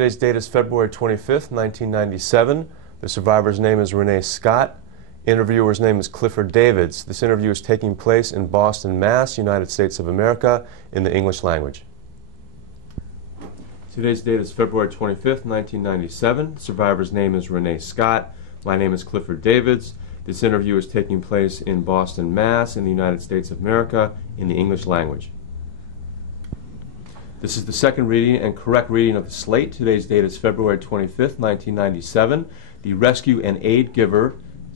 Today's date is February 25th, 1997. The survivor's name is Renee Scott. Interviewer's name is Clifford Davids. This interview is taking place in Boston, Mass., United States of America, in the English language. Today's date is February 25th, 1997. The survivor's name is Renee Scott. My name is Clifford Davids. This interview is taking place in Boston, Mass., in the United States of America, in the English language. This is the second reading and correct reading of the slate. Today's date is February 25th, 1997. The rescue and aid giver's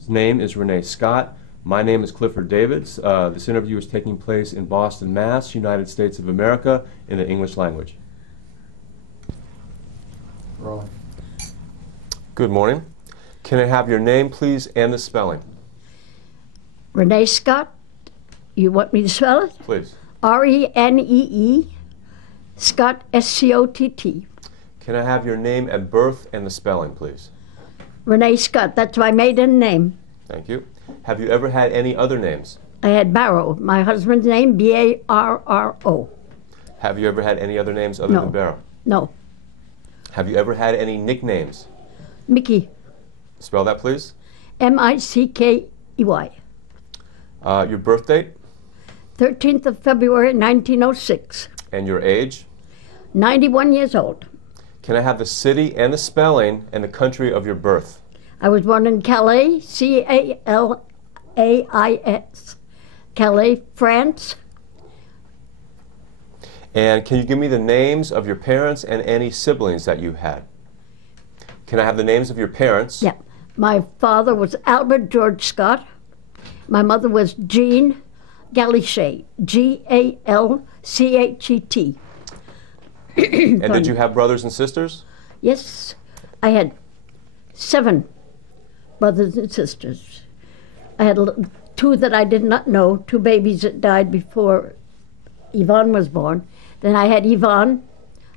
name is Renee Scott. My name is Clifford Davids. This interview is taking place in Boston, Mass., United States of America, in the English language. Rolling. Good morning. Can I have your name, please, and the spelling? Renee Scott. You want me to spell it? Please. R-E-N-E-E. Scott, S-C-O-T-T. Can I have your name at birth and the spelling, please? Renee Scott. That's my maiden name. Thank you. Have you ever had any other names? I had Barrow. My husband's name, B-A-R-R-O. Have you ever had any other names other than Barrow? No. Have you ever had any nicknames? Mickey. Spell that, please. M-I-C-K-E-Y. Your birth date? 13th of February, 1906. And your age? 91 years old. Can I have the city and the spelling and the country of your birth? I was born in Calais, C-A-L-A-I-S. Calais, France. And can you give me the names of your parents and any siblings that you had? Can I have the names of your parents? Yeah. My father was Albert George Scott. My mother was Jean Galichet, G-A-L-C-H-E-T. And did you have brothers and sisters? Yes. I had 7 brothers and sisters. I had 2 that I did not know, 2 babies that died before Yvonne was born. Then I had Yvonne,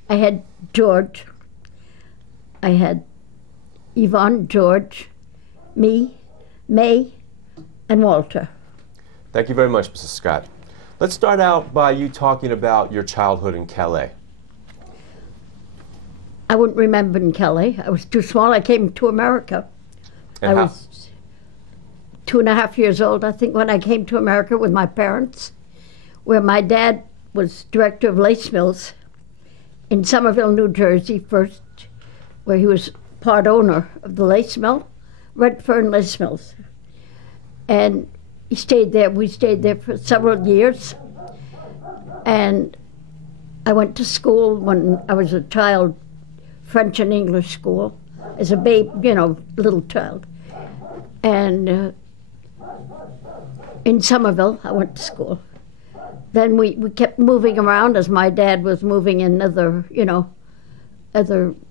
I had George, I had Yvonne, George, me, May, and Walter. Thank you very much, Mrs. Scott. Let's start out by you talking about your childhood in Calais. I wouldn't remember in Calais. I was too small. I came to America. And I how? was 2.5 years old, I think, when I came to America with my parents, where my dad was director of lace mills in Somerville, New Jersey first, where he was part owner of the lace mill, Red Fern Lace Mills. And he stayed there. We stayed there for several years. And I went to school when I was a child, French and English school, as a babe, little child. And in Somerville, I went to school. Then we kept moving around as my dad was moving in other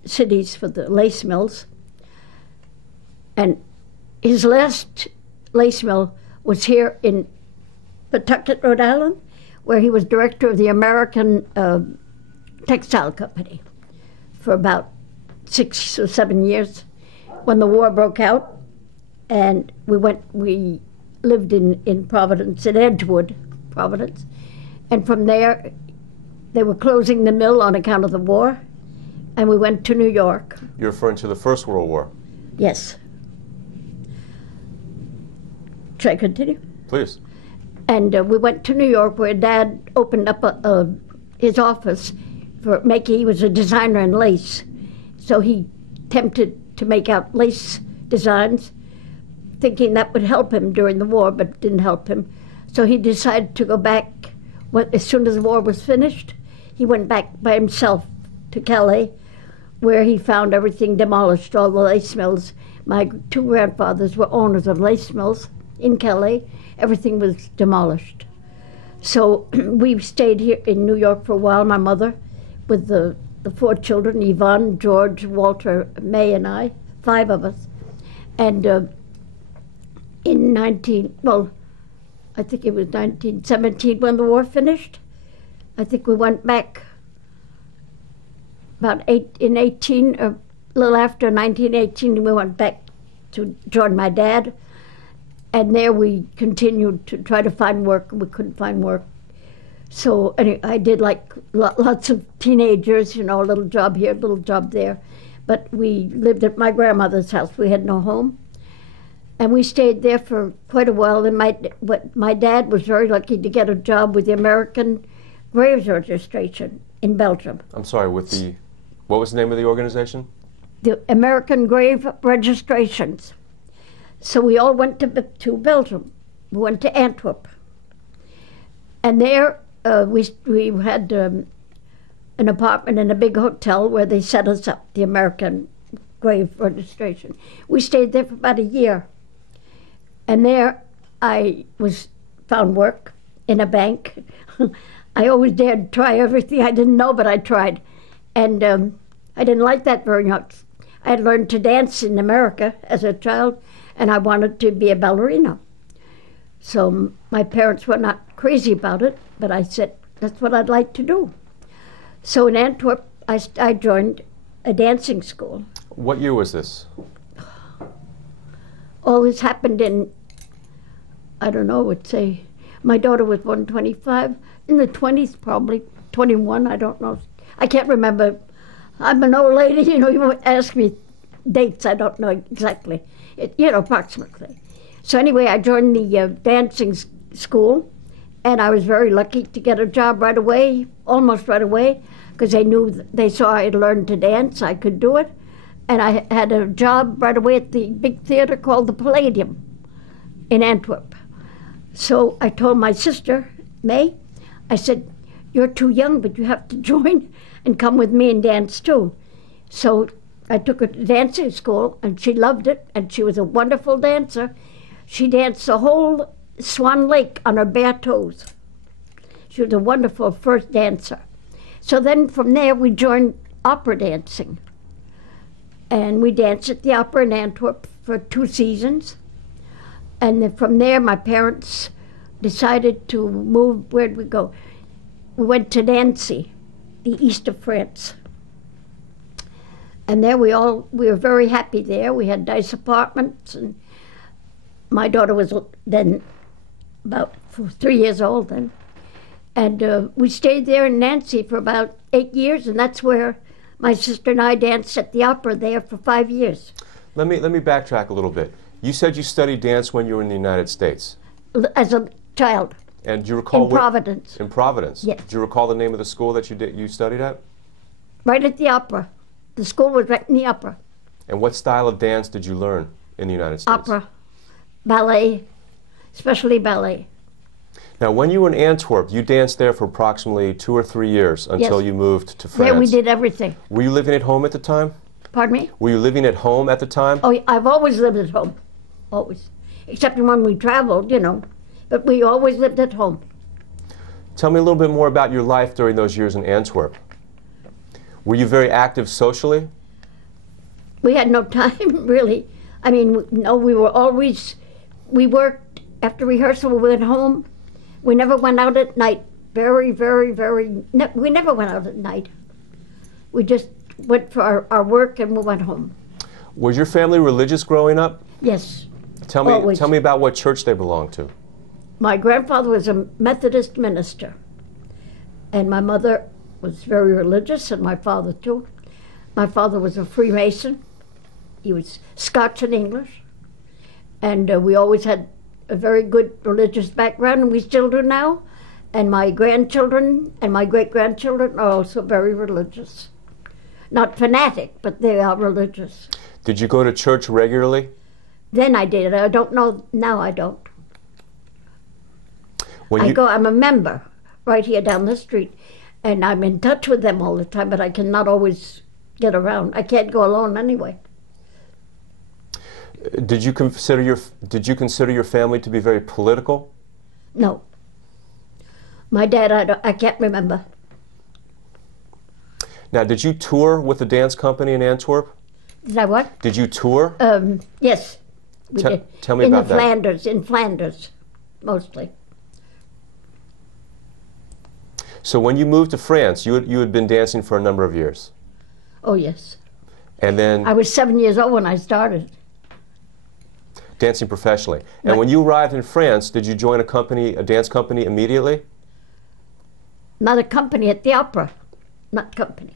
cities for the lace mills. And his last lace mill was here in Pawtucket, Rhode Island, where he was director of the American Textile Company for about 6 or 7 years when the war broke out. And we lived in Providence, in Edgewood, Providence. And from there, they were closing the mill on account of the war, and we went to New York. You're referring to the First World War? Yes. Should I continue? Please. And we went to New York, where Dad opened up his office for he was a designer in lace. So he attempted to make out lace designs, thinking that would help him during the war, but it didn't help him. So he decided to go back. As soon as the war was finished, he went back by himself to Calais, where he found everything demolished, all the lace mills. My 2 grandfathers were owners of lace mills in Calais. Everything was demolished. So we stayed here in New York for a while, my mother, with the 4 children, Yvonne, George, Walter, May, and I, 5 of us. And I think it was 1917 when the war finished. I think we went back a little after 1918, we went back to join my dad. And there we continued to try to find work. We couldn't find work. So anyway, I did like lots of teenagers, you know, a little job here, a little job there. But we lived at my grandmother's house. We had no home. And we stayed there for quite a while. And my dad was very lucky to get a job with the American Graves Registration in Belgium. I'm sorry, with the, what was the name of the organization? The American Grave Registrations. So we all went to Belgium. We went to Antwerp. And there we had an apartment in a big hotel where they set us up, the American Grave Registration. We stayed there for about a year. And there I found work in a bank. I always dared try everything. I didn't know, but I tried. And I didn't like that very much. I had learned to dance in America as a child, and I wanted to be a ballerina. So my parents were not crazy about it, but I said, that's what I'd like to do. So in Antwerp, I joined a dancing school. What year was this? All this happened in, I don't know, would say, my daughter was 125, in the 20s probably, 21, I don't know. I can't remember. I'm an old lady, you know, you ask me dates, I don't know exactly, approximately. So anyway, I joined the dancing school, and I was very lucky to get a job right away, almost right away, because they saw I had learned to dance, I could do it. And I had a job right away at the big theater called the Palladium in Antwerp. So I told my sister, May, I said, you're too young, but you have to join and come with me and dance too. So I took her to dancing school, and she loved it, and she was a wonderful dancer. She danced the whole Swan Lake on her bare toes. She was a wonderful first dancer. So then from there we joined opera dancing. And we danced at the opera in Antwerp for 2 seasons. And then from there my parents decided to move. Where'd we go? We went to Nancy, the east of France. And there we were very happy there. We had nice apartments, and my daughter was then about 3 years old then. And we stayed there in Nancy for about 8 years, and that's where my sister and I danced at the opera there for 5 years. Let me backtrack a little bit. You said you studied dance when you were in the United States. As a child. And do you recall in Providence. In Providence? Yes. Do you recall the name of the school that you studied at? Right at the opera. The school was right in the opera. And what style of dance did you learn in the United States? Opera, ballet, especially ballet. Now, when you were in Antwerp, you danced there for approximately 2 or 3 years until you moved to France. There we did everything. Were you living at home at the time? Pardon me? Were you living at home at the time? Oh, I've always lived at home. Always. Except when we traveled, you know. But we always lived at home. Tell me a little bit more about your life during those years in Antwerp. Were you very active socially? We had no time, really. I mean, no, we worked after rehearsal, we went home. We never went out at night. We never went out at night. We just went for our work and we went home. Was your family religious growing up? Yes. Tell me about what church they belonged to. My grandfather was a Methodist minister, and my mother was very religious, and my father too. My father was a Freemason. He was Scotch and English, and we always had a very good religious background, and we still do now. And my grandchildren and my great-grandchildren are also very religious. Not fanatic, but they are religious. Did you go to church regularly? Then I did. I don't know, now I don't. I'm a member right here down the street, and I'm in touch with them all the time, but I cannot always get around. I can't go alone anyway. Did you consider your family to be very political? No. My dad, I can't remember. Now, did you tour with the dance company in Antwerp? Did I what? Did you tour? Yes, we did. Tell me about that. In Flanders, mostly. So when you moved to France, you had been dancing for a number of years. Oh, yes. And then I was 7 years old when I started. Dancing professionally. And Right. when you arrived in France, did you join a dance company immediately? Not a company at the opera. Not company.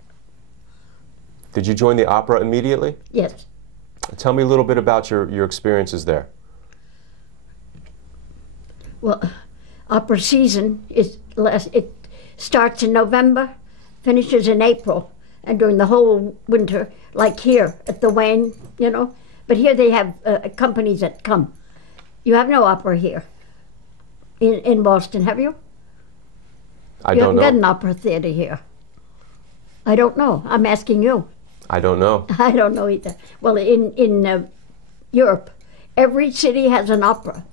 Did you join the opera immediately? Yes. Tell me a little bit about your experiences there. Well, opera season it starts in November, finishes in April, and during the whole winter, like here at the Wayne, you know. But here they have companies that come. You have no opera here in Boston, have you? I You don't haven't got know. an opera theater here. I don't know. I'm asking you. I don't know. I don't know either. Well, in Europe, every city has an opera.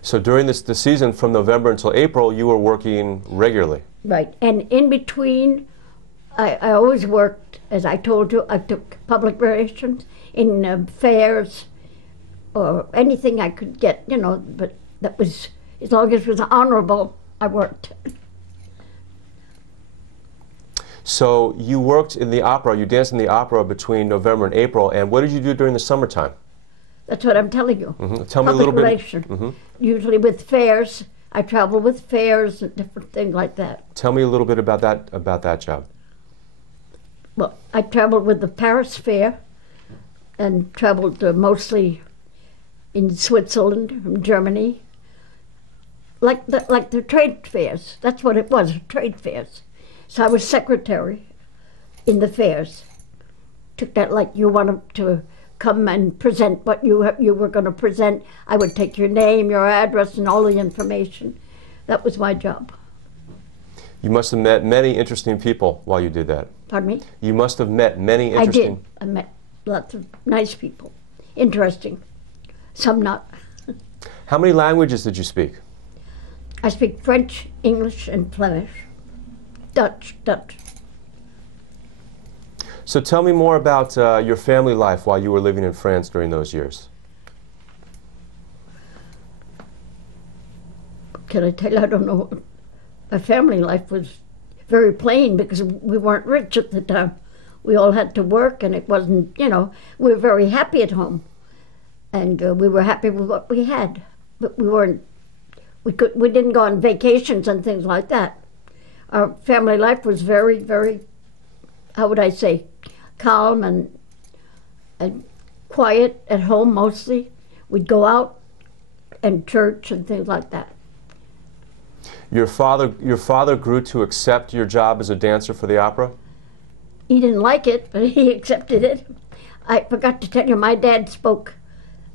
So during the season from November until April, you were working regularly. Right. And in between, I always worked, as I told you, I took public relations in fairs or anything I could get, you know, but that was, as long as it was honorable, I worked. So you worked in the opera, you danced in the opera between November and April, and what did you do during the summertime? That's what I'm telling you. Tell me a Public little bit. relation. Usually with fairs. I travel with fairs and different things like that. Tell me a little bit about that job. Well, I traveled with the Paris Fair and traveled mostly in Switzerland, from Germany. Like the trade fairs. That's what it was, trade fairs. So I was secretary in the fairs. Took that like you wanted to come and present what you were going to present. I would take your name, your address, and all the information. That was my job. You must have met many interesting people while you did that. Pardon me? You must have met many I interesting... did. I met lots of nice people. Interesting. Some not. How many languages did you speak? I speak French, English, and Flemish. Dutch. So tell me more about your family life while you were living in France during those years. Can I tell you, I don't know. My family life was very plain because we weren't rich at the time. We all had to work, and it wasn't, you know, we were very happy at home. And we were happy with what we had. But we didn't go on vacations and things like that. Our family life was very, very, how would I say, calm and quiet at home mostly. We'd go out and church and things like that. Your father grew to accept your job as a dancer for the opera? He didn't like it, but he accepted it. I forgot to tell you, my dad spoke,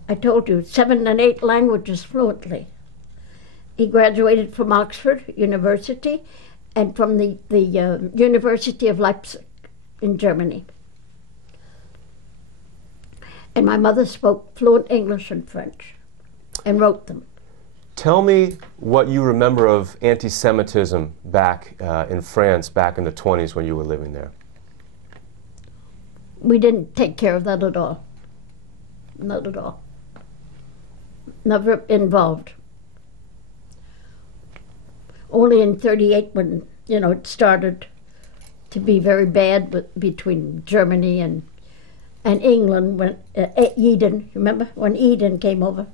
I told you, 7 and 8 languages fluently. He graduated from Oxford University and from the University of Leipzig in Germany. And my mother spoke fluent English and French and wrote them. Tell me what you remember of anti-Semitism back in France back in the 20s when you were living there. We didn't take care of that at all. Not at all. Never involved. Only in '38 when, you know, it started to be very bad between Germany and England when Eden, remember when Eden came over?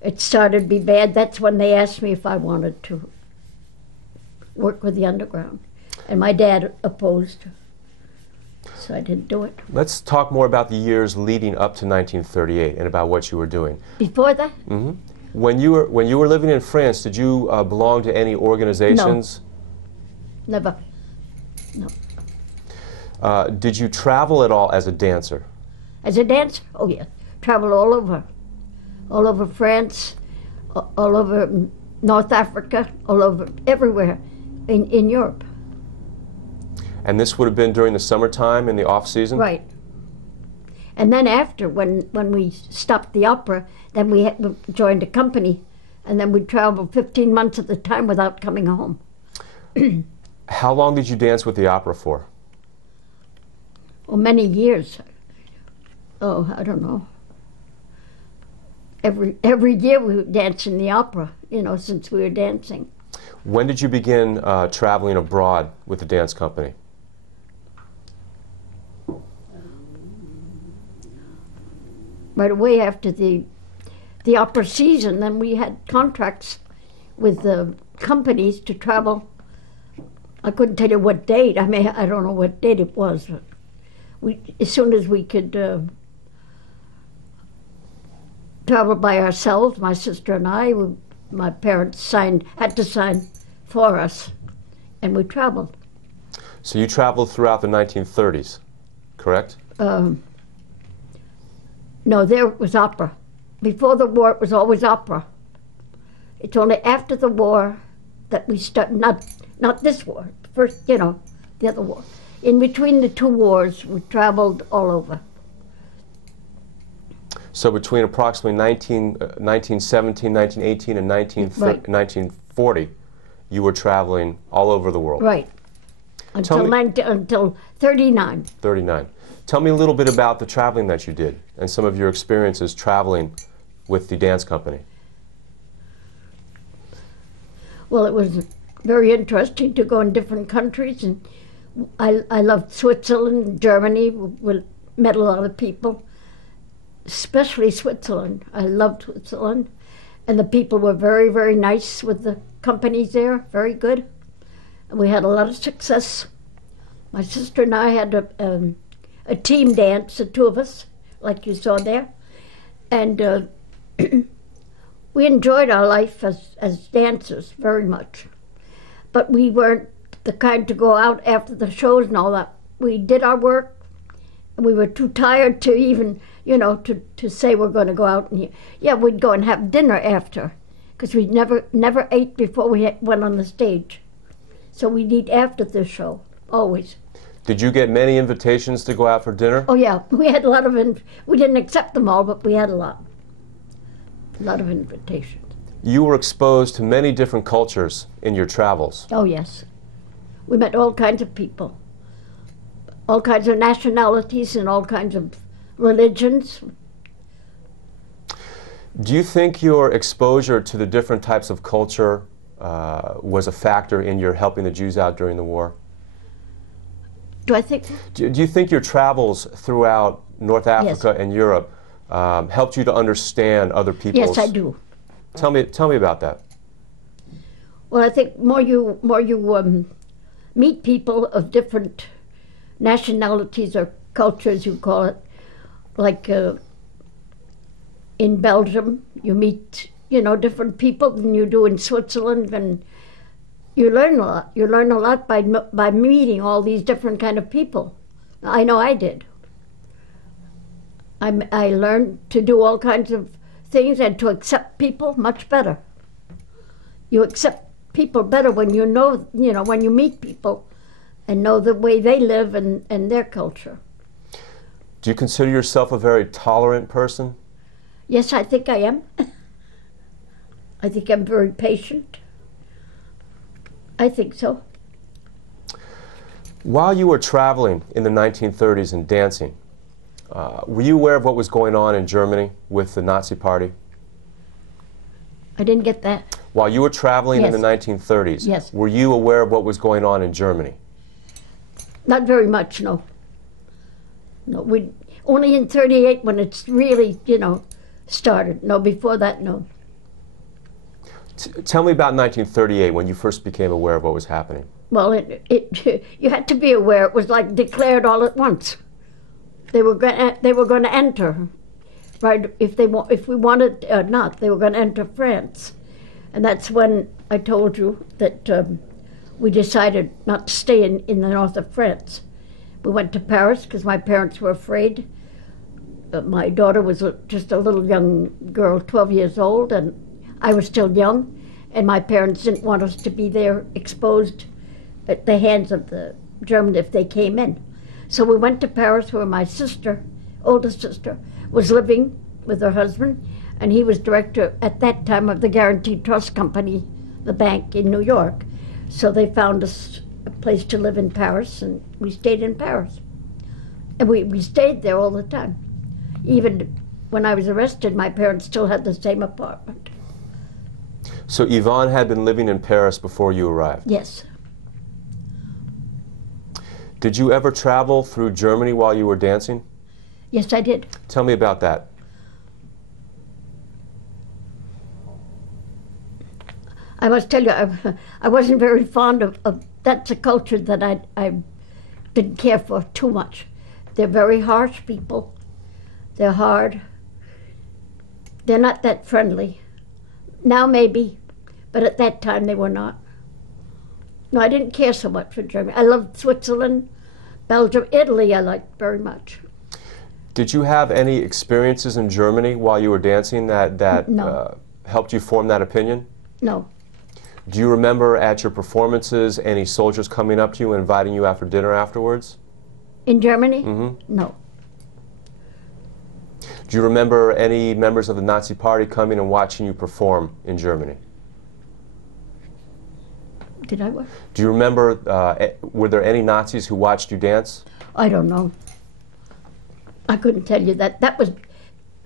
It started to be bad. That's when they asked me if I wanted to work with the underground. And my dad opposed, so I didn't do it. Let's talk more about the years leading up to 1938 and about what you were doing. Before that? Mm-hmm. When you were living in France, did you belong to any organizations? No. Never. No. Did you travel at all as a dancer? As a dancer? Oh, yeah. Traveled all over. All over France, all over North Africa, all over, everywhere in Europe. And this would have been during the summertime in the off-season? Right. And then after, when we stopped the opera, then we joined a company, and then we traveled 15 months at a time without coming home. How long did you dance with the opera for? Well, many years. Oh, I don't know. Every year we would dance in the opera, you know, since we were dancing. When did you begin traveling abroad with the dance company? Right away after the opera season, then we had contracts with companies to travel. I couldn't tell you what date. I mean, I don't know what date it was. But as soon as we could travel by ourselves, my sister and I, my parents had to sign for us, and we traveled. So you traveled throughout the 1930s, correct? No, there was opera. Before the war, it was always opera. It's only after the war that we not this war, first, the other war. In between the two wars, we traveled all over. So between approximately 1917, 1918, and 1940, you were traveling all over the world. Right. Until 39. 39. Tell me a little bit about the traveling that you did and some of your experiences traveling with the dance company. Well, it was very interesting to go in different countries, and I loved Switzerland, Germany. We met a lot of people, especially Switzerland. I loved Switzerland, and the people were very, very nice with the companies there, very good. And we had a lot of success. My sister and I had a team dance, the two of us, like you saw there, and we enjoyed our life as dancers very much. But we weren't the kind to go out after the shows and all that. We did our work, and we were too tired to even, to say we're going to go out. And we'd go and have dinner after, because we never ate before we went on the stage. So we'd eat after the show, always. Did you get many invitations to go out for dinner? Oh yeah, we had a lot of, we didn't accept them all, but we had a lot of invitations. You were exposed to many different cultures in your travels. Oh yes. We met all kinds of people, all kinds of nationalities and all kinds of religions. Do you think your exposure to the different types of culture was a factor in your helping the Jews out during the war? Do I think? Do you think your travels throughout North Africa and Europe helped you to understand other people's? Yes, I do. Tell me about that. Well, I think more you meet people of different nationalities or cultures, you call it, like in Belgium, you meet different people than you do in Switzerland, and you learn a lot. You learn a lot by meeting all these different kind of people. I know I did. I learned to do all kinds of things and to accept people much better. You accept people better when when you meet people and know the way they live and their culture. Do you consider yourself a very tolerant person? Yes, I think I am. I think I'm very patient. I think so. While you were traveling in the 1930s and dancing, were you aware of what was going on in Germany with the Nazi Party? I didn't get that. While you were traveling in the Yes. 1930s, Yes. were you aware of what was going on in Germany? Not very much, no. No, we only in '38 when it's really, started. No, before that, no. Tell me about 1938 when you first became aware of what was happening. Well, you had to be aware. It was like declared all at once. They were going to enter, right? If we wanted or not, they were going to enter France, and that's when I told you that we decided not to stay in the north of France. We went to Paris because my parents were afraid. My daughter was just a little young girl, 12 years old, and I was still young, and my parents didn't want us to be there exposed at the hands of the Germans if they came in. So we went to Paris where my sister, oldest sister, was living with her husband, and he was director at that time of the Guaranteed Trust Company, the bank in New York. So they found us a place to live in Paris, and we stayed in Paris. And we stayed there all the time. Even when I was arrested, my parents still had the same apartment. So Yvonne had been living in Paris before you arrived? Yes. Did you ever travel through Germany while you were dancing? Yes, I did. Tell me about that. I must tell you, I wasn't very fond of that's a culture that I didn't care for too much. They're very harsh people. They're hard. They're not that friendly. Now maybe, but at that time they were not. No, I didn't care so much for Germany. I loved Switzerland, Belgium, Italy I liked very much. Did you have any experiences in Germany while you were dancing that No. Helped you form that opinion? No. Do you remember at your performances any soldiers coming up to you and inviting you out for dinner afterwards? In Germany? Mm-hmm. No. Do you remember any members of the Nazi Party coming and watching you perform in Germany? Did I what? Do you remember, were there any Nazis who watched you dance? I don't know. I couldn't tell you that. That was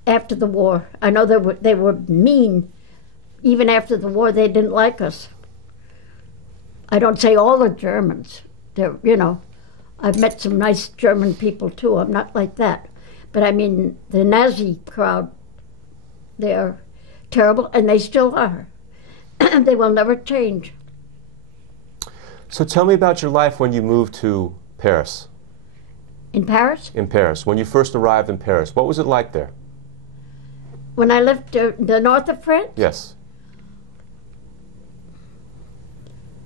after the war. I know they were mean. Even after the war, they didn't like us. I don't say all the Germans. They're, you know, I've met some nice German people too. I'm not like that. But I mean, the Nazi crowd, they're terrible, and they still are. They will never change. So tell me about your life when you moved to Paris. In Paris? In Paris. When you first arrived in Paris, what was it like there? When I left the north of France? Yes.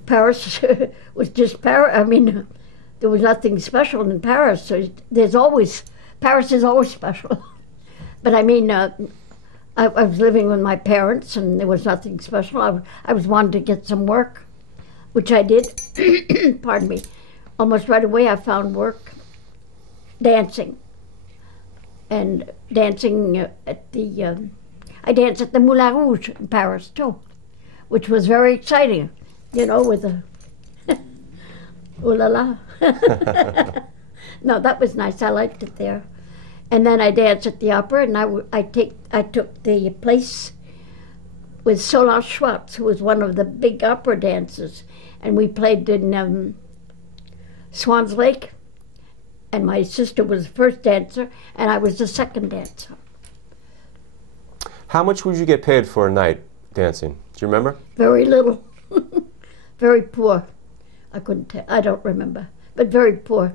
Paris was just Paris. I mean, there was nothing special in Paris. So Paris is always special. But I mean, I was living with my parents, and there was nothing special. I was wanting to get some work, which I did. Pardon me. Almost right away, I found work dancing. And dancing at the, I danced at the Moulin Rouge in Paris too, which was very exciting. You know, with the, ooh la la. No, that was nice. I liked it there. And then I danced at the opera, and I took the place with Solange Schwartz, who was one of the big opera dancers, and we played in Swans Lake. And my sister was the first dancer, and I was the second dancer. How much would you get paid for a night dancing? Do you remember? Very little. Very poor. I don't remember, but very poor.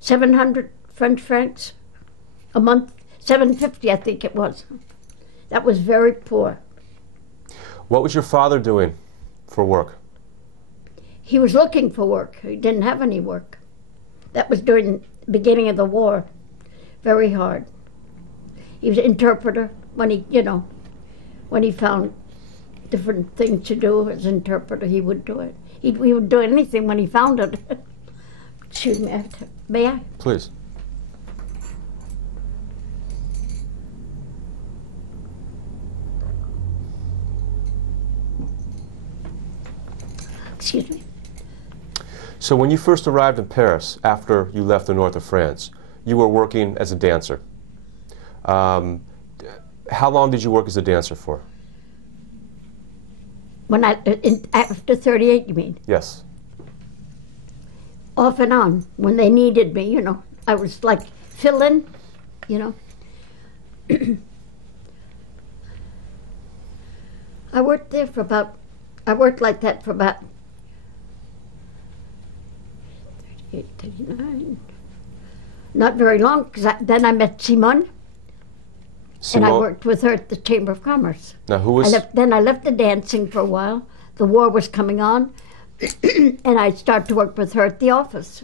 700 French francs a month, 750 I think it was. That was very poor. What was your father doing for work? He was looking for work. He didn't have any work. That was during the beginning of the war. Very hard. He was an interpreter when he found different things to do as interpreter, he would do it. He would do anything when he found it. Excuse me, may I? Please. Excuse me. So when you first arrived in Paris, after you left the north of France, you were working as a dancer. How long did you work as a dancer for? After 38, you mean? Yes. Off and on, when they needed me, you know. I was like fill-in, you know. I worked like that for about 38, 39. Not very long, because then I met Simone. And I worked with her at the Chamber of Commerce. Now, who was? Then I left the dancing for a while. The war was coming on, and I started to work with her at the office,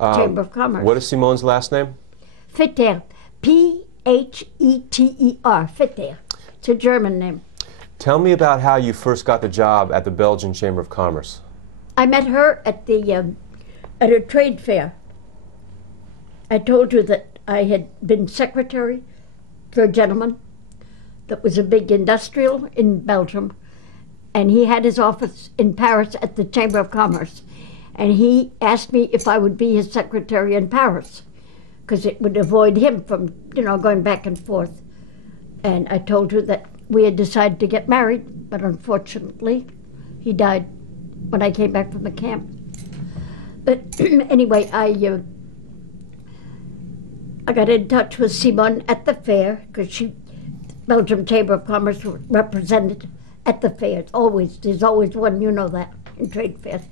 Chamber of Commerce. What is Simone's last name? Fetter, P-H-E-T-E-R, Fetter. It's a German name. Tell me about how you first got the job at the Belgian Chamber of Commerce. I met her at a trade fair. I told her that I had been secretary for a gentleman that was a big industrial in Belgium, and he had his office in Paris at the Chamber of Commerce, and he asked me if I would be his secretary in Paris, because it would avoid him from, going back and forth. And I told her that we had decided to get married, but unfortunately, he died when I came back from the camp. But anyway, I got in touch with Simone at the fair, because Belgium Chamber of Commerce represented at the fairs, always. There's always one, you know that, in trade fairs.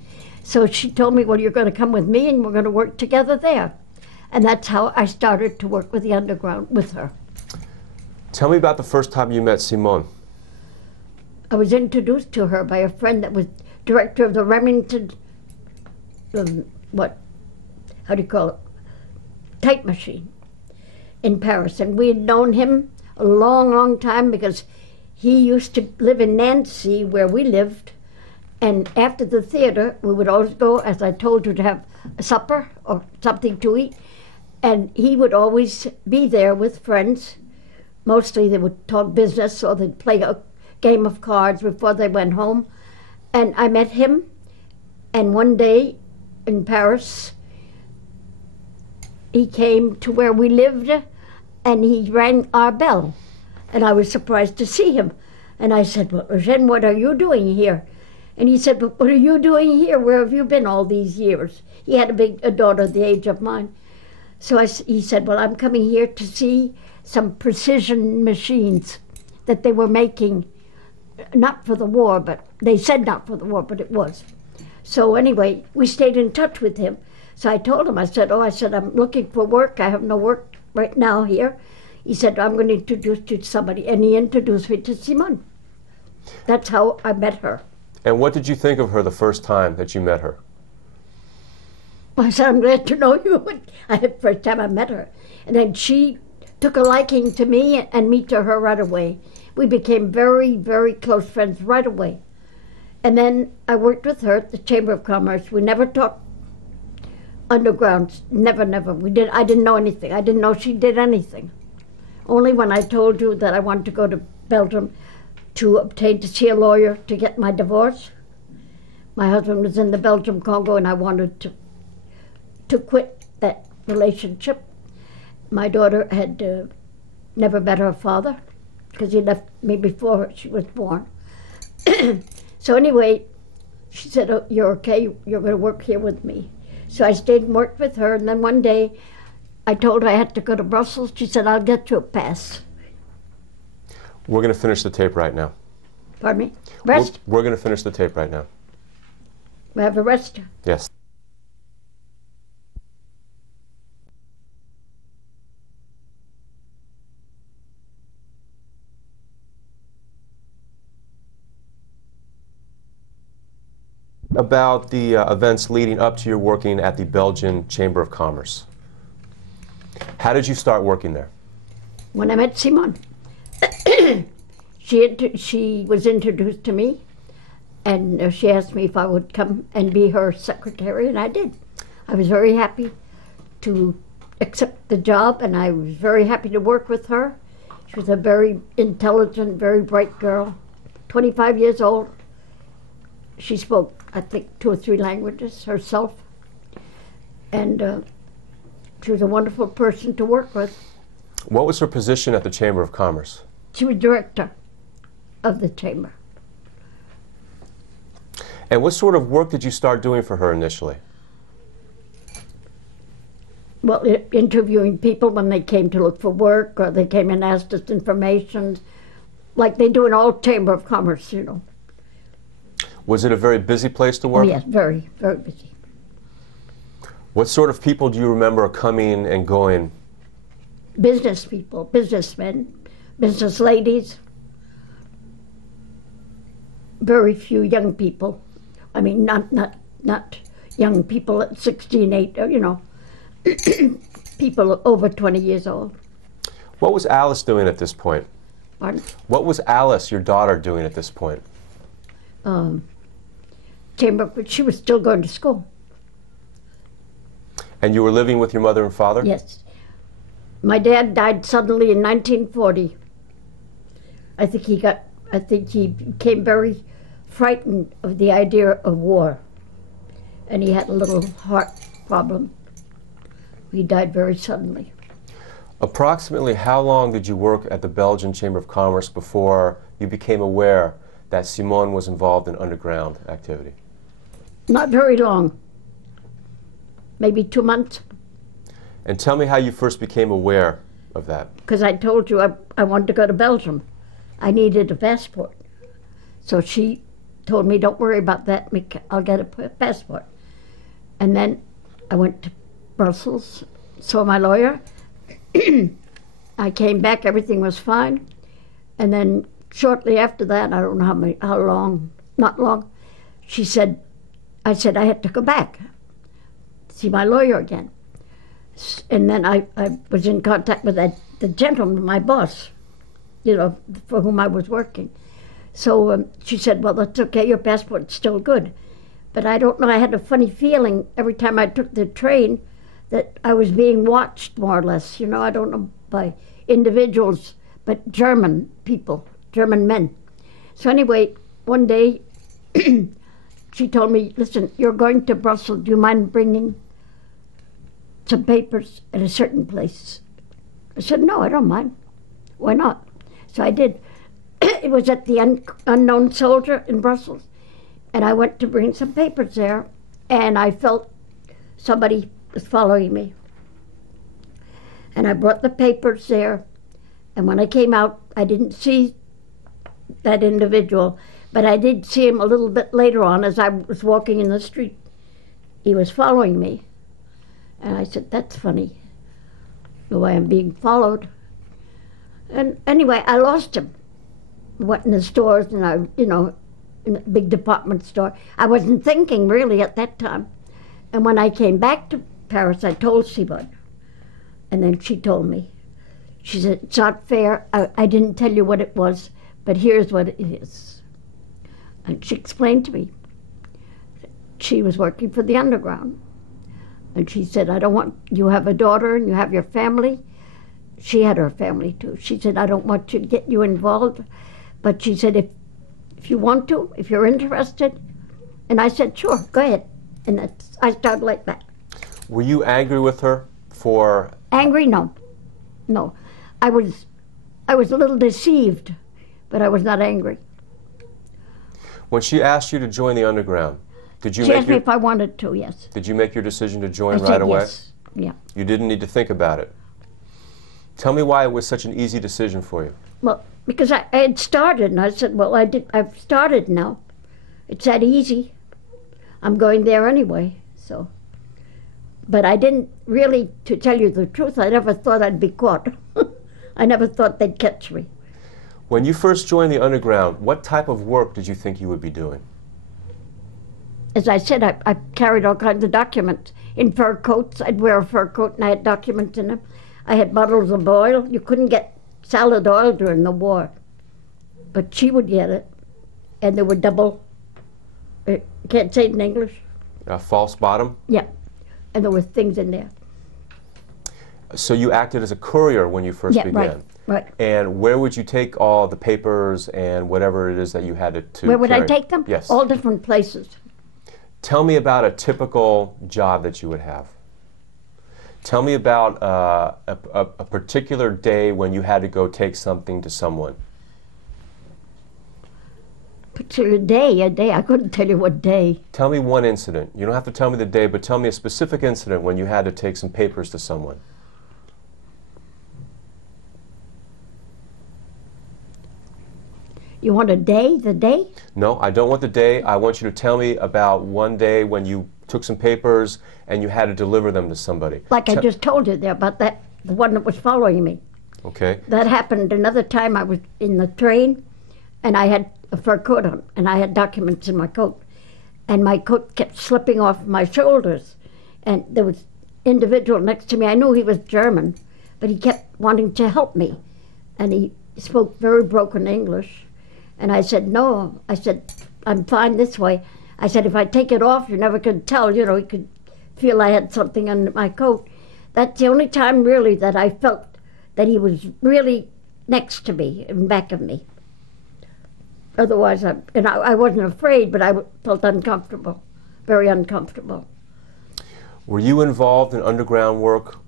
So she told me, well, you're going to come with me and we're going to work together there. And that's how I started to work with the Underground with her. Tell me about the first time you met Simone. I was introduced to her by a friend that was director of the Remington, how do you call it, type machine in Paris. And we had known him a long, long time because he used to live in Nancy where we lived. And after the theater, we would always go, as I told you, to have a supper or something to eat. And he would always be there with friends. Mostly they would talk business or they'd play a game of cards before they went home. And I met him, and one day in Paris, he came to where we lived and he rang our bell. And I was surprised to see him. And I said, well, Eugene, what are you doing here? And he said, but what are you doing here? Where have you been all these years? He had a daughter the age of mine. So he said, well, I'm coming here to see some precision machines that they were making, not for the war, but they said not for the war, but it was. So anyway, we stayed in touch with him. So I told him, I said, I'm looking for work. I have no work right now here. He said, I'm going to introduce you to somebody. And he introduced me to Simone. That's how I met her. And what did you think of her the first time that you met her? I said, I'm glad to know you. The first time I met her. And then she took a liking to me and me to her right away. We became very, very close friends right away. And then I worked with her at the Chamber of Commerce. We never talked underground, never, never. I didn't know anything. I didn't know she did anything. Only when I told you that I wanted to go to Belgium to see a lawyer to get my divorce. My husband was in the Belgium Congo and I wanted to quit that relationship. My daughter had never met her father because he left me before she was born. So anyway, she said, oh, you're okay, you're going to work here with me. So I stayed and worked with her, and then one day I told her I had to go to Brussels. She said, I'll get you a pass. We're going to finish the tape right now. Pardon me? Rest? We're going to finish the tape right now. We have a rest? Yes. About the events leading up to your working at the Belgian Chamber of Commerce. How did you start working there? When I met Simone. She was introduced to me, and she asked me if I would come and be her secretary, and I did. I was very happy to accept the job, and I was very happy to work with her. She was a very intelligent, very bright girl, 25 years old. She spoke, I think, 2 or 3 languages herself, and she was a wonderful person to work with. What was her position at the Chamber of Commerce? She was director of the chamber. And what sort of work did you start doing for her initially? Well, interviewing people when they came to look for work, or they came and asked us information, like they do in all Chamber of Commerce, you know. Was it a very busy place to work? Oh, yes, very, very busy. What sort of people do you remember coming and going? Business people, businessmen, business ladies. Very few young people. I mean, not young people at 16, 8, you know, people over 20 years old. What was Alice doing at this point? Pardon? What was Alice, your daughter, doing at this point? But she was still going to school. And you were living with your mother and father? Yes. My dad died suddenly in 1940. I think he became very frightened of the idea of war. And he had a little heart problem. He died very suddenly. Approximately how long did you work at the Belgian Chamber of Commerce before you became aware that Simone was involved in underground activity? Not very long. Maybe 2 months. And tell me how you first became aware of that. Because I told you I wanted to go to Belgium. I needed a passport. So she told me, don't worry about that, I'll get a passport. And then I went to Brussels, saw my lawyer. I came back, everything was fine. And then shortly after that, I don't know how long, not long, I said I had to go back, see my lawyer again. And then I was in contact with the gentleman, my boss, for whom I was working. So she said, well, that's okay, your passport's still good. But I don't know, I had a funny feeling every time I took the train that I was being watched, more or less. I don't know by individuals, but German people, German men. So anyway, one day she told me, listen, you're going to Brussels, do you mind bringing some papers at a certain place? I said, no, I don't mind. Why not? So I did. It was at the Unknown Soldier in Brussels. And I went to bring some papers there, and I felt somebody was following me. And I brought the papers there, and when I came out, I didn't see that individual, but I did see him a little bit later on as I was walking in the street. He was following me. And I said, that's funny, the way I'm being followed. And anyway, I lost him. Went in the stores, and in a big department store. I wasn't thinking really at that time. And when I came back to Paris, I told Sibud. And then she told me. She said, it's not fair. I didn't tell you what it was, but here's what it is. And she explained to me. She was working for the underground. And she said, you have a daughter and you have your family. She had her family too. She said, I don't want to get you involved. But she said, if you want to, if you're interested. And I said, sure, go ahead. And I started like that. Were you angry with her for... Angry? No. No. I was a little deceived, but I was not angry. When she asked you to join the underground, did you She asked me if I wanted to, yes. Did you make your decision to join I said right away? Yes. Yeah. You didn't need to think about it. Tell me why it was such an easy decision for you. Well, because I had started, and I said, well, I've started now. It's that easy. I'm going there anyway, so. But I didn't really, to tell you the truth, I never thought I'd be caught. I never thought they'd catch me. When you first joined the underground, what type of work did you think you would be doing? As I said, I carried all kinds of documents. In fur coats, I'd wear a fur coat and I had documents in them. I had bottles of oil. You couldn't get salad oil during the war, but she would get it. And there were double, can't say it in English. False bottom? Yeah, and there were things in there. So you acted as a courier when you first began? Yeah, right. And where would you take all the papers and whatever it is that you had to Where would carry? I take them? Yes. All different places. Tell me about a typical job that you would have. Tell me about a particular day when you had to go take something to someone. Particular day, I couldn't tell you what day. Tell me one incident. You don't have to tell me the day, but tell me a specific incident when you had to take some papers to someone. You want a day, the day? No, I don't want the day. I want you to tell me about one day when you took some papers and you had to deliver them to somebody. Like I just told you there about that, the one that was following me. Okay. That happened another time. I was in the train and I had a fur coat on and I had documents in my coat. And my coat kept slipping off my shoulders. And there was an individual next to me. I knew he was German, but he kept wanting to help me. And he spoke very broken English. And I said, no. I said, I'm fine this way. I said, if I take it off, you never could tell. He could feel I had something under my coat. That's the only time, really, that I felt that he was really next to me, in back of me. Otherwise, I wasn't afraid, but I felt uncomfortable, very uncomfortable. Were you involved in underground work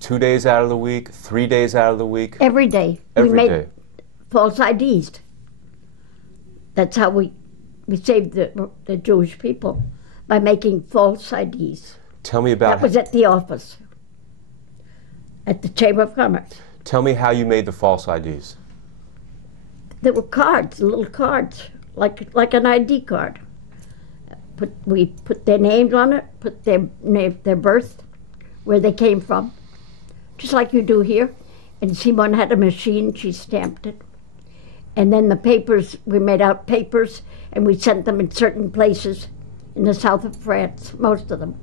2 days out of the week, 3 days out of the week? Every day. Every we made day. false IDs. That's how we saved the Jewish people, by making false IDs. Tell me about... That was at the office, at the Chamber of Commerce. Tell me how you made the false IDs. There were cards, little cards, like an ID card. We put their names on it, put their name, their birth, where they came from, just like you do here. And Simone had a machine, she stamped it. And then the papers, we made out papers, and we sent them in certain places in the south of France, most of them.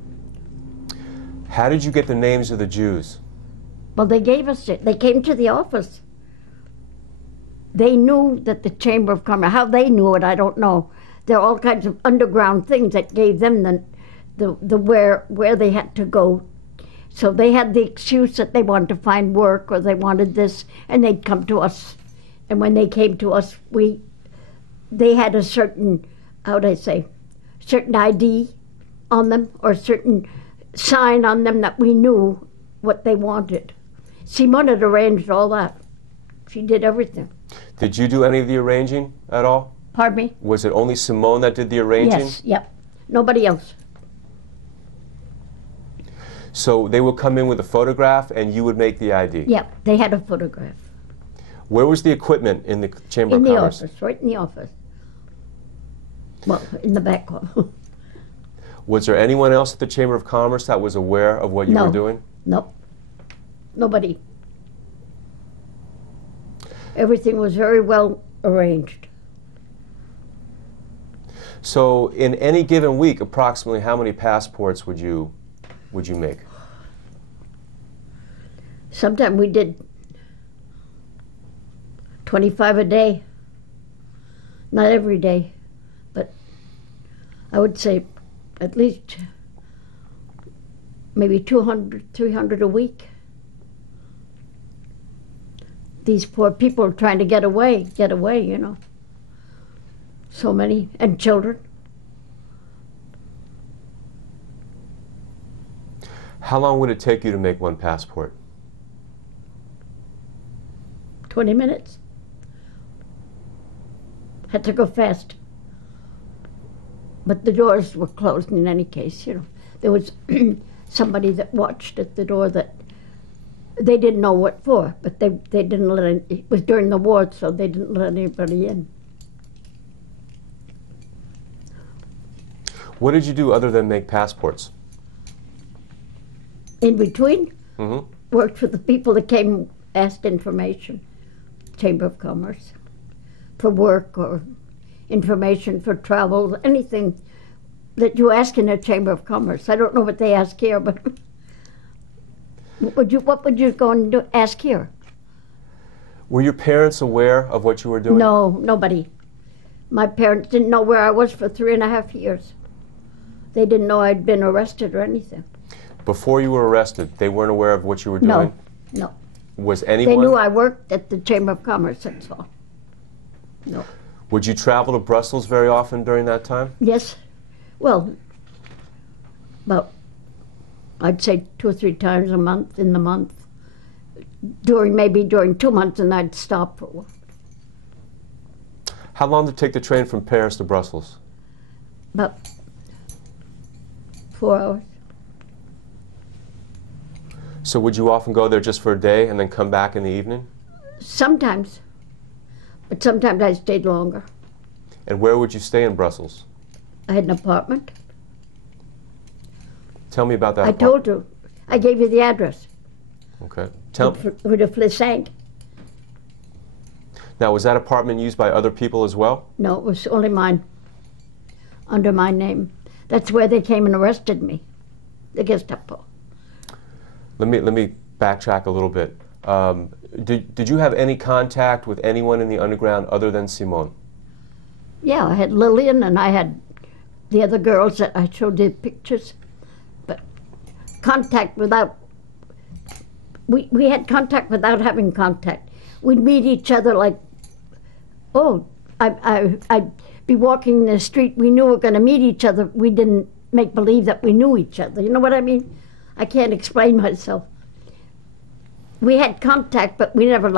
How did you get the names of the Jews? Well, they gave us it. They came to the office. They knew that the Chamber of Commerce, how they knew it, I don't know. There are all kinds of underground things that gave them the where they had to go. So they had the excuse that they wanted to find work or they wanted this, and they'd come to us. And when they came to us, they had a certain, how would I say, certain ID on them or a certain sign on them that we knew what they wanted. Simone had arranged all that. She did everything. Did you do any of the arranging at all? Pardon me? Was it only Simone that did the arranging? Yes, yep. Nobody else. So they would come in with a photograph and you would make the ID? Yep, they had a photograph. Where was the equipment in the Chamber of Commerce? In the office, right in the office. Well, in the back hall. Was there anyone else at the Chamber of Commerce that was aware of what you were doing? No. Nobody. Everything was very well arranged. So in any given week, approximately how many passports would you make? Sometimes we did 25 a day. Not every day, but I would say at least maybe 200, 300 a week. These poor people trying to get away, you know. So many, and children. How long would it take you to make one passport? 20 minutes. Had to go fast. But the doors were closed in any case, you know. There was somebody that watched at the door that they didn't know what for, but they didn't let it was during the war, so they didn't let anybody in. What did you do other than make passports? In between, Mm-hmm. worked for the people that came, asked information, Chamber of Commerce, for work or information for travel, anything that you ask in a Chamber of Commerce. I don't know what they ask here, but what would you go and ask here? Were your parents aware of what you were doing? No, nobody. My parents didn't know where I was for 3.5 years. They didn't know I'd been arrested or anything. Before you were arrested, they weren't aware of what you were doing? No. Was anyone? They knew I worked at the Chamber of Commerce, that's all. No. Would you travel to Brussels very often during that time? Yes. Well, about, I'd say 2 or 3 times a month, in the month. Maybe during 2 months, and I'd stop for a while. How long did it take the train from Paris to Brussels? About 4 hours. So would you often go there just for a day and then come back in the evening? Sometimes. But sometimes I stayed longer. And where would you stay in Brussels? I had an apartment. Tell me about that I apartment. told you. I gave you the address. Okay. Rue de Flessingue. Now, was that apartment used by other people as well? No, it was only mine. Under my name. That's where they came and arrested me. The Gestapo. Let me backtrack a little bit. Did you have any contact with anyone in the underground other than Simone? Yeah, I had Lillian and I had the other girls that I showed you pictures. But contact without, we had contact without having contact. We'd meet each other like, oh, I'd be walking in the street, we knew we were going to meet each other. We didn't make believe that we knew each other. You know what I mean? I can't explain myself. We had contact, but we never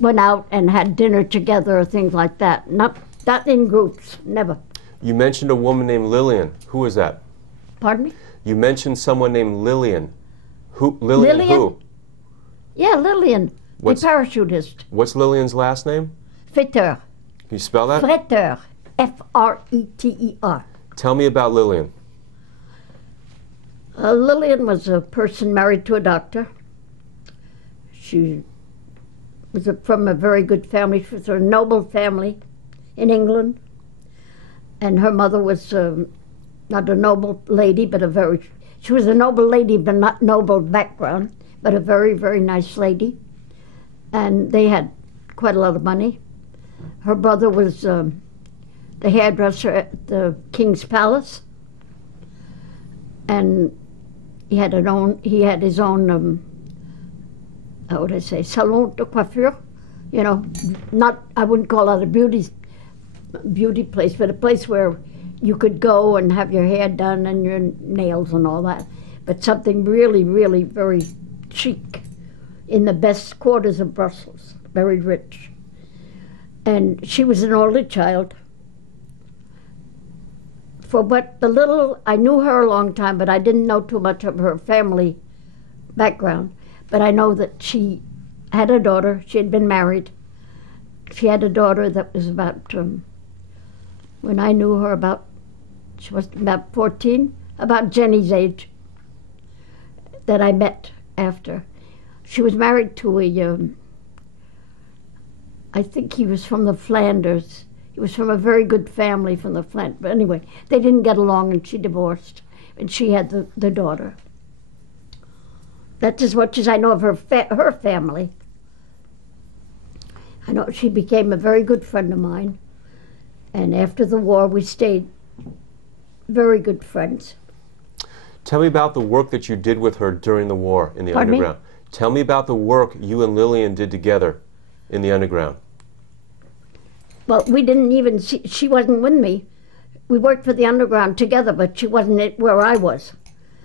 went out and had dinner together or things like that. Not in groups, never. You mentioned a woman named Lillian. Who was that? Pardon me? You mentioned someone named Lillian. Lillian who? Yeah, Lillian, the parachutist. What's Lillian's last name? Freteur. Can you spell that? Freteur. Freter. Tell me about Lillian. Lillian was a person married to a doctor. She was from a very good family. She was a noble family in England. And her mother was not a noble lady, but she was a noble lady, but not noble background, but a very, very nice lady. And they had quite a lot of money. Her brother was the hairdresser at the King's Palace. And he had his own, how would I say, salon de coiffure. You know, I wouldn't call it a beauty place, but a place where you could go and have your hair done and your nails and all that. But something really, really very chic in the best quarters of Brussels, very rich. And she was an only child. For what the little, I knew her a long time, but I didn't know too much of her family background. But I know that she had a daughter. She had been married. She had a daughter that was about, when I knew her, she was about 14, about Jenny's age, that I met after. She was married to I think he was from the Flanders. He was from a very good family from the Flanders. But anyway, they didn't get along and she divorced. And she had the daughter. That's as much as I know of her family. I know she became a very good friend of mine. And after the war, we stayed very good friends. Tell me about the work that you did with her during the war in the Pardon me? underground. Tell me about the work you and Lillian did together in the underground. Well, we didn't even she wasn't with me. We worked for the underground together, but she wasn't where I was.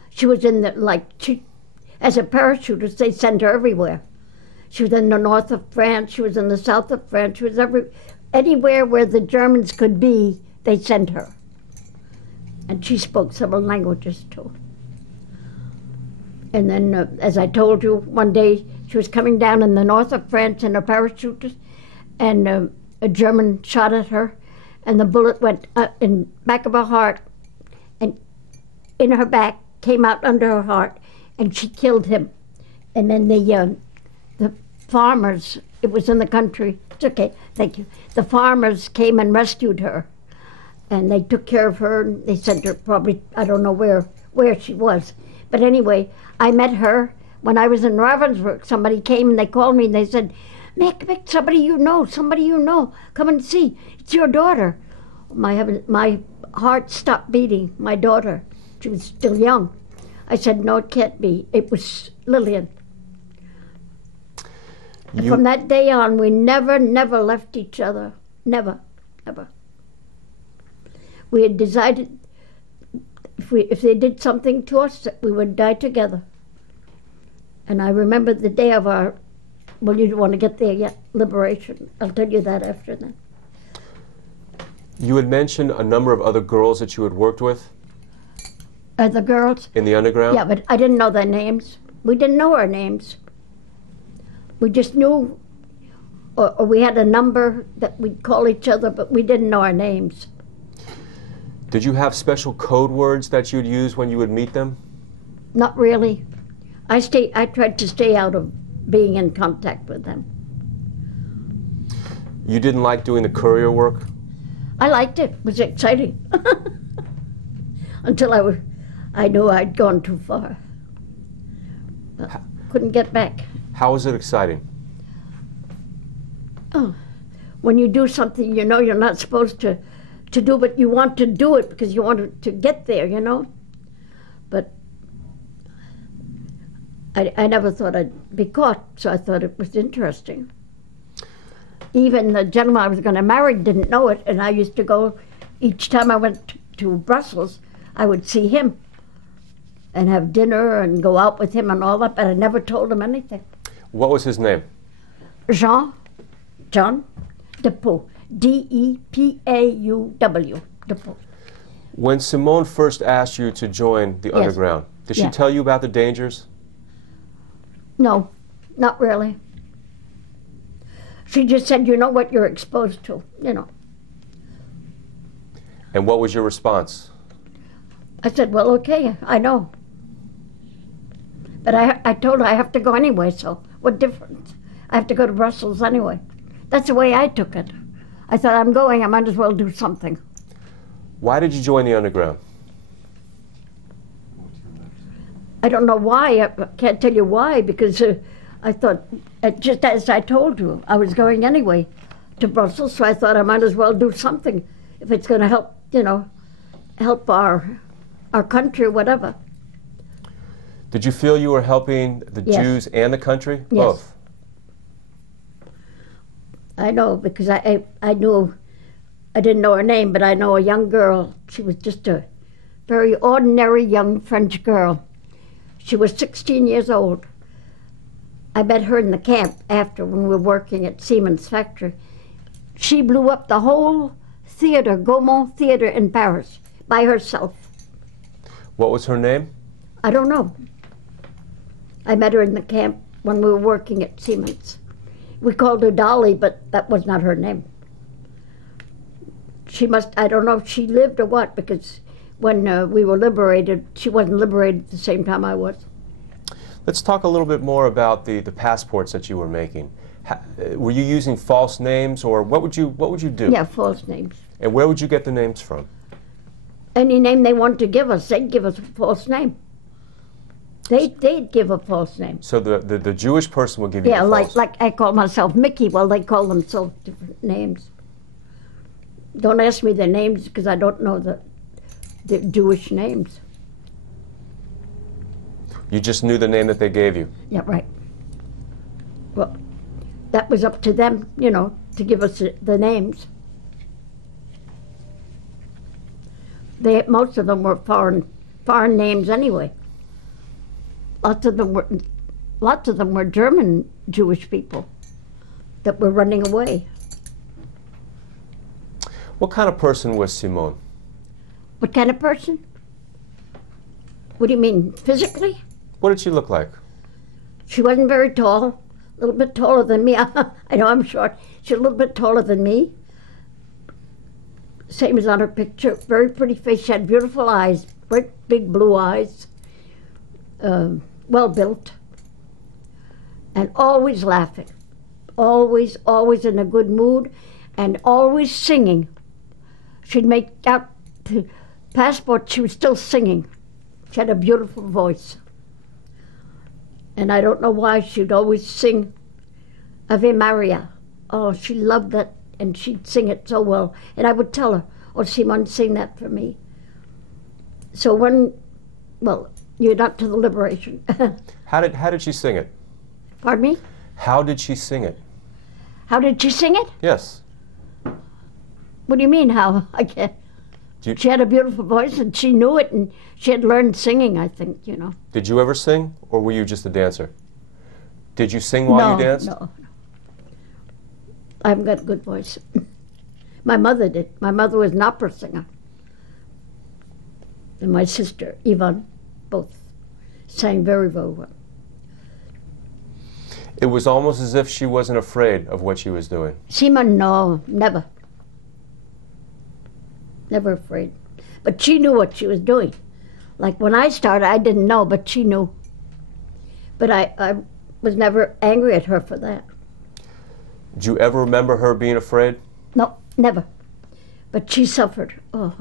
She was in as a parachutist, they sent her everywhere. She was in the north of France, she was in the south of France, she was anywhere where the Germans could be, they sent her. And she spoke several languages too. And then, as I told you, one day she was coming down in the north of France in a parachutist, and a German shot at her, and the bullet went in the back of her heart, and in her back, came out under her heart, and she killed him. And then the farmers, it was in the country, it's okay, thank you. The farmers came and rescued her, and they took care of her, and they sent her probably, I don't know where she was. But anyway, I met her when I was in Ravensbrück. Somebody came and they called me and they said, Mick, somebody you know, come and see. It's your daughter. My heart stopped beating, my daughter. She was still young. I said, no, it can't be. It was Lillian. And from that day on, we never left each other. Never. We had decided if they did something to us, that we would die together. And I remember the day of our, well, you don't want to get there yet, liberation. I'll tell you that after that. You had mentioned a number of other girls that you had worked with. The girls? In the underground? Yeah, but I didn't know their names. We didn't know our names. We just knew, or we had a number that we'd call each other, but we didn't know our names. Did you have special code words that you'd use when you would meet them? Not really. I tried to stay out of being in contact with them. You didn't like doing the courier work? I liked it. It was exciting. Until I knew I'd gone too far. Couldn't get back. How was it exciting? Oh, when you do something you know you're not supposed to do, but you want to do it because you want to get there, you know? But I never thought I'd be caught, so I thought it was interesting. Even the gentleman I was going to marry didn't know it, and I used to go, each time I went to Brussels, I would see him and have dinner and go out with him and all that, but I never told him anything. What was his name? John Depau, D-E-P-A-U-W, Depau. When Simone first asked you to join the Yes. underground, did she Yeah. tell you about the dangers? No, not really. She just said, you know what you're exposed to, you know. And what was your response? I said, well, okay, I know. But I told her I have to go anyway, so what difference? I have to go to Brussels anyway. That's the way I took it. I thought, I'm going, I might as well do something. Why did you join the underground? I don't know why, I can't tell you why, because I thought, just as I told you, I was going anyway to Brussels, so I thought I might as well do something if it's going to help, you know, help our country, whatever. Did you feel you were helping the Yes. Jews and the country? Yes. Both. I know, because I knew, I didn't know her name, but I know a young girl. She was just a very ordinary young French girl. She was 16 years old. I met her in the camp after when we were working at Siemens factory. She blew up the whole theater, Gaumont Theater in Paris, by herself. What was her name? I don't know. I met her in the camp when we were working at Siemens. We called her Dolly, but that was not her name. She must, I don't know if she lived or what, because when we were liberated, she wasn't liberated at the same time I was. Let's talk a little bit more about the passports that you were making. Were you using false names, or what would you do? Yeah, false names. And where would you get the names from? Any name they wanted to give us, they'd give us a false name. They'd give a false name. So the Jewish person would give you Yeah, the false. like I call myself Mickey. Well, they call themselves different names. Don't ask me their names because I don't know the Jewish names. You just knew the name that they gave you. Yeah, right. Well, that was up to them, you know, to give us the names. Most of them were foreign names anyway. Lots of them were German Jewish people that were running away. What kind of person was Simone? What kind of person? What do you mean, physically? What did she look like? She wasn't very tall, a little bit taller than me. I know I'm short. She's a little bit taller than me. Same as on her picture. Very pretty face. She had beautiful eyes, great big blue eyes, well built, and always laughing. Always in a good mood, and always singing. She'd make out the passport, she was still singing. She had a beautiful voice. And I don't know why she'd always sing Ave Maria. Oh, she loved that, and she'd sing it so well. And I would tell her, oh, Simone, sing that for me. So well, you're not to the liberation. How did she sing it? Pardon me? How did she sing it? How did she sing it? Yes. What do you mean, how? I can't. She had a beautiful voice, and she knew it, and she had learned singing, I think, you know. Did you ever sing, or were you just a dancer? Did you sing while you danced? No. I haven't got a good voice. My mother did. My mother was an opera singer. And my sister, Yvonne, both sang very, very well. It was almost as if she wasn't afraid of what she was doing. Simone, no, never. Never afraid. But she knew what she was doing. Like when I started, I didn't know, but she knew. But I was never angry at her for that. Did you ever remember her being afraid? No, never. But she suffered. Oh.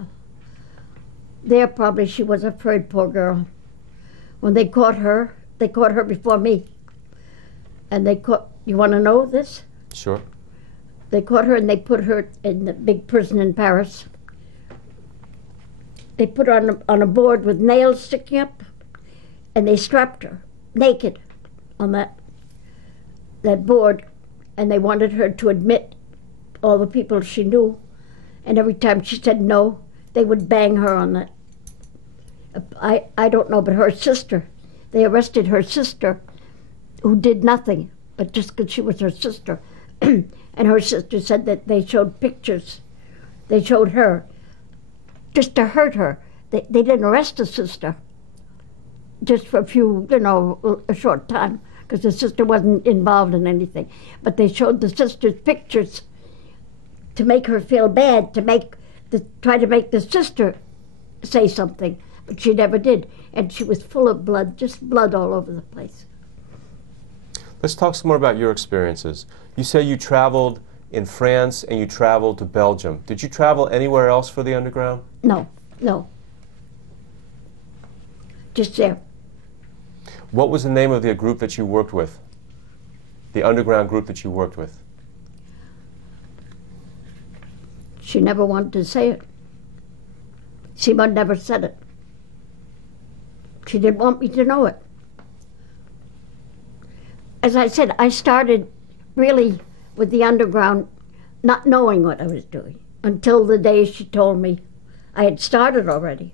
There probably she was afraid, poor girl. When they caught her before me. And you want to know this? Sure. They caught her and they put her in the big prison in Paris. They put her on a board with nails sticking up, and they strapped her naked on that board, and they wanted her to admit all the people she knew, and every time she said no, they would bang her on that. I don't know, but her sister, they arrested her sister, who did nothing, but just because she was her sister. And her sister said that they showed pictures. They showed her just to hurt her. They didn't arrest the sister just for a short time, because the sister wasn't involved in anything. But they showed the sister's pictures to make her feel bad, to make to try to make the sister say something, but she never did. And she was full of blood, just blood all over the place. Let's talk some more about your experiences. You say you traveled in France and you traveled to Belgium. Did you travel anywhere else for the underground? No, no. Just there. What was the name of the group that you worked with? The underground group that you worked with? She never wanted to say it. Simone never said it. She didn't want me to know it. As I said, I started really with the underground not knowing what I was doing until the day she told me I had started already.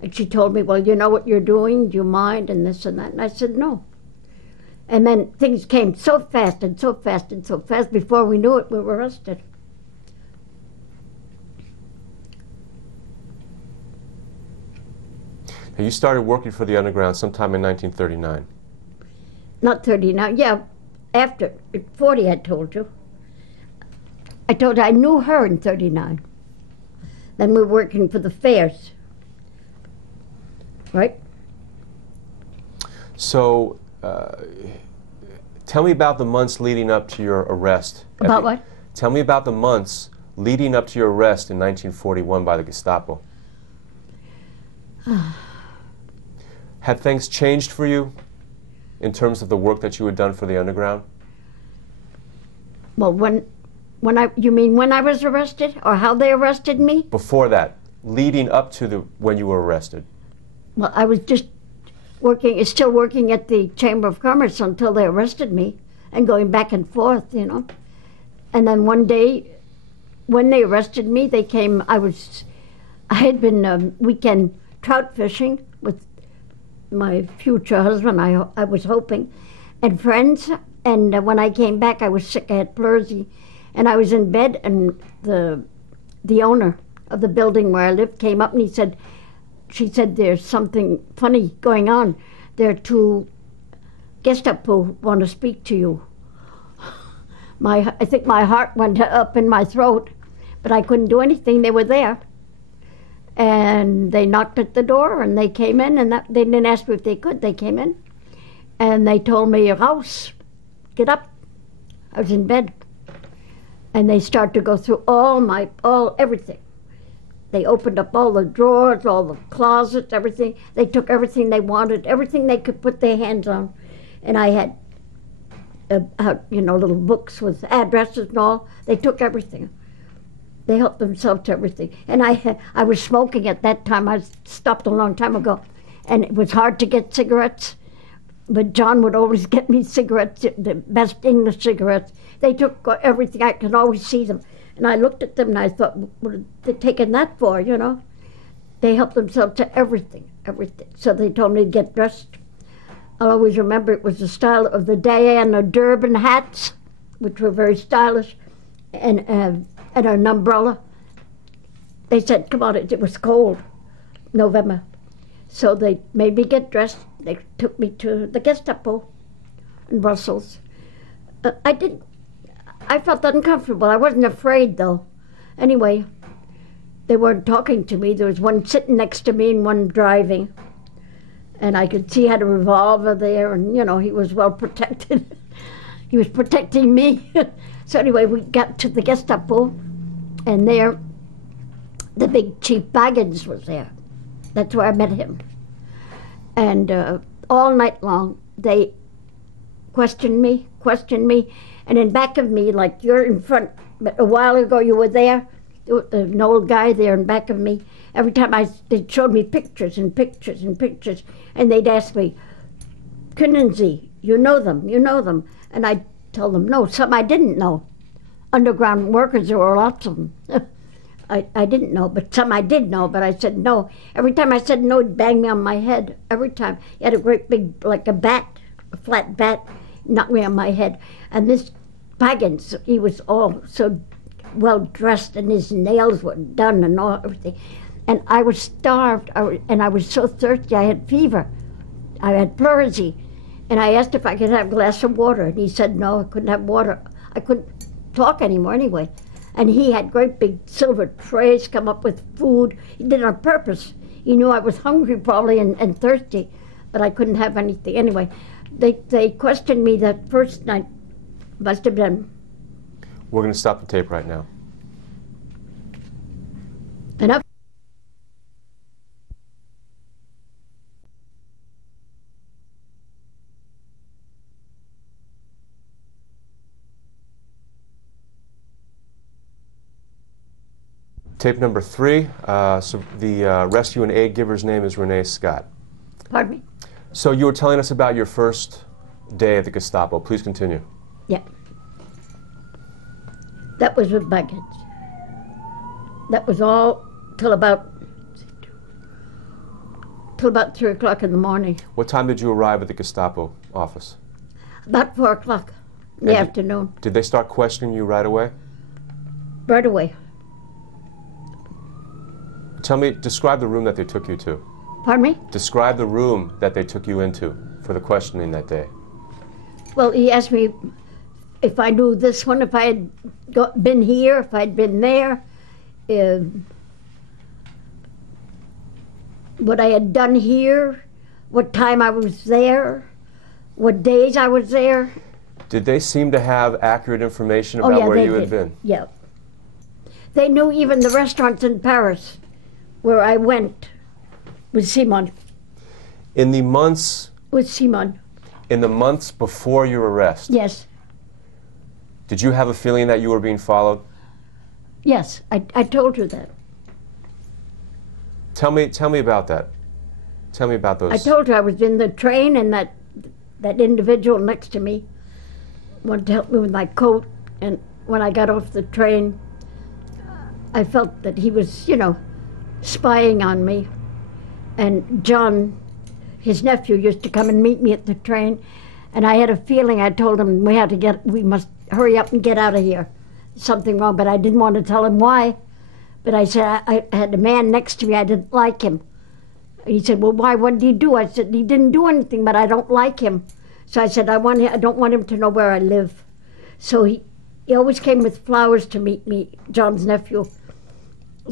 And she told me, well, you know what you're doing? Do you mind? And this and that. And I said, no. And then things came so fast and so fast and so fast. Before we knew it, we were arrested. Now, you started working for the underground sometime in 1939. Not 39, yeah, after 40 I told you. I told her I knew her in 39. Then we were working for the fairs. Right? So, tell me about the months leading up to your arrest. About what? Tell me about the months leading up to your arrest in 1941 by the Gestapo. Had things changed for you in terms of the work that you had done for the underground? Well, you mean when I was arrested, or how they arrested me? Before that, leading up to when you were arrested. Well, I was just still working at the Chamber of Commerce until they arrested me, and going back and forth, you know. And then one day, when they arrested me, they came. I had been weekend trout fishing with my future husband, I was hoping, and friends. And when I came back, I was sick. I had pleurisy, and I was in bed. And the owner of the building where I lived came up, and she said, "There's something funny going on. There are two Gestapo want to speak to you." I think my heart went up in my throat, but I couldn't do anything. They were there. And they knocked at the door, and they came in, and they didn't ask me if they could. They came in, and they told me, "Raus, get up." I was in bed. And they started to go through everything. They opened up all the drawers, all the closets, everything. They took everything they wanted, everything they could put their hands on. And I had, little books with addresses and all. They took everything. They helped themselves to everything. And I was smoking at that time. I stopped a long time ago. And it was hard to get cigarettes. But John would always get me cigarettes, the best English cigarettes. They took everything. I could always see them. And I looked at them and I thought, what are they taking that for, you know? They helped themselves to everything, everything. So they told me to get dressed. I'll always remember it was the style of the Diana Durban hats, which were very stylish, and an umbrella. They said, come on, it was cold, November. So they made me get dressed. They took me to the Gestapo in Brussels. I felt uncomfortable. I wasn't afraid, though. Anyway, they weren't talking to me. There was one sitting next to me and one driving. And I could see he had a revolver there, and, he was well protected. He was protecting me. So anyway, we got to the Gestapo, and there, the big Chief Baggins was there. That's where I met him. And all night long, they questioned me, and in back of me, like you're in front, but a while ago you were there, an old guy there in back of me. Every time they showed me pictures and pictures and pictures, and they'd ask me, "Können Sie, you know them?" And I'd tell them, no, some I didn't know. Underground workers, there were lots of them. I didn't know, but some I did know, but I said no. Every time I said no, he'd bang me on my head. Every time. He had a great big, like a bat, a flat bat, knocked me on my head. And this Baggins, he was all so well dressed, and his nails were done and all everything. And I was starved, and I was so thirsty. I had fever. I had pleurisy. And I asked if I could have a glass of water, and he said no, I couldn't have water. I couldn't talk anymore anyway. And he had great big silver trays come up with food. He did it on purpose. He knew I was hungry probably and thirsty, but I couldn't have anything. Anyway, they questioned me that first night. Must have been We're going to stop the tape right now. enough. Tape number 3, so the rescue and aid giver's name is Renee Scott. Pardon me? So you were telling us about your first day at the Gestapo. Please continue. Yeah. That was with baggage. That was all till about 3 o'clock in the morning. What time did you arrive at the Gestapo office? About 4 o'clock in the afternoon. Did they start questioning you right away? Right away. Describe the room that they took you to. Pardon me? Describe the room that they took you into for the questioning that day. Well, he asked me if I knew this one, if I had been here, if I'd been there, what I had done here, what time I was there, what days I was there. Did they seem to have accurate information about where you had been? Yeah. They knew even the restaurants in Paris where I went with Simon. In the months With Simon. In the months before your arrest, Yes. did you have a feeling that you were being followed? Yes, I told you that. Tell me about that. Tell me about those. I told her I was in the train and that individual next to me wanted to help me with my coat, and when I got off the train, I felt that he was, spying on me. And John, his nephew, used to come and meet me at the train, and I had a feeling. I told him we must hurry up and get out of here. Something wrong, but I didn't want to tell him why. But I said, I had a man next to me, I didn't like him. He said, well, why, what did he do? I said, he didn't do anything, but I don't like him. So I said, I don't want him to know where I live. So he always came with flowers to meet me, John's nephew,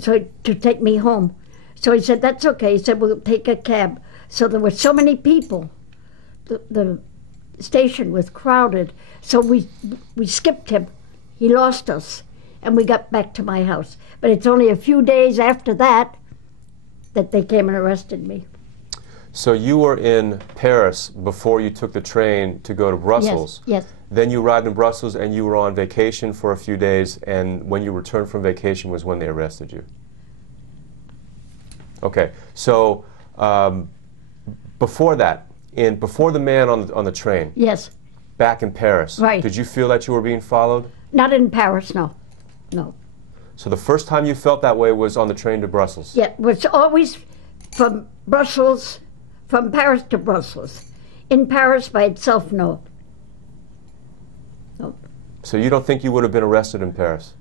to take me home. So he said, that's okay. He said, we'll take a cab. So there were so many people. The station was crowded. So we skipped him. He lost us, and we got back to my house. But it's only a few days after that they came and arrested me. So you were in Paris before you took the train to go to Brussels. Yes, yes. Then you arrived in Brussels and you were on vacation for a few days, and when you returned from vacation was when they arrested you. Okay, so before that, before the man on the train, Yes. back in Paris, Right. did you feel that you were being followed? Not in Paris, no. No. So the first time you felt that way was on the train to Brussels? Yeah, it was always from Paris to Brussels. In Paris by itself, no. No. So you don't think you would have been arrested in Paris?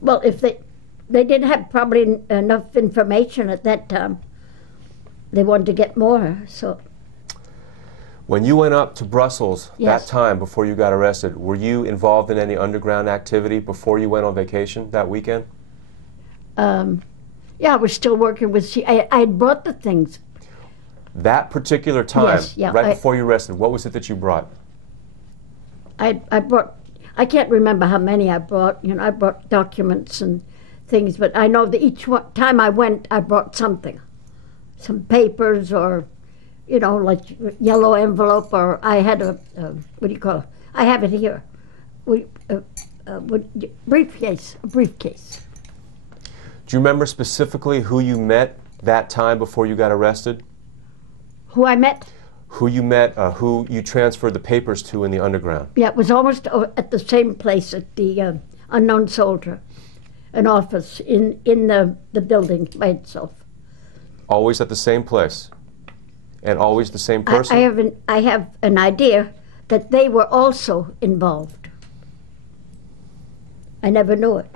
Well, if they didn't have probably enough information at that time. They wanted to get more, so. When you went up to Brussels Yes. that time before you got arrested, were you involved in any underground activity before you went on vacation that weekend? Yeah, I was still working with, I had brought the things. That particular time, Yes, yeah, right before you arrested, what was it that you brought? I brought, I can't remember how many I brought. I brought documents and things, but I know that each time I went, I brought something. Some papers or, like yellow envelope, or I had what do you call it? I have it here. Briefcase, a briefcase. Do you remember specifically who you met that time before you got arrested? Who I met? Who you met, who you transferred the papers to in the underground? Yeah, it was almost at the same place at the Unknown Soldier, an office in the building by itself. Always at the same place? And always the same person? I have an idea that they were also involved. I never knew it.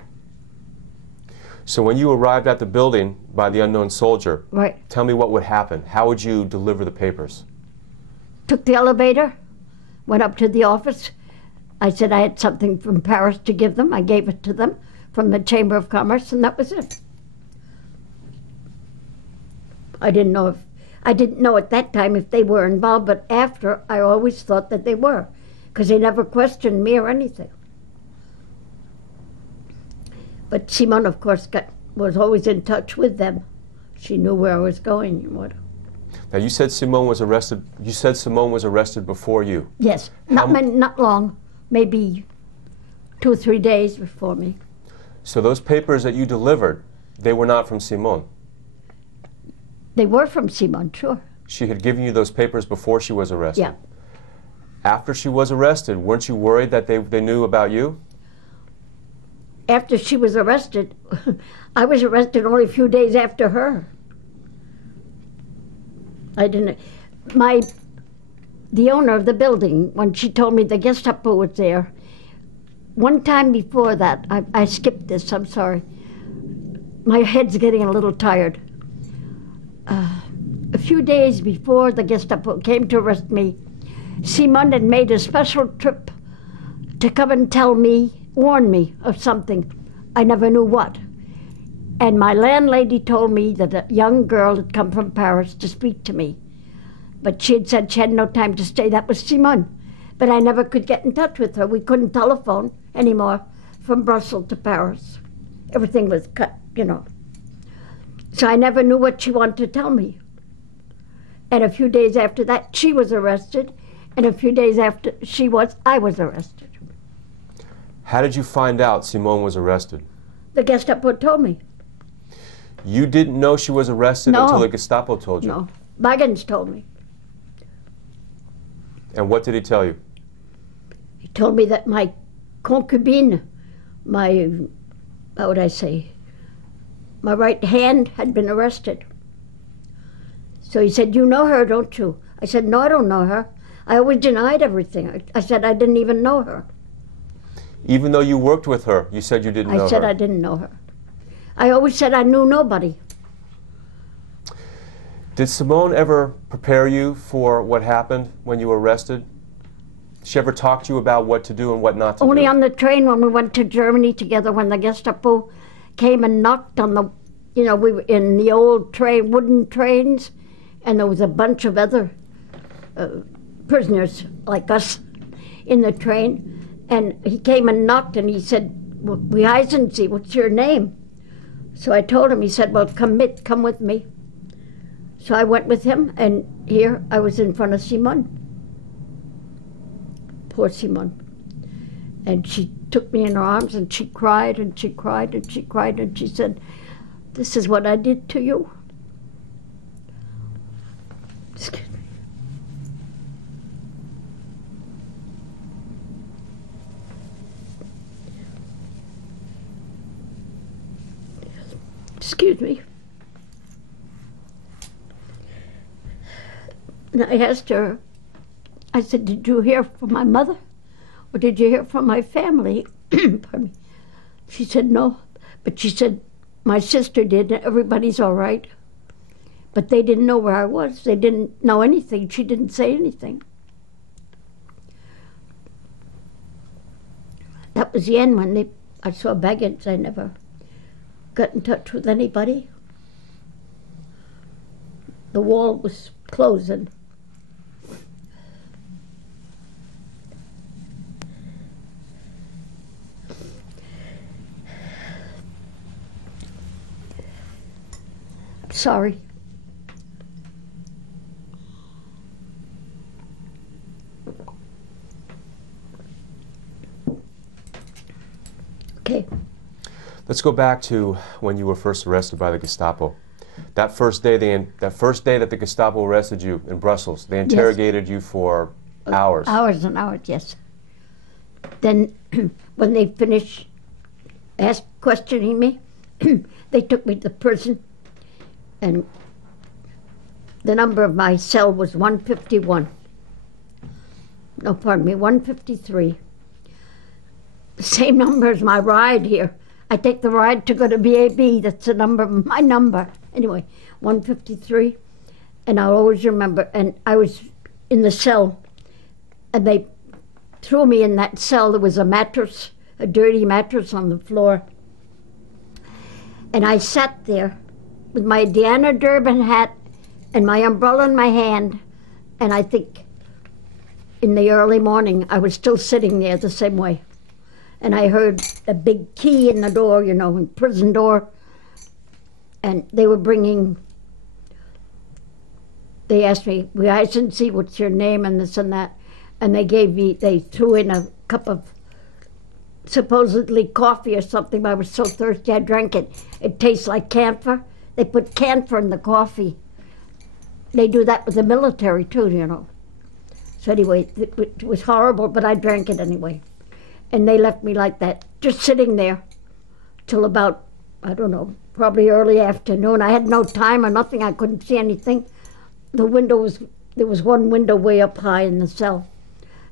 So when you arrived at the building by the Unknown Soldier, Right. tell me what would happen. How would you deliver the papers? Took the elevator, went up to the office, I said I had something from Paris to give them. I gave it to them from the Chamber of Commerce, and that was it. I didn't know at that time if they were involved, but after, I always thought that they were, because they never questioned me or anything. But Simone, of course, was always in touch with them. She knew where I was going and what. Now you said Simone was arrested. You said Simone was arrested before you. Yes, not long, maybe 2 or 3 days before me. So those papers that you delivered, they were not from Simone. They were from Simone, sure. She had given you those papers before she was arrested. Yeah. After she was arrested, weren't you worried that they knew about you? After she was arrested, I was arrested only a few days after her. The owner of the building, when she told me the Gestapo was there, one time before that, I skipped this, I'm sorry. My head's getting a little tired. A few days before the Gestapo came to arrest me, Simone had made a special trip to come and warn me of something. I never knew what. And my landlady told me that a young girl had come from Paris to speak to me. But she had said she had no time to stay. That was Simone. But I never could get in touch with her. We couldn't telephone anymore from Brussels to Paris. Everything was cut, you know. So I never knew what she wanted to tell me. And a few days after that, she was arrested. And a few days after I was arrested. How did you find out Simone was arrested? The Gestapo told me. You didn't know she was arrested until the Gestapo told you? No. Baggins told me. And what did he tell you? He told me that my concubine, my right hand had been arrested. So he said, "You know her, don't you?" I said, "No, I don't know her. I always denied everything." I said I didn't even know her. Even though you worked with her, you said you didn't know her? I said I didn't know her. I always said I knew nobody. Did Simone ever prepare you for what happened when you were arrested? Did she ever talk to you about what to do and what not to do? Only on the train when we went to Germany together, when the Gestapo came and knocked on the, we were in the old wooden trains, and there was a bunch of other prisoners like us in the train. And he came and knocked, and he said, "Wie heißen Sie? What's your name?" So I told him. He said, "Well, come with me." So I went with him, and here I was in front of Simone. Poor Simone. And she took me in her arms, and she cried, and she cried, and she cried, and she said, "This is what I did to you." Excuse me. Excuse me. And I asked her, I said, "Did you hear from my mother? Or did you hear from my family?" Pardon me. She said, "No." But she said, "My sister did, and everybody's all right." But they didn't know where I was. They didn't know anything. She didn't say anything. That was the end when I saw Baggins. I never got in touch with anybody. The wall was closing. Sorry. Okay. Let's go back to when you were first arrested by the Gestapo. That first day that the Gestapo arrested you in Brussels, they interrogated you for hours. Hours and hours, yes. Then when they finished questioning me, they took me to prison, and the number of my cell was 151. No, pardon me, 153. The same number as my ride here. I take the ride to go to BAB. That's the number, my number. Anyway, 153. And I'll always remember. And I was in the cell, and they threw me in that cell. There was a mattress, a dirty mattress on the floor. And I sat there with my Diana Durbin hat and my umbrella in my hand. And I think in the early morning, I was still sitting there the same way. And I heard a big key in the door, you know, in prison door. And they were bringing, they asked me, I didn't see what's your name and this and that. And they threw in a cup of supposedly coffee or something. I was so thirsty, I drank it. It tastes like camphor. They put camphor in the coffee. They do that with the military too, you know. So anyway, it was horrible, but I drank it anyway. And they left me like that, just sitting there till about, I don't know, probably early afternoon. I had no time or nothing. I couldn't see anything. There was one window way up high in the cell.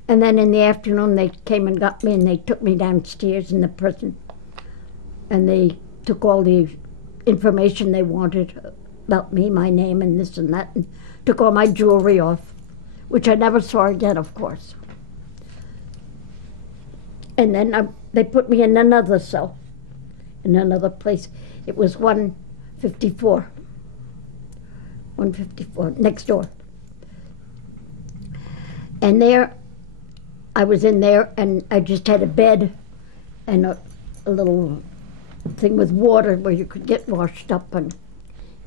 And then in the afternoon, they came and got me, and they took me downstairs in the prison. And they took all the information they wanted about me, my name and this and that, and took all my jewelry off, which I never saw again, of course. And then they put me in another cell, in another place. It was 154. 154, next door. And there, I was in there, and I just had a bed and a little thing with water where you could get washed up and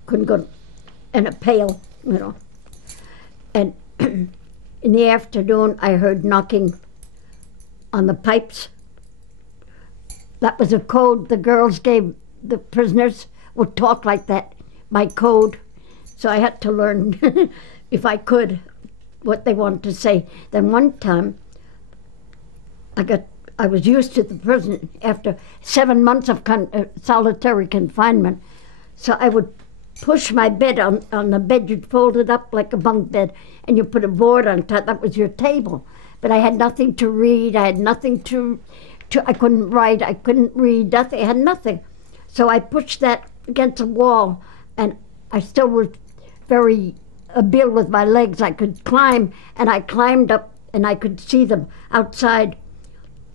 couldn't go, and a pail, you know. And in the afternoon, I heard knocking on the pipes. That was a code the girls gave the prisoners, would talk like that, by code. So I had to learn, if I could, what they wanted to say. Then one time, I was used to the prison after 7 months of solitary confinement. So I would push my bed on the bed. You'd fold it up like a bunk bed, and you put a board on top. That was your table. But I had nothing to read. I had nothing to I couldn't write. I couldn't read. Nothing. I had nothing. So I pushed that against a wall, and I still was very able with my legs. I could climb, and I climbed up, and I could see them outside.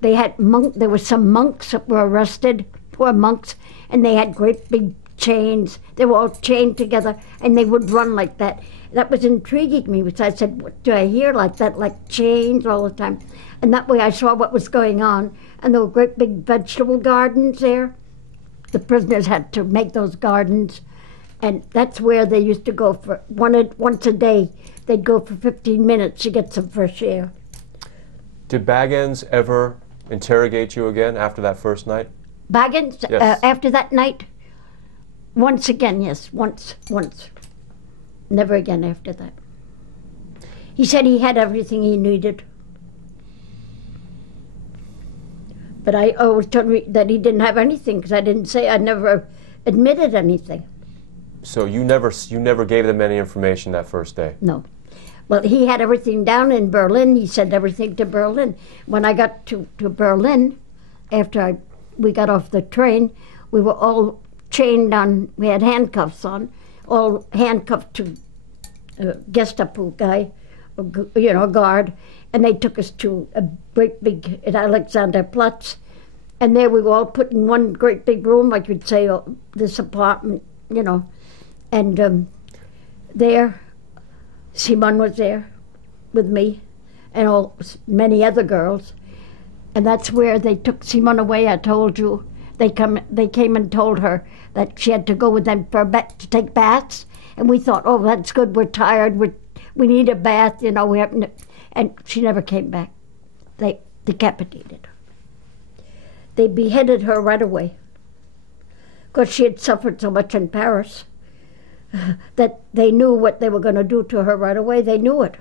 There were some monks that were arrested, poor monks, and they had great big chains. They were all chained together, and they would run like that. That was intriguing me, because I said, what do I hear like that, like chains all the time? And that way I saw what was going on, and there were great big vegetable gardens there. The prisoners had to make those gardens, and that's where they used to go for once a day. They'd go for 15 minutes to get some fresh air. Did Baggins ever interrogate you again after that first night? Baggins? Yes. After that night? Once again, yes, once. Never again after that. He said he had everything he needed. But I always told me that he didn't have anything, because I never admitted anything. So you never gave them any information that first day? No. Well, he had everything down in Berlin. He sent everything to Berlin. When I got to Berlin, after we got off the train, we were all chained on, we had handcuffs on, all handcuffed to a Gestapo guy, you know, guard, and they took us to a great big, at Alexanderplatz, and there we were all put in one great big room, like you'd say, this apartment, you know, and there, Simone was there with me, and many other girls, and that's where they took Simone away. I told you, they came and told her that she had to go with them to take baths, and we thought, oh, that's good. We're tired. We need a bath, you know. And she never came back. They decapitated her. They beheaded her right away, because she had suffered so much in Paris that they knew what they were going to do to her right away. They knew it.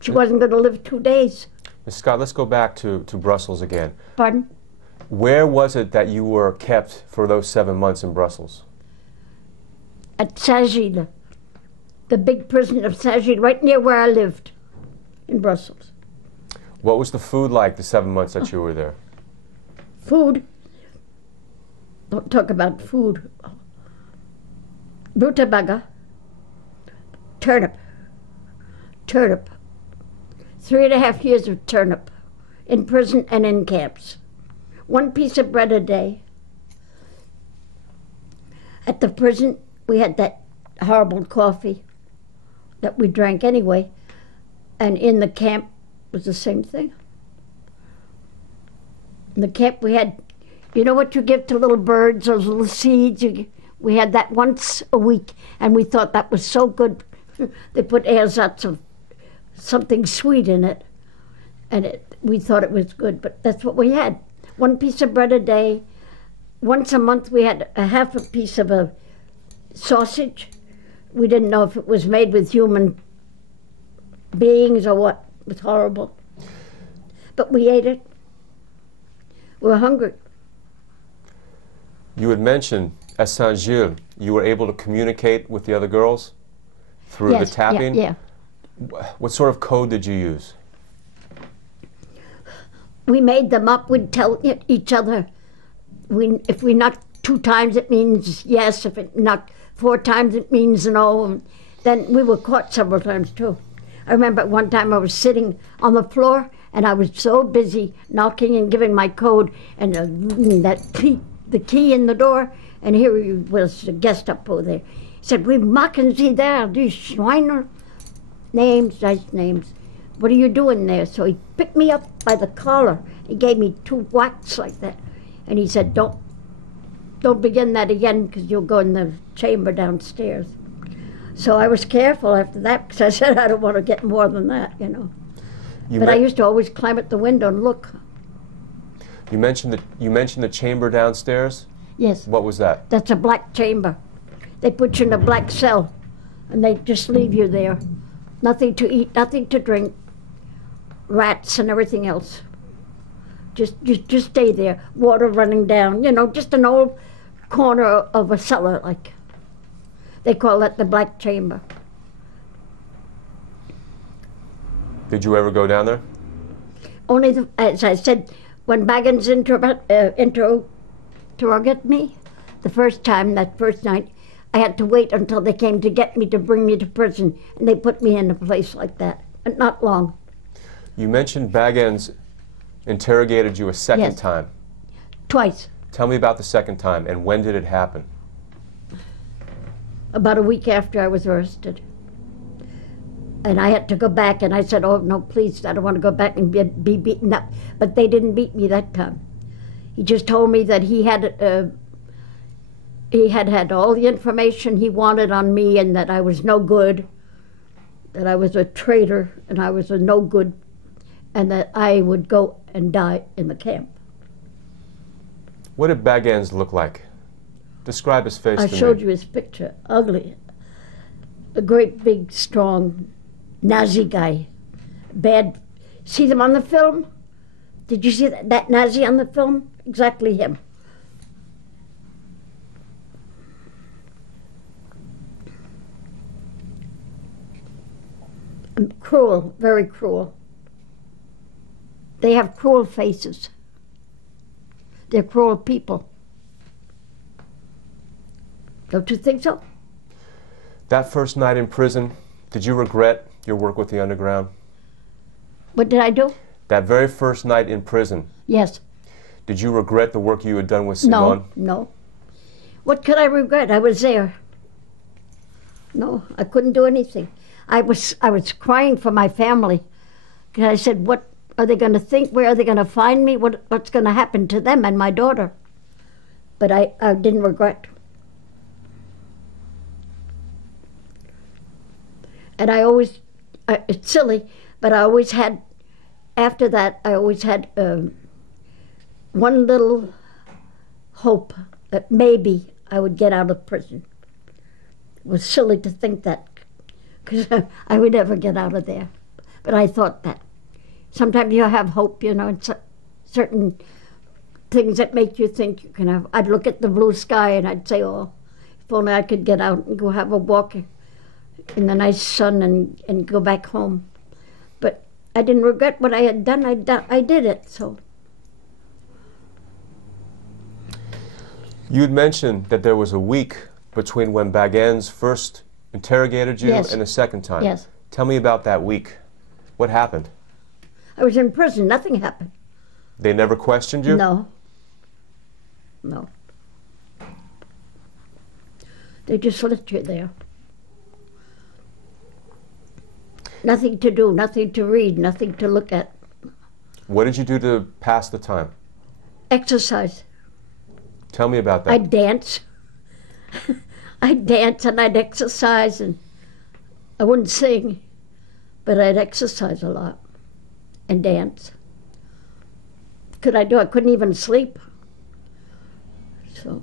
She wasn't going to live 2 days. Ms. Scott, let's go back to Brussels again. Pardon? Where was it that you were kept for those 7 months in Brussels? At Saint-Gilles, the big prison of Saint-Gilles, right near where I lived in Brussels. What was the food like the 7 months that you were there? Food? Don't talk about food. Rutabaga, turnip. 3.5 years of turnip in prison and in camps. 1 piece of bread a day. At the prison, we had that horrible coffee that we drank anyway, and in the camp was the same thing. In the camp we had, you know what you give to little birds, those little seeds? We had that once a week, and we thought that was so good. They put ersatz of something sweet in it, and we thought it was good, but that's what we had. 1 piece of bread a day. Once a month we had a half a piece of a sausage. We didn't know if it was made with human beings or what. It was horrible. But we ate it. We were hungry. You had mentioned at Saint-Gilles you were able to communicate with the other girls through the tapping. Yeah. What sort of code did you use? We made them up. We'd tell each other. If we knock 2 times, it means yes. If it knocked 4 times, it means no. And then we were caught several times too. I remember one time I was sitting on the floor and I was so busy knocking and giving my code, and the key in the door, and here he was the Gestapo there. He said, "We machen Sie there, die Schweiner." Names, nice names. "What are you doing there?" So he picked me up by the collar. He gave me 2 whacks like that. And he said, don't begin that again, because you'll go in the chamber downstairs. So I was careful after that, because I said I don't want to get more than that, you know. But I used to always climb at the window and look. You mentioned the chamber downstairs? Yes. What was that? That's a black chamber. They put you in a black cell, and they just leave you there. Nothing to eat, nothing to drink, rats and everything else. Just stay there, water running down, you know, just an old corner of a cellar, like. They call that the black chamber. Did you ever go down there? Only, as I said, when Baggins interrogated me, the first time, that first night, I had to wait until they came to get me to bring me to prison, and they put me in a place like that, but not long. You mentioned Baggins interrogated you a second time. Twice. Tell me about the second time, and when did it happen? About a week after I was arrested. And I had to go back, and I said, "Oh, no, please, I don't want to go back and be beaten up." But they didn't beat me that time. He just told me that he had all the information he wanted on me, and that I was no good, that I was a traitor, and I was a no good, and that I would go and die in the camp. What did Baggins look like? Describe his face to me. I showed you his picture. Ugly. A great, big, strong Nazi guy. Bad. See them on the film? Did you see that Nazi on the film? Exactly him. And cruel, very cruel. They have cruel faces. They're cruel people. Don't you think so? That first night in prison, did you regret your work with the Underground? What did I do? That very first night in prison. Yes. Did you regret the work you had done with Simone? No. What could I regret? I was there. No, I couldn't do anything. I was crying for my family. Because I said, what are they going to think? Where are they going to find me? What's going to happen to them and my daughter? But I didn't regret. And I always, it's silly, but I always had, after that, I always had one little hope that maybe I would get out of prison. It was silly to think that, because I would never get out of there. But I thought that. Sometimes you have hope, you know, and certain things that make you think you can have. I'd look at the blue sky and I'd say, oh, if only I could get out and go have a walk in the nice sun and go back home. But I didn't regret what I had done. I did it, so. You had mentioned that there was a week between when Baggins first interrogated you Yes. and the second time. Yes. Tell me about that week. What happened? I was in prison. Nothing happened. They never questioned you? No. No. They just left you there. Nothing to do, nothing to read, nothing to look at. What did you do to pass the time? Exercise. Tell me about that. I'd dance. I'd dance and I'd exercise, and I wouldn't sing, but I'd exercise a lot and dance. Could I do? I couldn't even sleep. So,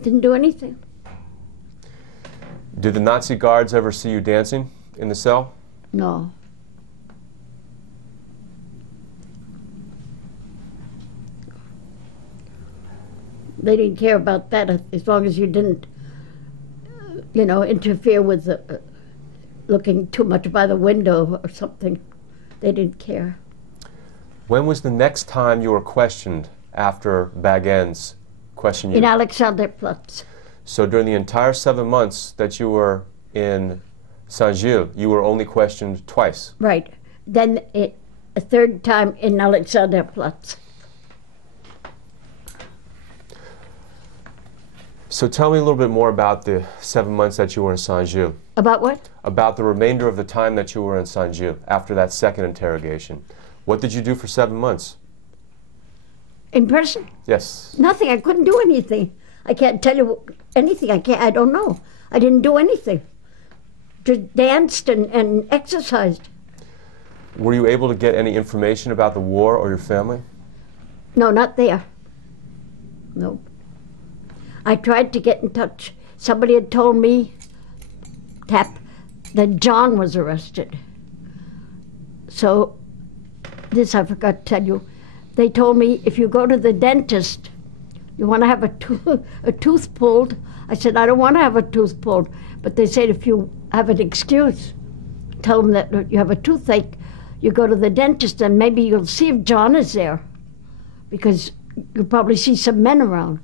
didn't do anything. Did the Nazi guards ever see you dancing in the cell? No. They didn't care about that as long as you didn't, interfere with looking too much by the window or something. They didn't care. When was the next time you were questioned after Bagen's questioned you? In Alexanderplatz. So during the entire 7 months that you were in Saint-Gilles, you were only questioned twice? Right. Then a third time in Alexanderplatz. So tell me a little bit more about the 7 months that you were in Saint-Gilles. About what? About the remainder of the time that you were in Saint-Gilles after that second interrogation. What did you do for 7 months? In prison? Yes. Nothing. I couldn't do anything. I can't tell you anything. I don't know. I didn't do anything. Just danced and exercised. Were you able to get any information about the war or your family? No, not there. No. I tried to get in touch. Somebody had told me, that John was arrested. So, this I forgot to tell you. They told me, if you go to the dentist, you want to have a tooth pulled. I said, I don't want to have a tooth pulled. But they said, if you have an excuse, tell them that you have a toothache, you go to the dentist and maybe you'll see if John is there, because you'll probably see some men around.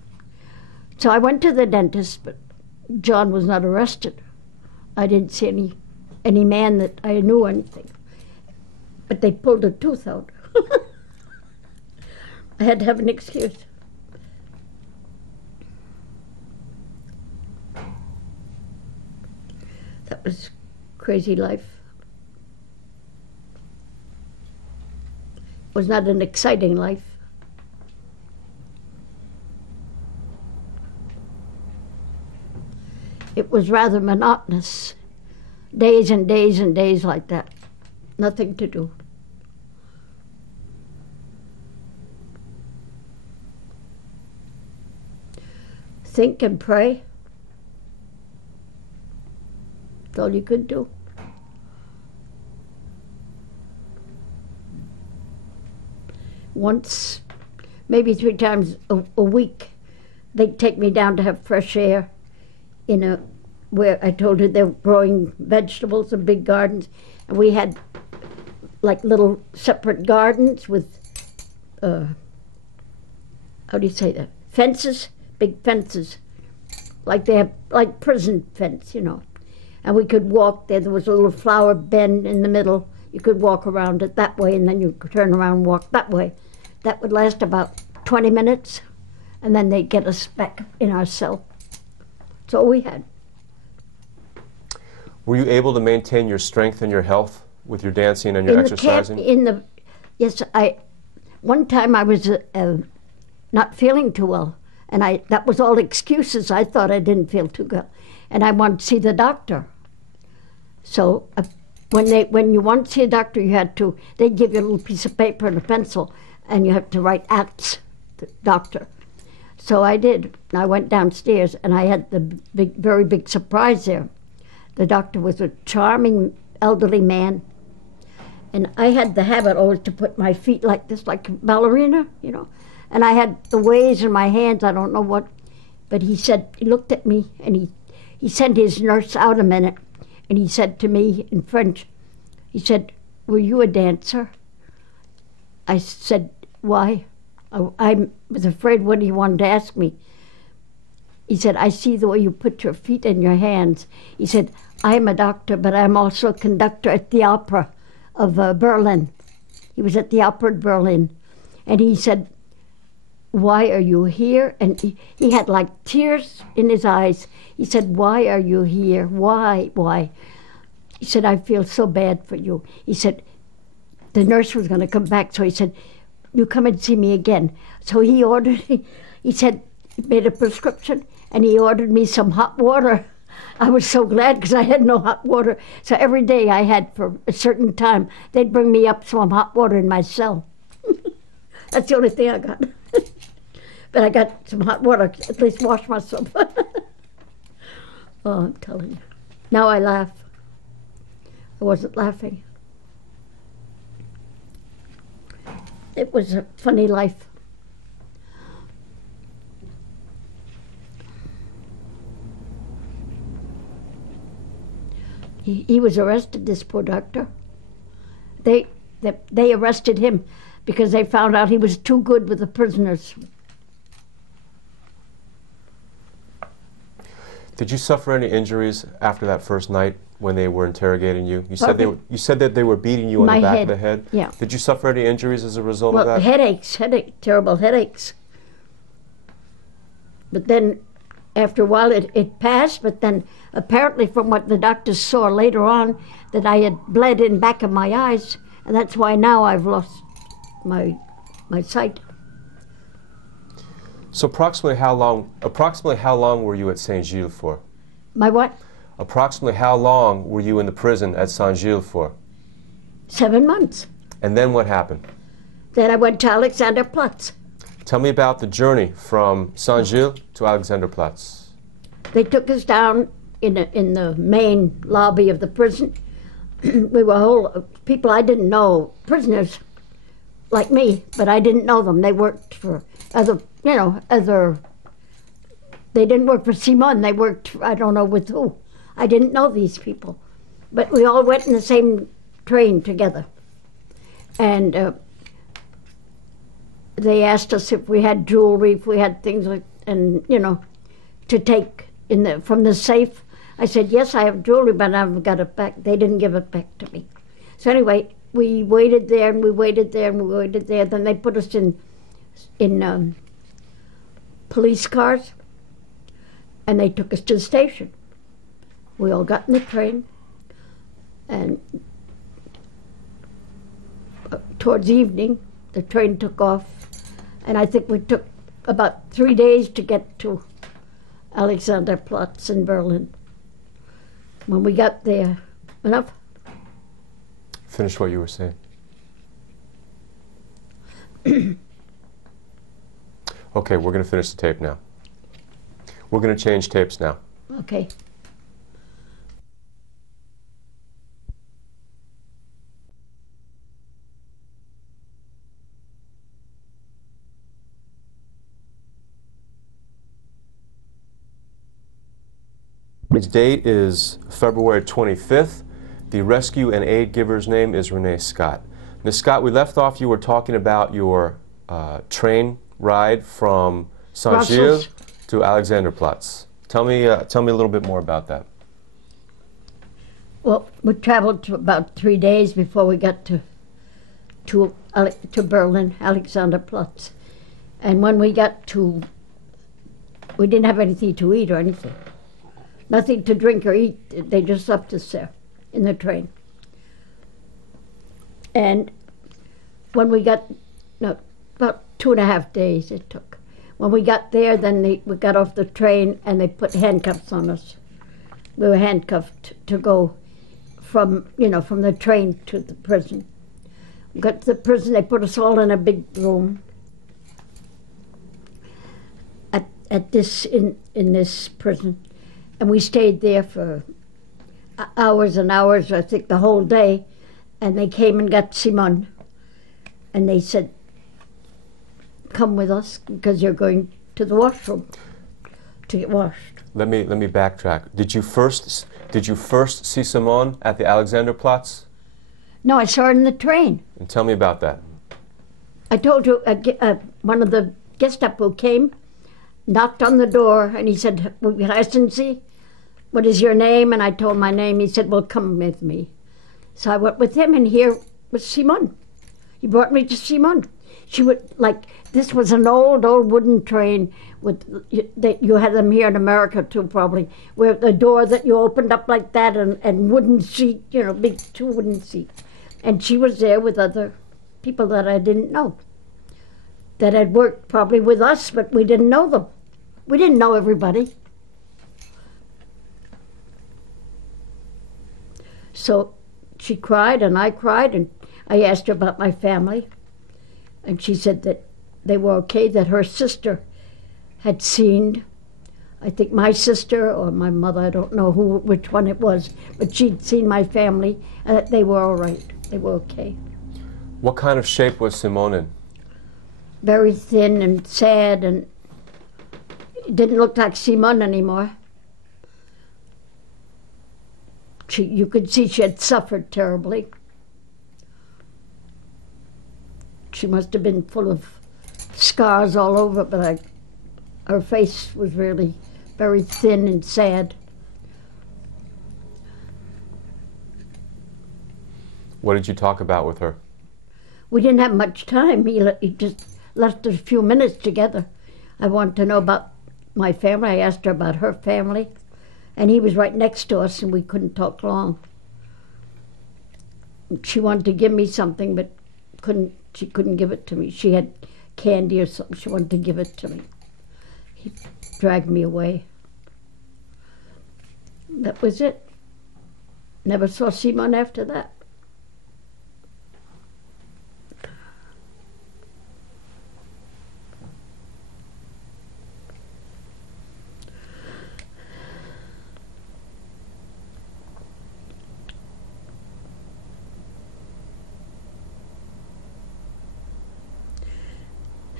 So I went to the dentist, but John was not arrested. I didn't see any man that I knew anything. But they pulled a tooth out. I had to have an excuse. That was crazy life. It was not an exciting life. It was rather monotonous. Days and days and days like that. Nothing to do. Think and pray. That's all you could do. Once, maybe 3 times a week, they'd take me down to have fresh air where I told her they were growing vegetables and big gardens, and we had like little separate gardens with, how do you say that? Fences, big fences, like they have, like prison fence, And we could walk there. There was a little flower bed in the middle. You could walk around it that way, and then you could turn around and walk that way. That would last about 20 minutes, and then they'd get us back in our cell. That's all we had. Were you able to maintain your strength and your health with your dancing and your exercising? Yes, one time I was not feeling too well, and that was all excuses. I thought I didn't feel too good, and I wanted to see the doctor. So when you want to see a doctor, they'd give you a little piece of paper and a pencil, and you have to write "Acts," the doctor. So I did. I went downstairs, and I had the very big surprise there. The doctor was a charming elderly man, and I had the habit always to put my feet like this, like a ballerina, And I had the ways in my hands, I don't know what, but he looked at me, and he sent his nurse out a minute, and he said to me in French, he said, "Were you a dancer?" I said, "Why?" I was afraid what he wanted to ask me. He said, "I see the way you put your feet in your hands." He said, "I'm a doctor, but I'm also a conductor at the opera of Berlin." He was at the Opera in Berlin. And he said, "Why are you here?" And he had like tears in his eyes. He said, "Why are you here? Why? Why?" He said, "I feel so bad for you." He said, the nurse was going to come back, so he said, "You come and see me again." So he ordered, he said, he made a prescription, and he ordered me some hot water. I was so glad because I had no hot water. So every day I had, for a certain time, they'd bring me up some hot water in my cell. That's the only thing I got. But I got some hot water, at least wash myself. Oh, I'm telling you. Now I laugh. I wasn't laughing. It was a funny life. He was arrested, this poor doctor. They arrested him because they found out he was too good with the prisoners. Did you suffer any injuries after that first night when they were interrogating you? You said Pardon? you said that they were beating you on My the back head. of the head. Yeah. Did you suffer any injuries as a result Well, of that? headaches, terrible headaches. But then, after a while, it passed. But then, apparently, from what the doctors saw later on, that I had bled in back of my eyes, and that's why now I've lost my sight. So approximately how long were you at Saint Gilles for? My what? Approximately how long were you in the prison at Saint Gilles for? 7 months. And then what happened? Then I went to Alexanderplatz. Tell me about the journey from Saint Gilles to Alexanderplatz. They took us down in the main lobby of the prison. We were whole people I didn't know, prisoners like me, but I didn't know them. They worked for other. They didn't work for Simon. They worked, I don't know with who. I didn't know these people, but we all went in the same train together. And they asked us if we had jewelry, if we had things like, and to take from the safe. I said, "Yes, I have jewelry, but I haven't got it back." They didn't give it back to me. So anyway, we waited there, and we waited there, and we waited there. Then they put us in police cars, and they took us to the station. We all got in the train, and towards evening, the train took off, and I think we took about 3 days to get to Alexanderplatz in Berlin. When we got there, enough? Finish what you were saying. Okay, we're going to finish the tape now. We're going to change tapes now. Okay. Its date is February 25th. The rescue and aid giver's name is Renee Scott. Ms. Scott, we left off, you were talking about your train ride from Saint Gilles to Alexanderplatz. Tell me a little bit more about that. Well, we traveled to about 3 days before we got to Berlin, Alexanderplatz. And when we got to, we didn't have anything to eat or anything. Nothing to drink or eat. They just left us there in the train. And when we got, about 2.5 days it took. When we got there, then we got off the train and they put handcuffs on us. We were handcuffed to go from the train to the prison. We got to the prison, they put us all in a big room in this prison. And we stayed there for hours and hours, I think the whole day. And they came and got Simon. And they said, "Come with us because you're going to the washroom to get washed." Let me backtrack. Did you first see Simon at the Alexanderplatz? No, I saw her in the train. And tell me about that. I told you, one of the Gestapo came, knocked on the door, and he said, "Heißen Sie? What is your name?" And I told my name. He said, "Well, come with me." So I went with him, and here was Simon. He brought me to Simon. She would, like, this was an old wooden train with, that you had them here in America too, probably, where the door that you opened up like that and wooden seat, you know, big 2 wooden seats. And she was there with other people that I didn't know, that had worked probably with us, but we didn't know them. We didn't know everybody. So she cried and I cried, and I asked her about my family. And she said that they were okay, that her sister had seen, I think my sister or my mother, I don't know which one it was, but she'd seen my family and that they were all right. They were okay. What kind of shape was Simone in? Very thin and sad, and it didn't look like Simone anymore. You could see she had suffered terribly. She must have been full of scars all over, but her face was really very thin and sad. What did you talk about with her? We didn't have much time. He just left us a few minutes together. I wanted to know about my family. I asked her about her family, and he was right next to us, and we couldn't talk long. She wanted to give me something, but she couldn't give it to me. She had candy or something. She wanted to give it to me. He dragged me away. That was it. Never saw Simon after that.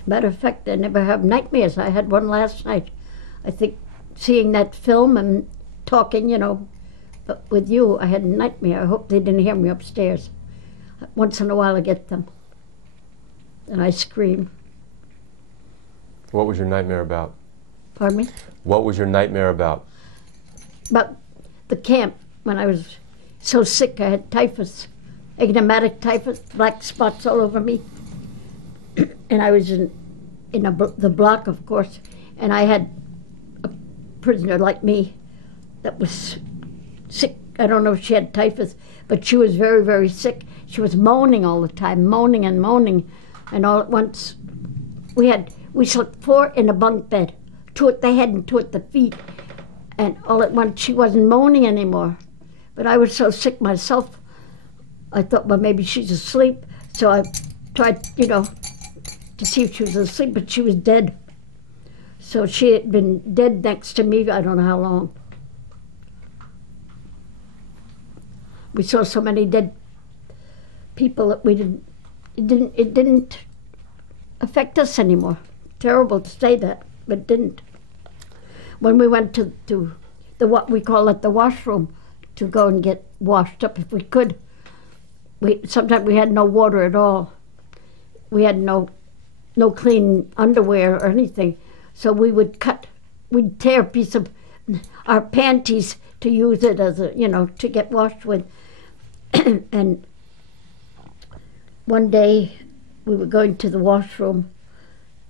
Matter of fact, I never have nightmares. I had one last night. I think seeing that film and talking, you know, but with you, I had a nightmare. I hope they didn't hear me upstairs. Once in a while I get them. And I scream. What was your nightmare about? Pardon me? What was your nightmare about? About the camp, when I was so sick. I had typhus, enigmatic typhus, black spots all over me. And I was in the block, of course, and I had a prisoner like me that was sick. I don't know if she had typhus, but she was very, very sick. She was moaning all the time, moaning and moaning. And all at once, we slept 4 in a bunk bed, 2 at the head and 2 at the feet. And all at once, she wasn't moaning anymore. But I was so sick myself, I thought, well, maybe she's asleep. So I tried, you know, to see if she was asleep, but she was dead. So she had been dead next to me, I don't know how long. We saw so many dead people that it didn't affect us anymore. Terrible to say that, but it didn't. When we went to the what we call it the washroom to go and get washed up if we could, sometimes we had no water at all. We had no clean underwear or anything. So we'd tear a piece of our panties to use it as a, you know, to get washed with. And one day we were going to the washroom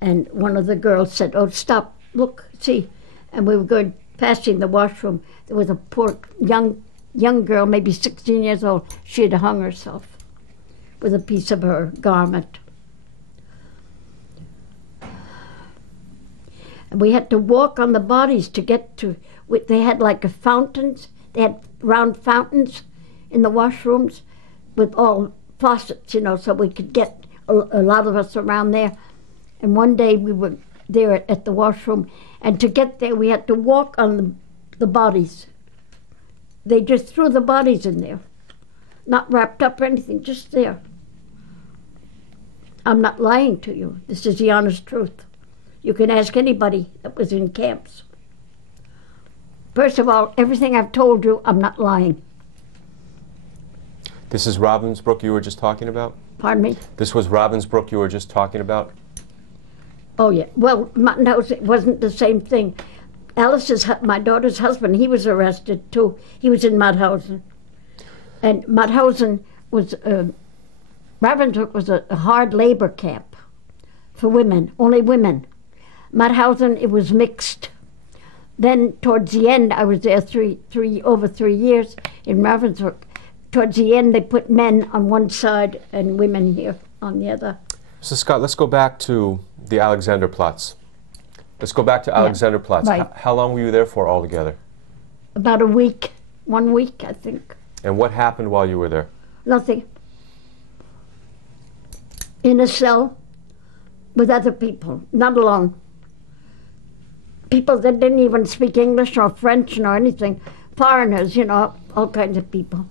and one of the girls said, "Oh, stop, look, see." And we were going, passing the washroom. There was a poor young girl, maybe 16 years old. She had hung herself with a piece of her garment. And we had to walk on the bodies to get to, they had like fountains, they had round fountains in the washrooms with all faucets, you know, so we could get a lot of us around there. And one day we were there at the washroom, and to get there we had to walk on the bodies. They just threw the bodies in there, not wrapped up or anything, just there. I'm not lying to you. This is the honest truth. You can ask anybody that was in camps. First of all, everything I've told you, I'm not lying. This is Ravensbrück you were just talking about? Pardon me? This was Ravensbrück you were just talking about? Oh, yeah. Well, no, it wasn't the same thing. My daughter's husband, he was arrested too. He was in Mauthausen. And Mauthausen was Ravensbrück was a hard labor camp for women, only women. Mauthausen, it was mixed. Then towards the end, I was there over 3 years in Ravensbrück. Towards the end, they put men on one side and women here on the other. So Scott, let's go back to the Alexanderplatz. Let's go back to Alexanderplatz. right. How long were you there for altogether? About a week, 1 week, I think. And what happened while you were there? Nothing. In a cell with other people, not alone. People that didn't even speak English or French nor anything. Foreigners, you know, all kinds of people.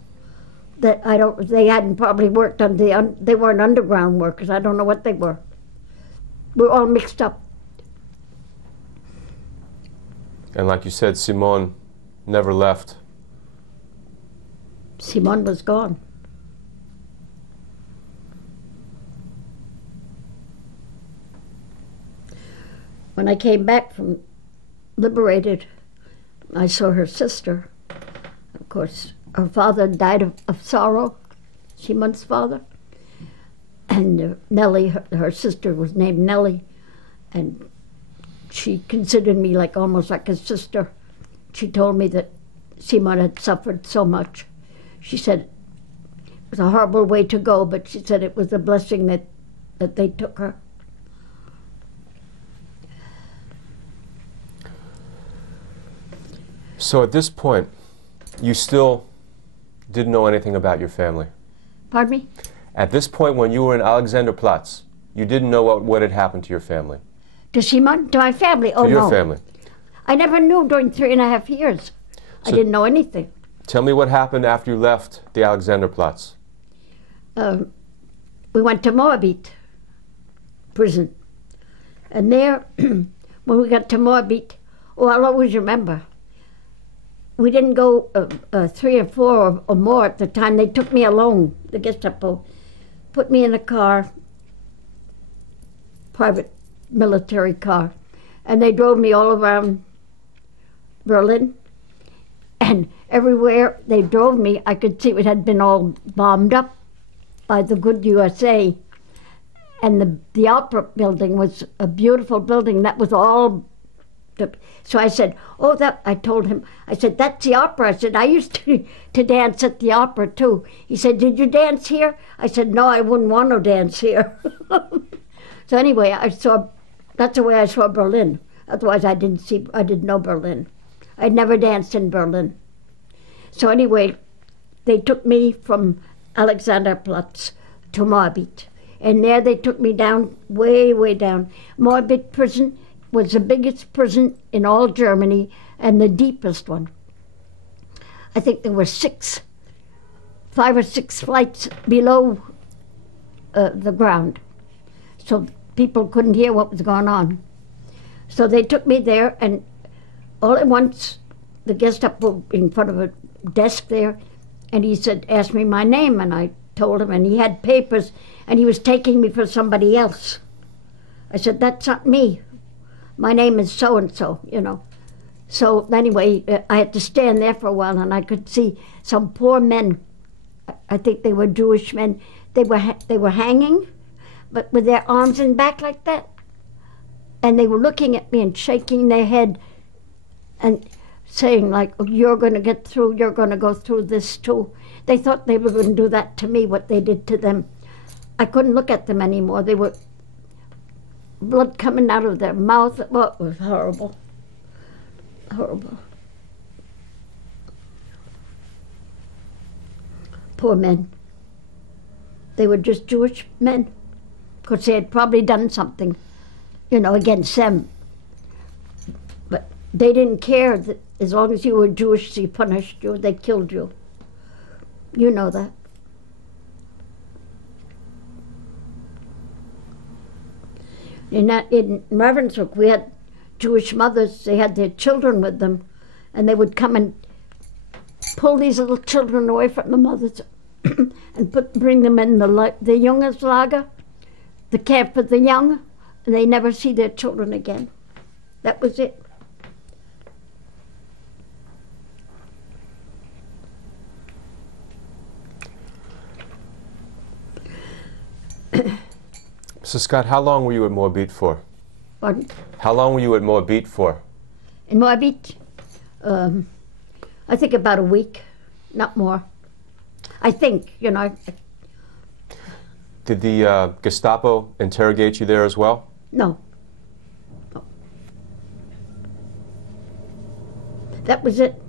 That they hadn't probably worked on they weren't underground workers. I don't know what they were. We're all mixed up. And like you said, Simone never left. Simone was gone. When I came back from liberated, I saw her sister. Of course, her father died of sorrow, Simone's father. And Nellie, her sister, was named Nellie. And she considered me almost like a sister. She told me that Simone had suffered so much. She said it was a horrible way to go, but she said it was a blessing that they took her. So at this point, you still didn't know anything about your family? Pardon me? At this point, when you were in Alexanderplatz, you didn't know what had happened to your family? To Simone? To my family? Oh, to your no. family? I never knew during 3.5 years. I didn't know anything. Tell me what happened after you left the Alexanderplatz. We went to Moabit prison. And there, when we got to Moabit, I'll always remember, we didn't go 3 or 4 or more at the time. They took me alone, the Gestapo, put me in a car, private military car, and they drove me all around Berlin. And everywhere they drove me, I could see it had been all bombed up by the good USA. And the opera building was a beautiful building. That was all. So I said, I told him, I said, that's the opera. I said, I used to dance at the opera too. He said, did you dance here? I said, no, I wouldn't want to dance here. So anyway, that's the way I saw Berlin. Otherwise I didn't know Berlin. I'd never danced in Berlin. So anyway, they took me from Alexanderplatz to Moabit. And there they took me down, way, way down. Moabit prison was the biggest prison in all Germany and the deepest one. I think there were 5 or 6 flights below the ground. So people couldn't hear what was going on. So they took me there, and all at once, the Gestapo in front of a desk there, and he asked me my name, and I told him, and he had papers, and he was taking me for somebody else. I said, that's not me. My name is so-and-so, you know. So anyway, I had to stand there for a while, and I could see some poor men. I think they were Jewish men. They were hanging, but with their arms and back like that. And they were looking at me and shaking their head and saying, you're going to get through, you're going to go through this too. They thought they were going to do that to me, what they did to them. I couldn't look at them anymore. They were blood coming out of their mouth. Well, it was horrible. Horrible. Poor men. They were just Jewish men, because they had probably done something, against them. But they didn't care that as long as you were Jewish, they punished you, they killed you. You know that. In Ravensbrück, we had Jewish mothers. They had their children with them, and they would come and pull these little children away from the mothers and bring them in the Jungenslager, the camp for the young, and they never see their children again. That was it. So Scott, how long were you at Moabit for? Pardon? How long were you at Moabit for? In Moabit, I think about a week, not more. I think, you know. Did the Gestapo interrogate you there as well? No. No. That was it.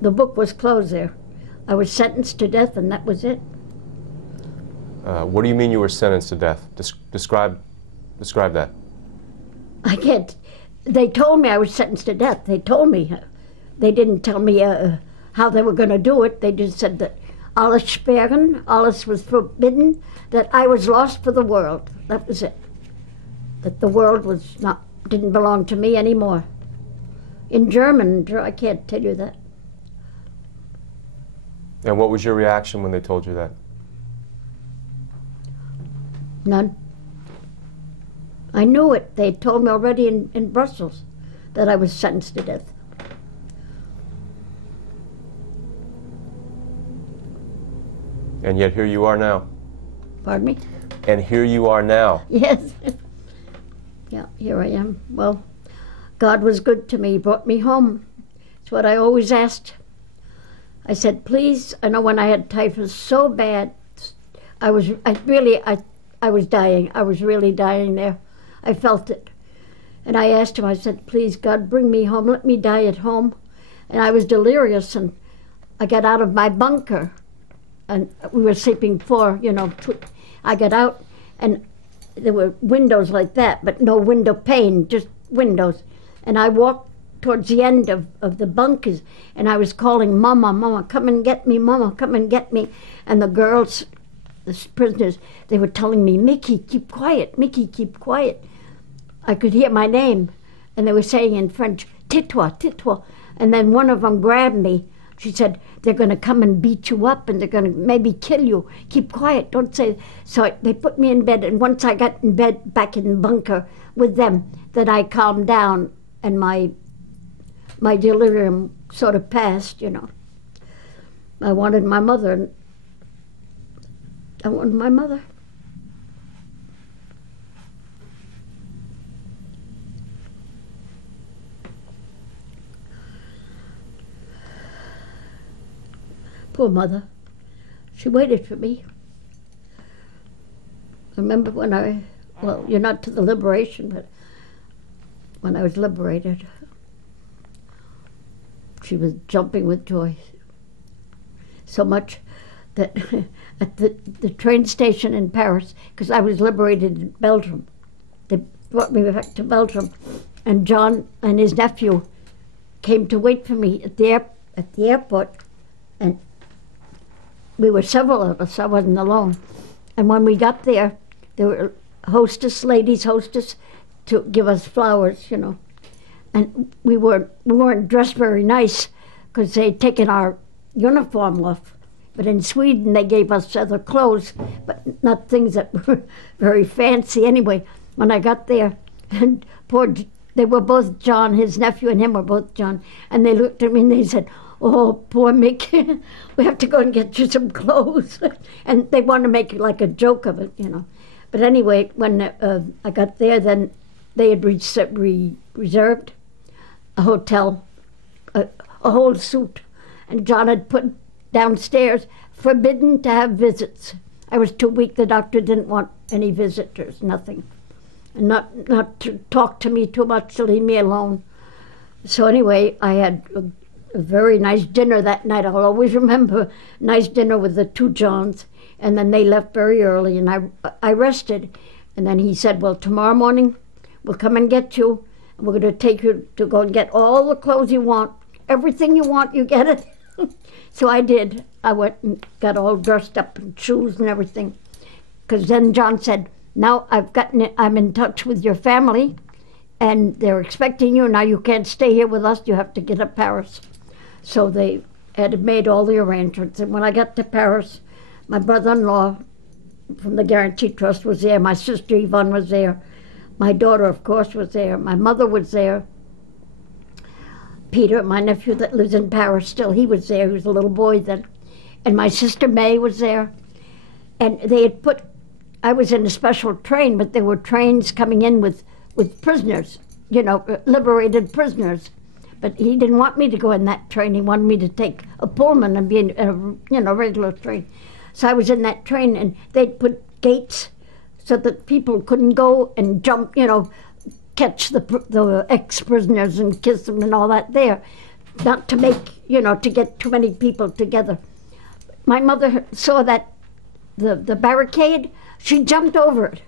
The book was closed there. I was sentenced to death, and that was it. What do you mean you were sentenced to death? Describe that. I can't. They told me I was sentenced to death. They told me. They didn't tell me how they were going to do it. They just said that alles sperren, alles was forbidden, that I was lost for the world. That was it. That the world didn't belong to me anymore. In German, I can't tell you that. And what was your reaction when they told you that? None. I knew it. They told me already in Brussels that I was sentenced to death. And yet here you are now. Pardon me? And here you are now. Yes. Yeah, here I am. Well, God was good to me. He brought me home. It's what I always asked. I said, please, I know when I had typhus so bad, I was dying. I was really dying there. I felt it. And I asked him, I said, please, God, bring me home. Let me die at home. And I was delirious, and I got out of my bunker. And we were sleeping I got out, and there were windows like that, but no window pane, just windows. And I walked towards the end of the bunkers, and I was calling, Mama, Mama, come and get me, Mama, come and get me. And the girls, the prisoners, they were telling me, Mickey, keep quiet, Mickey, keep quiet. I could hear my name, and they were saying in French, Tais-toi, tais-toi. And then one of them grabbed me. She said, they're going to come and beat you up, and they're going to maybe kill you. Keep quiet, don't say. So they put me in bed, and once I got in bed, back in the bunker with them, then I calmed down, and my delirium sort of passed, you know. I wanted my mother, and I wanted my mother. Poor mother. She waited for me. I remember when you're not to the liberation, but when I was liberated, she was jumping with joy. So much that at the train station in Paris, because I was liberated in Belgium, they brought me back to Belgium, and John and his nephew came to wait for me at the airport, and we were several of us, I wasn't alone. And when we got there were ladies hostess, to give us flowers, you know. And we weren't dressed very nice because they'd taken our uniform off. But in Sweden, they gave us other clothes, but not things that were very fancy. Anyway, when I got there, and they were both John, his nephew and him were both John, and they looked at me and they said, oh, poor Mick, we have to go and get you some clothes. And they wanted to make like a joke of it, you know. But anyway, when I got there, then they had reserved a hotel, a whole suite. And John had put downstairs, forbidden to have visits. I was too weak. The doctor didn't want any visitors, nothing. And not to talk to me too much, to leave me alone. So anyway, I had a very nice dinner that night. I'll always remember a nice dinner with the two Johns. And then they left very early, and I rested. And then he said, well, tomorrow morning we'll come and get you, and we're going to take you to go and get all the clothes you want. Everything you want, you get it. So I did. I went and got all dressed up in shoes and everything. Because then John said, now I'm in touch with your family, and they're expecting you. Now you can't stay here with us. You have to get to Paris. So they had made all the arrangements. And when I got to Paris, my brother-in-law from the Guarantee Trust was there. My sister Yvonne was there. My daughter, of course, was there. My mother was there. Peter, my nephew that lives in Paris still, he was there. He was a little boy then. And my sister May was there. And they had put I was in a special train, but there were trains coming in with prisoners, you know, liberated prisoners. But he didn't want me to go in that train. He wanted me to take a Pullman and be in a, you know, regular train. So I was in that train, and they'd put gates so that people couldn't go and jump, you know, catch the ex-prisoners and kiss them and all that there. Not to make, you know, to get too many people together. My mother saw that, the barricade, she jumped over it.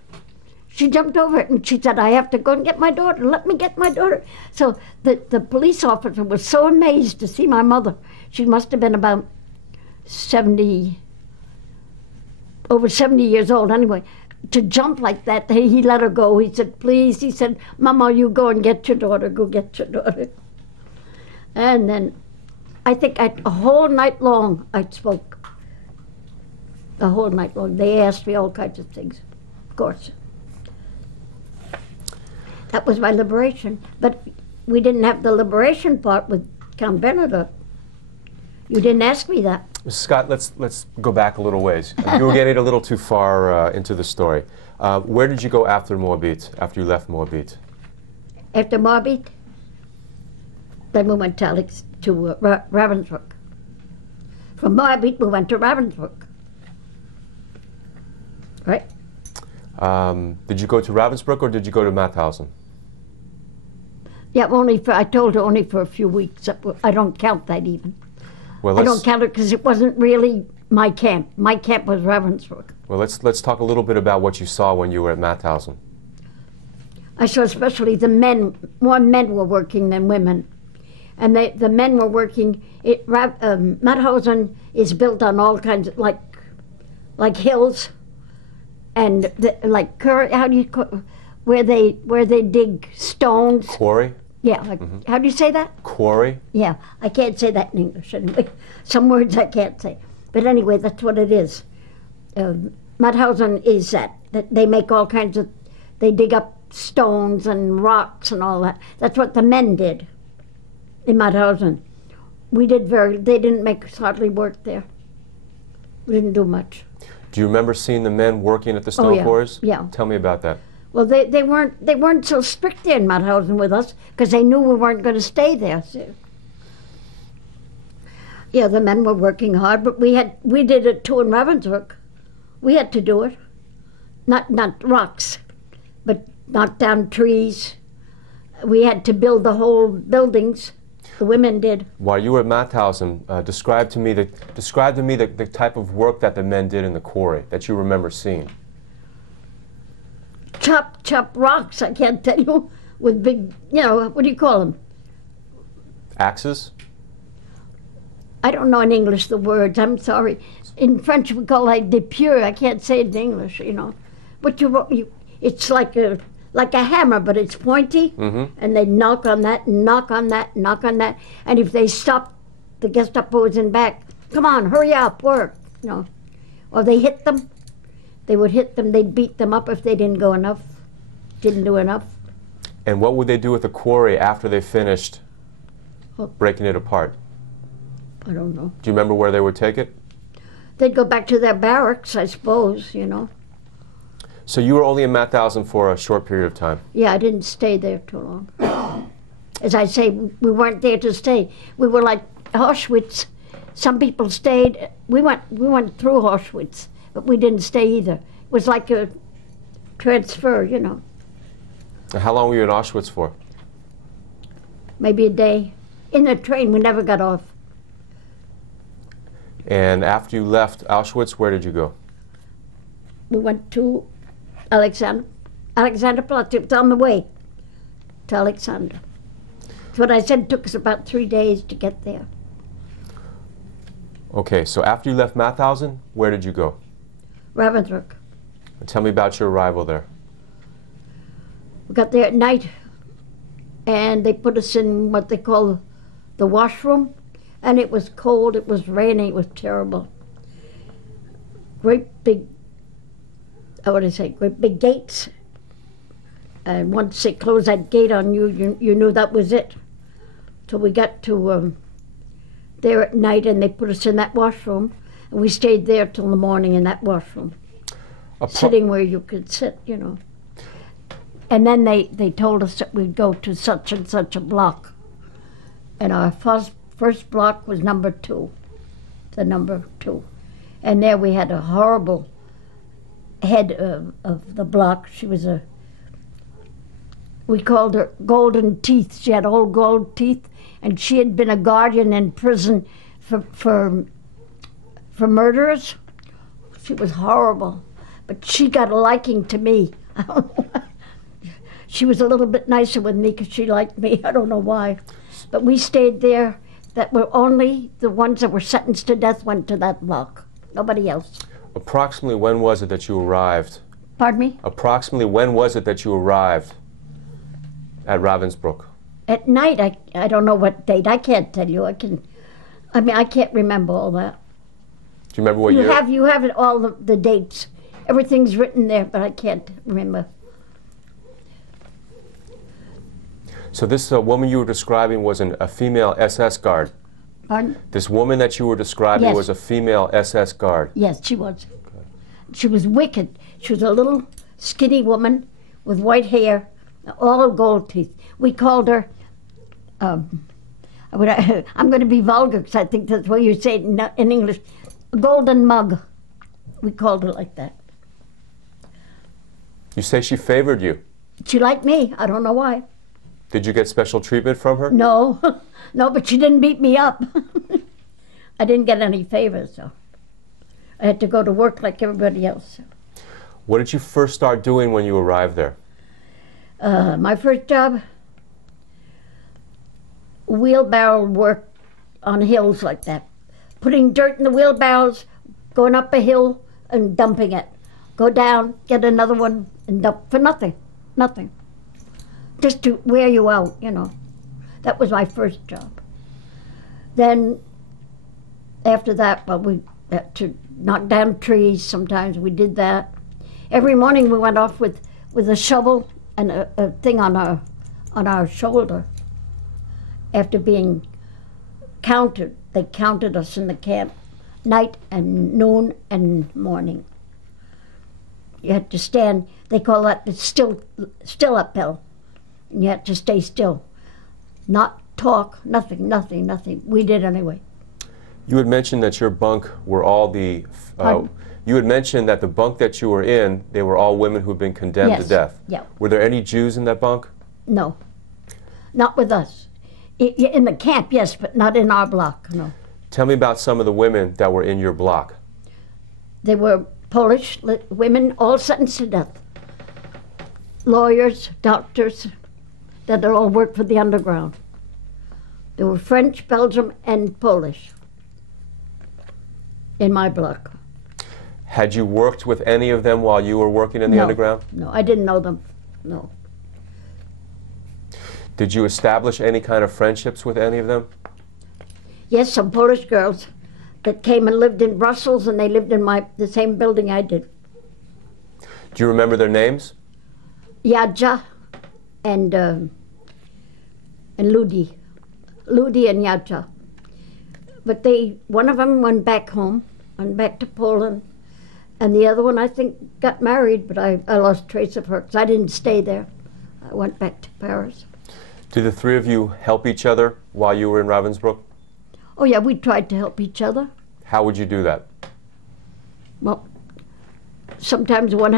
She jumped over it and she said, I have to go and get my daughter. Let me get my daughter. So the police officer was so amazed to see my mother. She must have been about 70, over 70 years old anyway. To jump like that, he let her go. He said, please. He said, Mama, you go and get your daughter. Go get your daughter. And then I think a whole night long I spoke. A whole night long. They asked me all kinds of things, of course. That was my liberation. But we didn't have the liberation part with Count Bernadotte. You didn't ask me that. Mrs. Scott, let's go back a little ways. You were getting a little too far into the story. Where did you go after Moabit, after you left Moabit? After Moabit, then we went to Ravensbrück. From Moabit, we went to Ravensbrück. Right? Did you go to Ravensbrück or did you go to Mauthausen? Yeah, I told her only for a few weeks. I don't count that even. Well, I don't count it because it wasn't really my camp. My camp was Ravensbrück. Well, let's talk a little bit about what you saw when you were at Mauthausen. I saw especially the men. More men were working than women, and the men were working. Mauthausen is built on all kinds of like hills, and like how do you where they dig stones? Quarry. Yeah, like, how do you say that? Quarry? Yeah, I can't say that in English anyway. Some words I can't say. But anyway, that's what it is. Mauthausen is that they make all kinds of, they dig up stones and rocks and all that. That's what the men did in Mauthausen. They didn't make us hardly work there. We didn't do much. Do you remember seeing the men working at the stone quarries? Yeah. Tell me about that. Well, they weren't so strict there in Mauthausen with us because they knew we weren't going to stay there. So. Yeah, the men were working hard, but we did it too in Ravensbrück. We had to do it, not rocks, but knock down trees. We had to build the whole buildings. The women did. While you were at Mauthausen, describe to me the type of work that the men did in the quarry that you remember seeing. Chop rocks, I can't tell you, with big, you know, what do you call them? Axes? I don't know in English the words, I'm sorry. In French we call it des pieux, I can't say it in English, you know. But it's like a hammer, but it's pointy, and they knock on that, knock on that, knock on that, and if they stop the Gestapos in back, come on, hurry up, work, you know. Or they hit them. They would hit them, they'd beat them up if they didn't do enough. And what would they do with the quarry after they finished breaking it apart? I don't know. Do you remember where they would take it? They'd go back to their barracks, I suppose, you know. So you were only in Mauthausen for a short period of time? Yeah, I didn't stay there too long. As I say, we weren't there to stay. We were like Auschwitz. Some people stayed. We went through Auschwitz. But we didn't stay either. It was like a transfer, you know. And how long were you in Auschwitz for? Maybe a day. In the train, we never got off. And after you left Auschwitz, where did you go? We went to Alexanderplatz. It was on the way to Alexander. That's what I said. It took us about 3 days to get there. Okay, so after you left Mauthausen, where did you go? Ravensbrück. And tell me about your arrival there. We got there at night, and they put us in what they call the washroom, and it was cold, it was raining, it was terrible. Great big gates. And once they closed that gate on you, you knew that was it. So we got to there at night, and they put us in that washroom. And we stayed there till the morning in that washroom. sitting where you could sit, you know. And then they told us that we'd go to such and such a block. And our first block was number 2, the number 2. And there we had a horrible head of the block. She was we called her Golden Teeth. She had old gold teeth, and she had been a guardian in prison for murderers. She was horrible, but she got a liking to me. I don't know why. She was a little bit nicer with me because she liked me. I don't know why. But we stayed there. That were only the ones that were sentenced to death went to that block. Nobody else. Approximately when was it that you arrived? Pardon me? Approximately when was it that you arrived at Ravensbrück? At night, I don't know what date. I can't tell you. I can't remember all that. Do you remember what year? You have it, all the dates. Everything's written there, but I can't remember. So this woman you were describing was a female SS guard. Pardon? This woman that you were describing Yes. was a female SS guard. Yes, she was. She was wicked. She was a little skinny woman with white hair, all gold teeth. We called her, I'm going to be vulgar because I think that's what you say in English, a golden mug. We called her like that. You say she favored you. She liked me. I don't know why. Did you get special treatment from her? No, no, but she didn't beat me up. I didn't get any favors, so I had to go to work like everybody else. What did you first start doing when you arrived there? My first job, wheelbarrow work on hills like that. Putting dirt in the wheelbarrows, going up a hill and dumping it. Go down, get another one and dump for nothing, nothing. Just to wear you out, you know. That was my first job. Then, after that, well, we had to knock down trees. Sometimes we did that. Every morning we went off with a shovel and a thing on our shoulder. After being counted, they counted us in the camp, night and noon and morning. You had to stand. They call that the still uphill. And you had to stay still, not talk, nothing. We did anyway. You had mentioned that your bunk were all the, you had mentioned that the bunk that you were in, they were all women who had been condemned to death. Yeah. Were there any Jews in that bunk? No, not with us. In the camp, yes, but not in our block, no. Tell me about some of the women that were in your block. They were Polish women, all sentenced to death. Lawyers, doctors, that all worked for the underground. There were French, Belgium, and Polish in my block. Had you worked with any of them while you were working in the underground? No, I didn't know them, no. Did you establish any kind of friendships with any of them? Yes, some Polish girls that came and lived in Brussels, and they lived in the same building I did. Do you remember their names? Yadja and Ludi and Yadja. But one of them went back home, went back to Poland, and the other one, I think, got married, but I lost trace of her because I didn't stay there. I went back to Paris. Did the three of you help each other while you were in Ravensbrück? Oh yeah, we tried to help each other. How would you do that? Well, sometimes one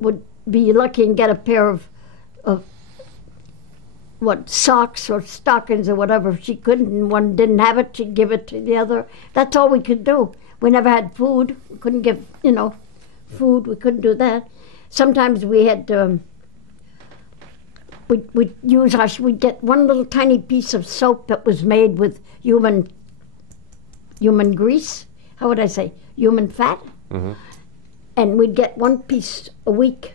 would be lucky and get a pair of socks or stockings or whatever. If she couldn't and one didn't have it, she'd give it to the other. That's all we could do. We never had food. We couldn't give, food. We couldn't do that. Sometimes we had, we'd get one little tiny piece of soap that was made with human grease. How would I say? Human fat. Mm-hmm. And we'd get one piece a week.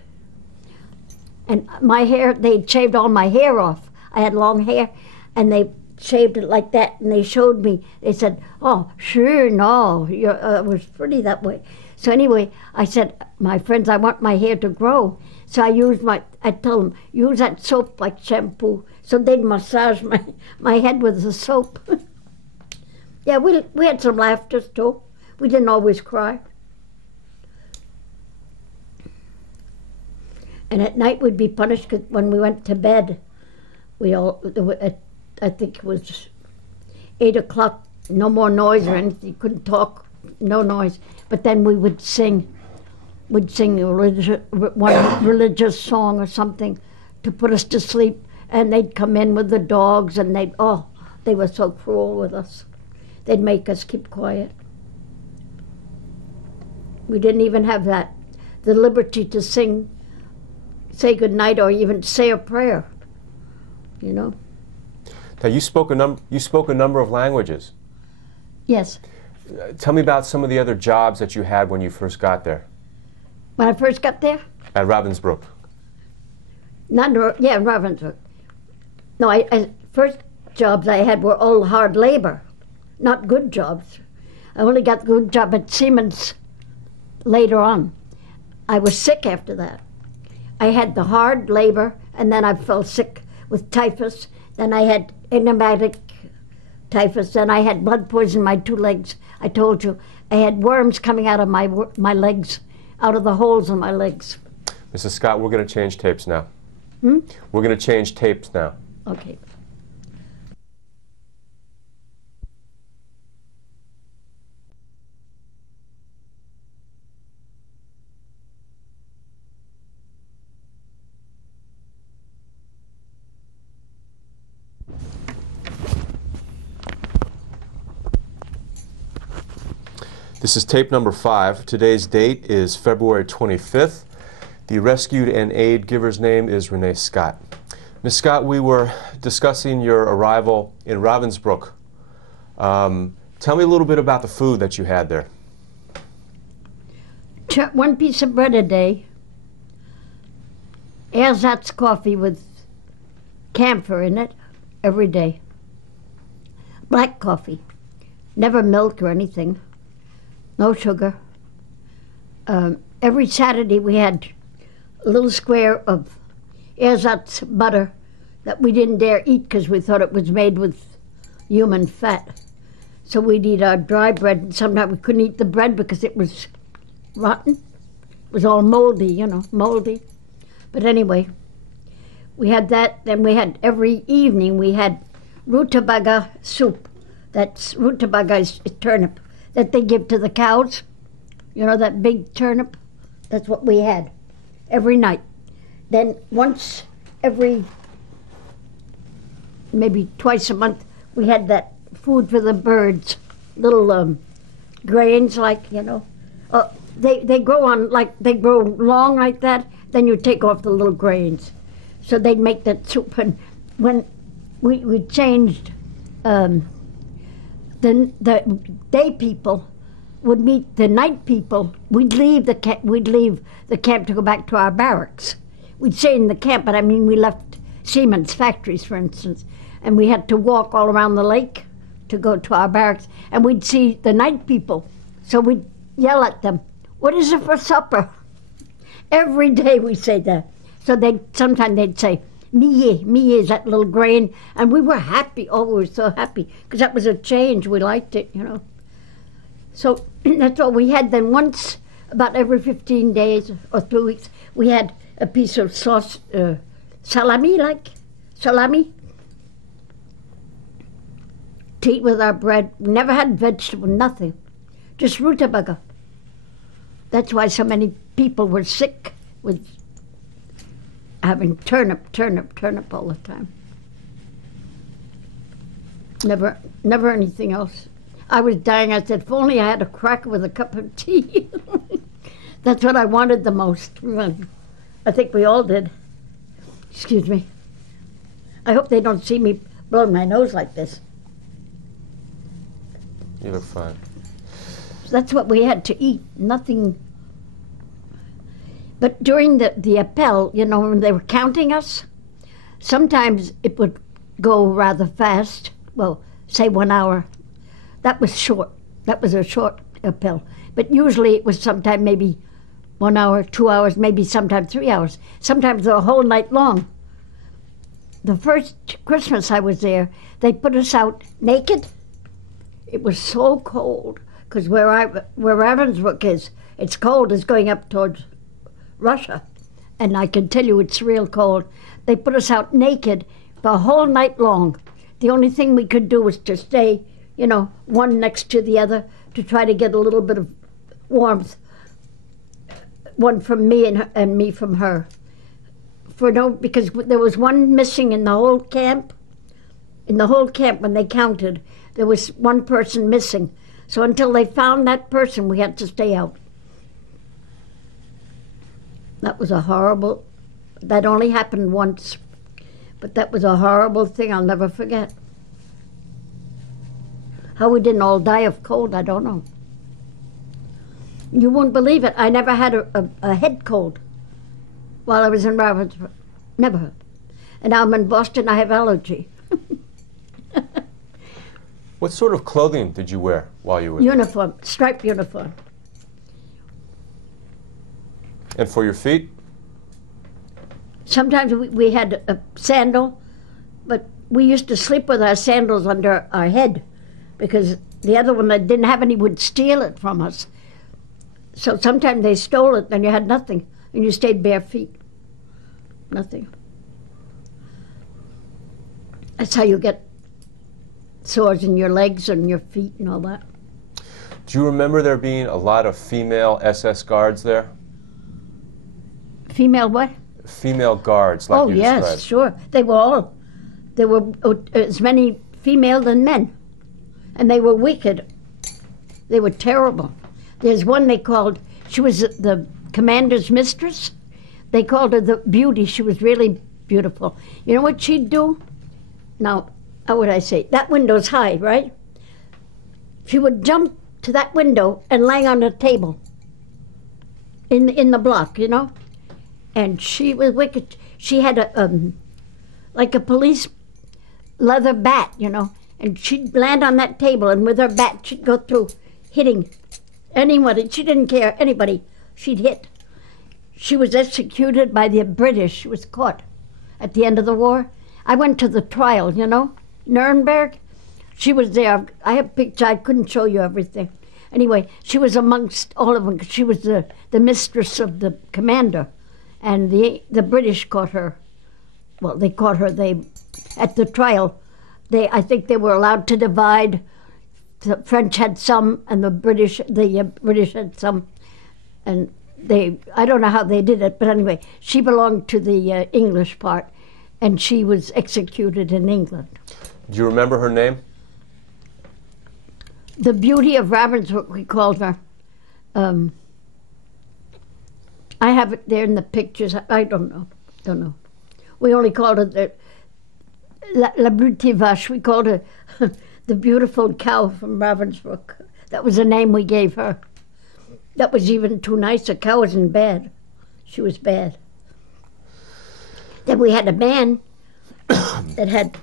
And my hair, they'd shaved all my hair off. I had long hair, and they shaved it like that, and they showed me. They said, "Oh, sure, no, it was pretty that way." So anyway, I said, my friends, I want my hair to grow. So I tell them, use that soap like shampoo. So they'd massage my head with the soap. Yeah, we had some laughter too. We didn't always cry. And at night we'd be punished 'cause when we went to bed. We all, I think it was 8 o'clock, no more noise or anything. You couldn't talk, no noise. But then we would sing. We'd sing one religious song or something to put us to sleep. And they'd come in with the dogs and they were so cruel with us. They'd make us keep quiet. We didn't even have the liberty to sing, say goodnight, or even say a prayer, you know. Now, you spoke a number of languages. Yes. Tell me about some of the other jobs that you had when you first got there. When I first got there? At Ravensbrück. Ravensbrück. No, first jobs I had were all hard labor, not good jobs. I only got the good job at Siemens later on. I was sick after that. I had the hard labor, and then I fell sick with typhus. Then I had enigmatic typhus. Then I had blood poison in my 2 legs. I told you. I had worms coming out of my legs, out of the holes in my legs. Mrs. Scott, we're going to change tapes now. Hmm? We're going to change tapes now. Okay. This is tape number 5. Today's date is February 25th. The rescued and aid giver's name is Renee Scott. Ms. Scott, we were discussing your arrival in Ravensbrück. Tell me a little bit about the food that you had there. 1 piece of bread a day, ersatz coffee with camphor in it every day, black coffee, never milk or anything, no sugar. Every Saturday we had a little square of ersatz butter that we didn't dare eat because we thought it was made with human fat. So we'd eat our dry bread, and sometimes we couldn't eat the bread because it was rotten. It was all moldy, you know, moldy. But anyway, we had that. Then we had, every evening, we had rutabaga soup. That's, rutabaga is turnip that they give to the cows. You know, that big turnip? That's what we had every night. Then once every, maybe twice a month, we had that food for the birds, little grains, like, you know. They grow on, like, they grow long like that, then you take off the little grains. So they'd make that soup. And when we changed, the day people would meet the night people. We'd leave the camp to go back to our barracks. We'd stay in the camp, but I mean, we left Siemens factories, for instance, and we had to walk all around the lake to go to our barracks, and we'd see the night people. So we'd yell at them, "What is it for supper?" Every day we say that. So sometimes they'd say, "Miye is that little grain," and we were happy. Oh, we were so happy because that was a change. We liked it, you know. So that's all we had. Then once, about every 15 days or 2 weeks, we had a piece of sauce, salami, to eat with our bread. We never had vegetable, nothing, just rutabaga. That's why so many people were sick with having turnip all the time. Never anything else. I was dying. I said, if only I had a cracker with a cup of tea. That's what I wanted the most. I think we all did. Excuse me. I hope they don't see me blowing my nose like this. You look fine. So that's what we had to eat, nothing. But during the appel, you know, when they were counting us, sometimes it would go rather fast. Well, say 1 hour. That was short. That was a short appel. But usually it was sometime maybe 1 hour, 2 hours, maybe sometime 3 hours. Sometimes the whole night long. The first Christmas I was there, they put us out naked. It was so cold, because where Ravensbrück is, it's cold. It's going up towards Russia. and I can tell you it's real cold. They put us out naked the whole night long. The only thing we could do was to stay, you know, one next to the other to try to get a little bit of warmth. One from me and me from her. Because there was one missing in the whole camp. In the whole camp, when they counted, there was one person missing. So until they found that person, we had to stay out. That was a horrible, that only happened once, but that was a horrible thing I'll never forget. How we didn't all die of cold, I don't know. You won't believe it, I never had a head cold while I was in Ravensbrück. Never. And now I'm in Boston, I have allergy. What sort of clothing did you wear while you were there? Uniform, striped uniform. And for your feet? Sometimes we had a sandal, but we used to sleep with our sandals under our head because the other one that didn't have any would steal it from us. So sometimes they stole it and you had nothing and you stayed bare feet. Nothing. That's how you get sores in your legs and your feet and all that. Do you remember there being a lot of female SS guards there? Female what? Female guards, like you described. Oh, yes, sure. There were as many female than men. And they were wicked. They were terrible. There's one they called, she was the commander's mistress. They called her the beauty. She was really beautiful. You know what she'd do? Now, how would I say? That window's high, right? She would jump to that window and lay on a table in the block, you know? And she was wicked. She had like a police leather bat, you know, and she'd land on that table, and with her bat, she'd go through hitting anybody. She didn't care, anybody she'd hit. She was executed by the British. She was caught at the end of the war. I went to the trial, you know, Nuremberg. She was there. I have pictures. I couldn't show you everything. Anyway, she was amongst all of them. She was the mistress of the commander. And the British caught her. Well, they caught her. At the trial, I think they were allowed to divide. The French had some, and the British had some. And I don't know how they did it, but anyway, she belonged to the English part, and she was executed in England. Do you remember her name? The Beauty of Ravensbrück, we called her. I have it there in the pictures. I don't know. We only called her La Beauté Vache. We called her the beautiful cow from Ravensbrück. That was the name we gave her. That was even too nice. A cow wasn't bad. She was bad. Then we had a man that had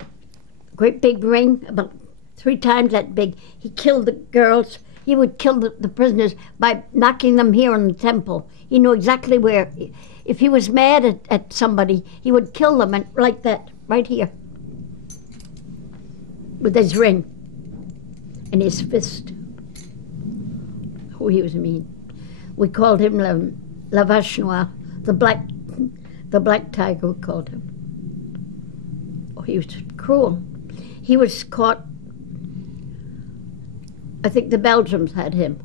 a great big ring, about 3 times that big. He killed the girls. He would kill the prisoners by knocking them here in the temple. He knew exactly where. If he was mad at somebody, he would kill them, and like that, right here, with his ring and his fist. Oh, he was mean. We called him La Vache Noire, the black tiger, we called him. Oh, he was cruel. He was caught. I think the Belgians had him.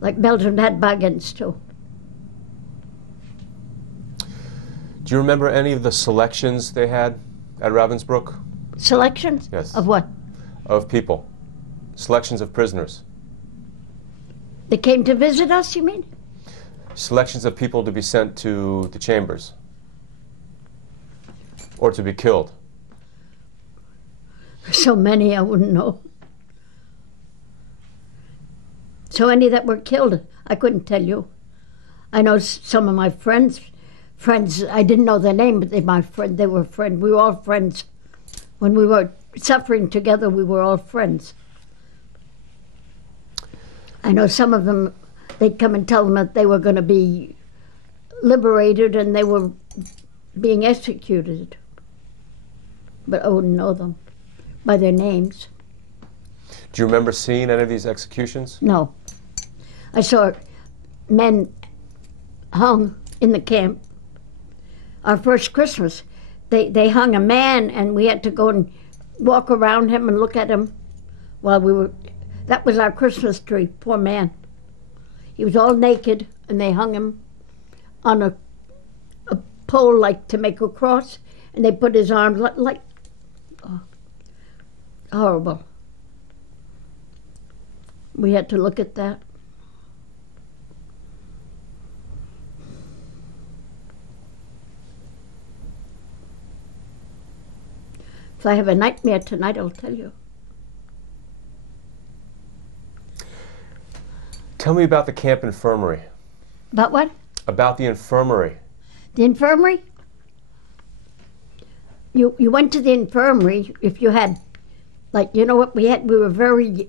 Like Belgium had Baggins too. Do you remember any of the selections they had at Ravensbrück? Selections? Yes. Of what? Of people. Selections of prisoners. They came to visit us, you mean? Selections of people to be sent to the chambers. Or to be killed. So many, I wouldn't know. So many that were killed, I couldn't tell you. I know some of my friends, I didn't know their name, but they were friends. We were all friends. When we were suffering together, we were all friends. I know some of them, they'd come and tell them that they were going to be liberated and they were being executed. But I wouldn't know them by their names. Do you remember seeing any of these executions? No. I saw men hung in the camp our first Christmas, they hung a man, and we had to go and walk around him and look at him while we were. That was our Christmas tree. Poor man. He was all naked, and they hung him on a pole like to make a cross, and they put his arms like oh, horrible. We had to look at that. If I have a nightmare tonight, I'll tell you. Tell me about the camp infirmary. About what? About the infirmary. The infirmary? You went to the infirmary if you had, like, you know what we had? We were very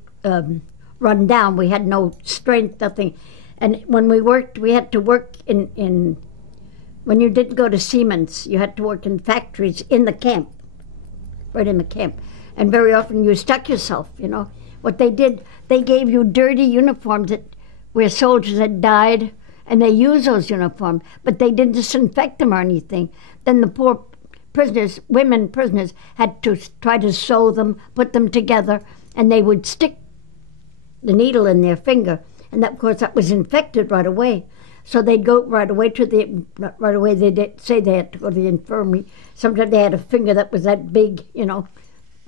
run down. We had no strength, nothing. And when we worked, we had to work in when you didn't go to Siemens, you had to work in factories in the camp, right in the camp. And very often you stuck yourself, you know. What they did, they gave you dirty uniforms where soldiers had died, and they used those uniforms, but they didn't disinfect them or anything. Then the poor prisoners, women prisoners, had to try to sew them, put them together, and they would stick the needle in their finger, and that, of course, that was infected right away. So they'd go right away they did say they had to go to the infirmary. Sometimes they had a finger that was that big, you know,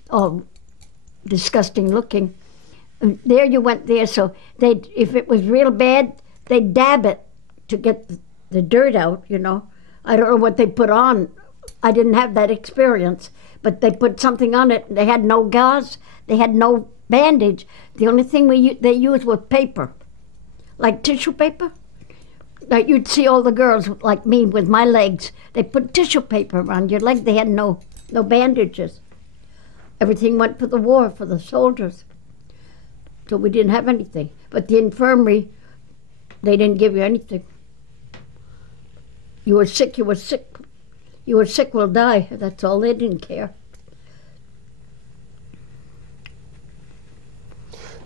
all disgusting looking. And there you went there, so if it was real bad, they'd dab it to get the dirt out, you know. I don't know what they put on. I didn't have that experience, but they put something on it. They had no gauze. They had no bandage. The only thing they used was paper, like tissue paper. Like you'd see all the girls like me with my legs. They put tissue paper around your leg. They had no bandages. Everything went for the war, for the soldiers. So we didn't have anything. But the infirmary, they didn't give you anything. You were sick, you were sick. You were sick, will die. That's all. They didn't care.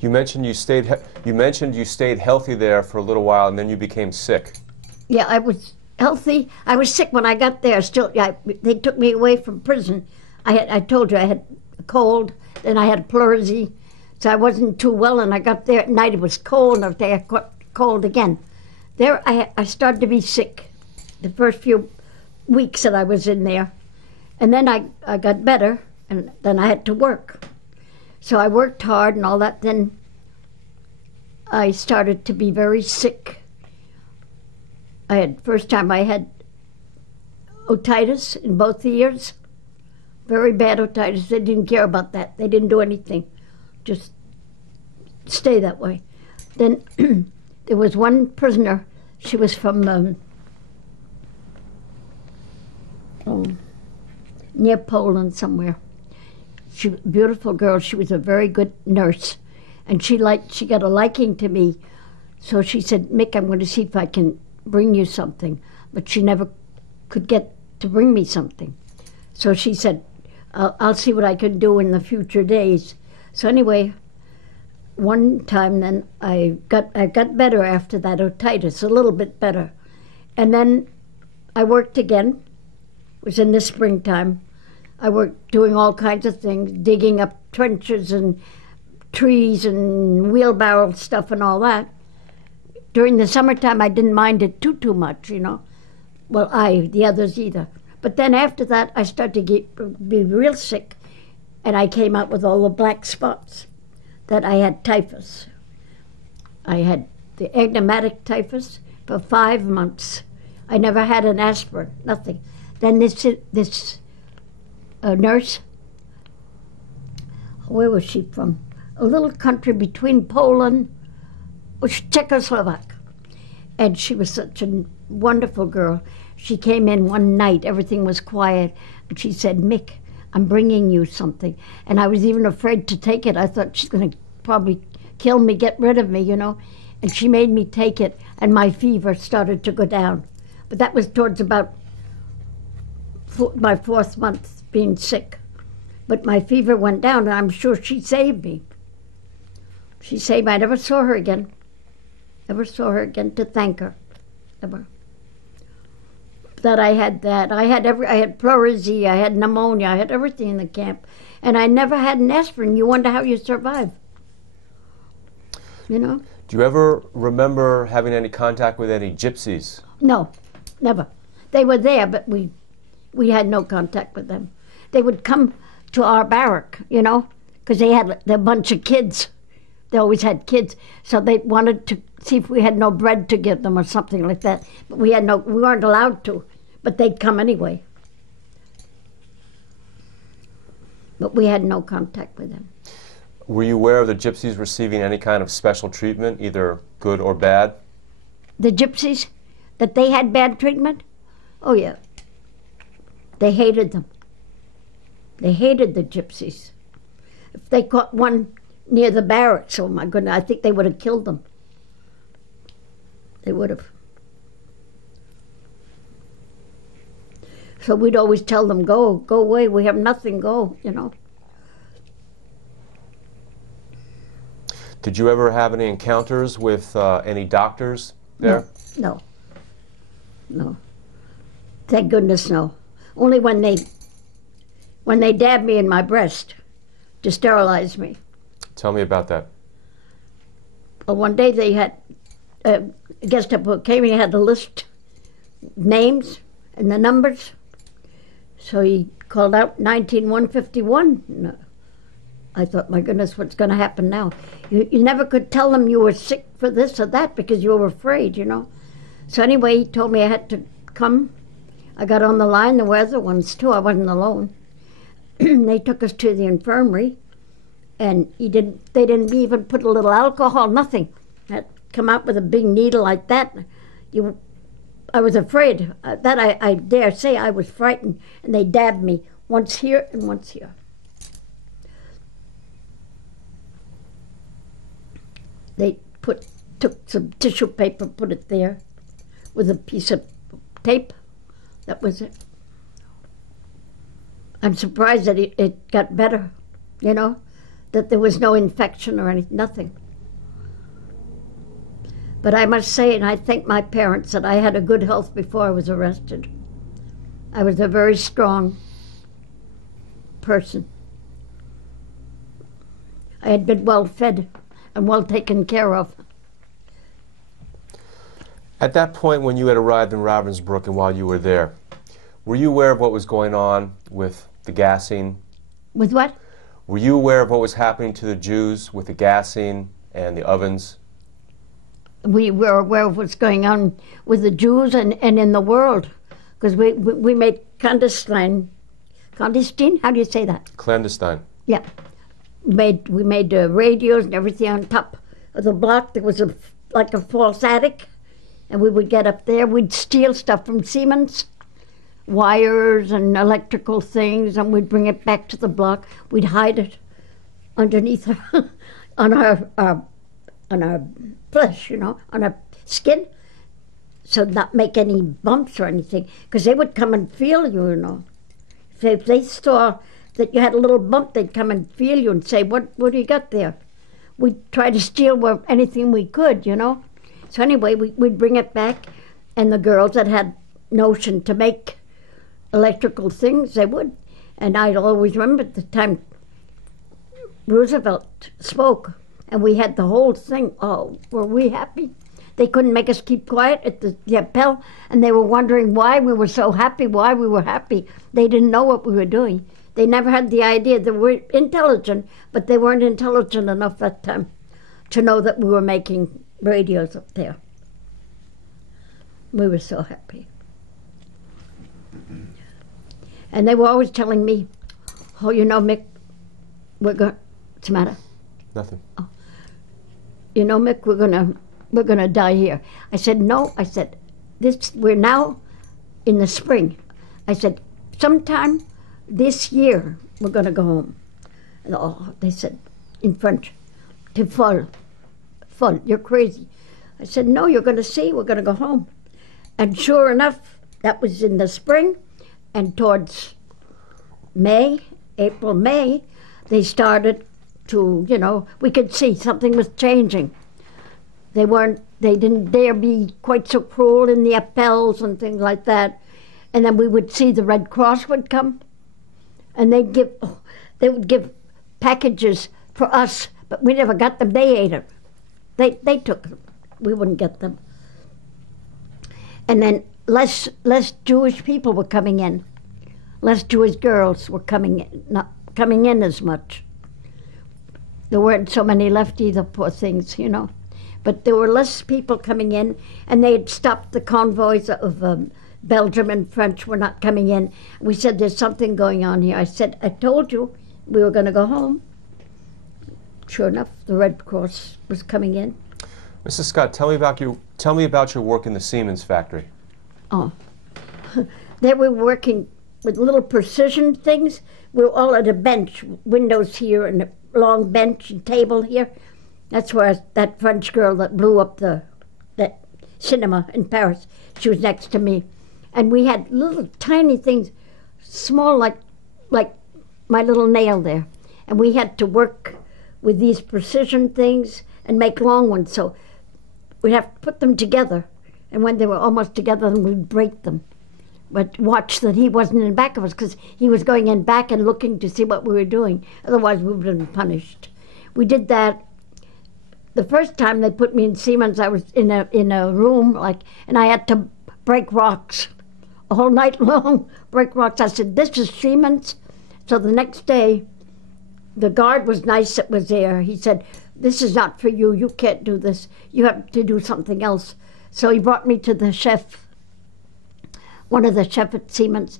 You mentioned you stayed healthy there for a little while, and then you became sick. Yeah, I was healthy. I was sick when I got there. Still, yeah, they took me away from prison. I told you I had a cold, then I had pleurisy, so I wasn't too well. And I got there at night. It was cold, and I got cold again. There, I started to be sick. The first few weeks that I was in there, and then I got better, and then I had to work. So I worked hard and all that. Then I started to be very sick. First time I had otitis in both ears, very bad otitis. They didn't care about that. They didn't do anything, just stay that way. Then there was one prisoner. She was from near Poland somewhere. She was a beautiful girl. She was a very good nurse, and she got a liking to me. So she said, "Mick, I'm going to see if I can bring you something." But she never could get to bring me something. So she said, I'll see what I can do in the future days. So anyway, one time then I got better after that otitis, a little bit better. And then I worked again. It was in the springtime. I worked doing all kinds of things, digging up trenches and trees and wheelbarrow stuff and all that. During the summertime, I didn't mind it too much, you know. Well, the others either. But then after that, I started to be real sick, and I came out with all the black spots that I had typhus. I had the enigmatic typhus for 5 months. I never had an aspirin, nothing. Then this nurse, where was she from? A little country between Poland, Czechoslovak. And she was such a wonderful girl. She came in one night, everything was quiet, and she said, "Mick, I'm bringing you something." And I was even afraid to take it. I thought she's going to probably kill me, get rid of me, you know. And she made me take it, and my fever started to go down. But that was towards about my 4th month being sick. But my fever went down, and I'm sure she saved me. She saved me. I never saw her again. Never saw her again to thank her. Never. that I had that. I had pleurisy, I had pneumonia, I had everything in the camp. And I never had an aspirin. You wonder how you survive. You know? Do you ever remember having any contact with any gypsies? No, never. They were there, but we had no contact with them. They would come to our barrack, you know, because they had a bunch of kids. They always had kids, so they wanted to see if we had no bread to give them or something like that. But we weren't allowed to, but they'd come anyway. But we had no contact with them. Were you aware of the gypsies receiving any kind of special treatment, either good or bad? The gypsies, that they had bad treatment? Oh yeah. They hated them. They hated the gypsies. If they caught one near the barracks, oh my goodness, I think they would have killed them. They would have. So we'd always tell them, go away, we have nothing, go, you know. Did you ever have any encounters with any doctors there? No. Thank goodness, no. Only when they dabbed me in my breast to sterilize me. Tell me about that. Well, one day they had, Gestapo came and he had to list names and the numbers. So he called out 19151. I thought, my goodness, what's going to happen now? You never could tell them you were sick for this or that because you were afraid, you know. So anyway, he told me I had to come. I got on the line. There were other ones too. I wasn't alone. They took us to the infirmary, and they didn't even put a little alcohol, nothing. That come out with a big needle like that. I was afraid. I dare say I was frightened, and they dabbed me once here and once here. They took some tissue paper, put it there with a piece of tape. That was it. I'm surprised that it got better, you know, that there was no infection or anything, nothing. But I must say, and I thank my parents, that I had a good health before I was arrested. I was a very strong person. I had been well fed and well taken care of. At that point when you had arrived in Ravensbrück and while you were there, were you aware of what was going on with the gassing? With what? Were you aware of what was happening to the Jews with the gassing and the ovens? We were aware of what's going on with the Jews and in the world, because we made clandestine, how do you say that? Clandestine. Yeah. We made radios and everything on top of the block. There was like a false attic, and we would get up there. We'd steal stuff from Siemens, wires and electrical things, and we'd bring it back to the block. We'd hide it underneath on our flesh, you know, on our skin, so not make any bumps or anything, because they would come and feel you, you know. If they saw that you had a little bump, they'd come and feel you and say, what do you got there? We'd try to steal anything we could, you know. So anyway, we'd bring it back, and the girls that had notion to make electrical things, they would. And I'd always remember the time Roosevelt spoke, and we had the whole thing. Oh, were we happy? They couldn't make us keep quiet at the appel, and they were wondering why we were so happy, why we were happy. They didn't know what we were doing. They never had the idea. They were intelligent, but they weren't intelligent enough that time to know that we were making radios up there. We were so happy. And they were always telling me, oh, you know, Mick, what's the matter? Nothing. Oh. You know, Mick, we're gonna die here. I said, no. I said, we're now in the spring. I said, sometime this year we're gonna go home. And they said in French, "T'es folle, folle, you're crazy." I said, no, you're gonna see, we're gonna go home. And sure enough, that was in the spring, and towards April, May, they started to, you know, we could see something was changing. They didn't dare be quite so cruel in the appels and things like that. And then we would see the Red Cross would come, and they would give packages for us, but we never got them. They ate it. They took them. We wouldn't get them. And then less Jewish people were coming in. Less Jewish girls were not coming in as much. There weren't so many left either, poor things, you know. But there were less people coming in, and they had stopped the convoys of Belgium and French were not coming in. We said, there's something going on here. I said, I told you we were going to go home. Sure enough, the Red Cross was coming in. Mrs. Scott, tell me about your work in the Siemens factory. Oh, they were working with little precision things. We were all at a bench, windows here and a long bench and table here. That's where that French girl that blew up that cinema in Paris, she was next to me. And we had little tiny things, small like my little nail there. And we had to work with these precision things and make long ones. So we'd have to put them together. And when they were almost together, then we'd break them. But watch that he wasn't in back of us, because he was going in back and looking to see what we were doing. Otherwise, we would have been punished. We did that. The first time they put me in Siemens, I was in a room, and I had to break rocks a whole night long, break rocks. I said, this is Siemens. So the next day, the guard was nice that was there. He said, this is not for you. You can't do this. You have to do something else. So he brought me to the chef, one of the chefs at Siemens,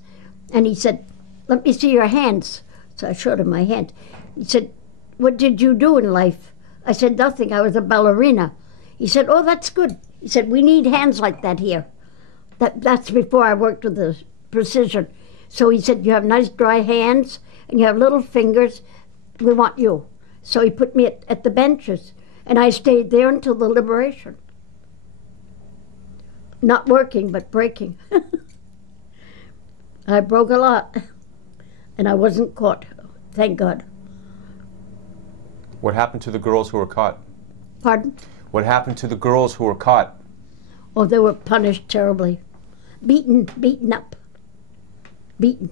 and he said, let me see your hands. So I showed him my hand. He said, what did you do in life? I said, nothing. I was a ballerina. He said, oh, that's good. He said, we need hands like that here. That's before I worked with the precision. So he said, you have nice dry hands, and you have little fingers. We want you. So he put me at the benches, and I stayed there until the liberation. Not working, but breaking. I broke a lot, and I wasn't caught, thank God. What happened to the girls who were caught? Pardon? What happened to the girls who were caught? Oh, they were punished terribly. Beaten up. Beaten.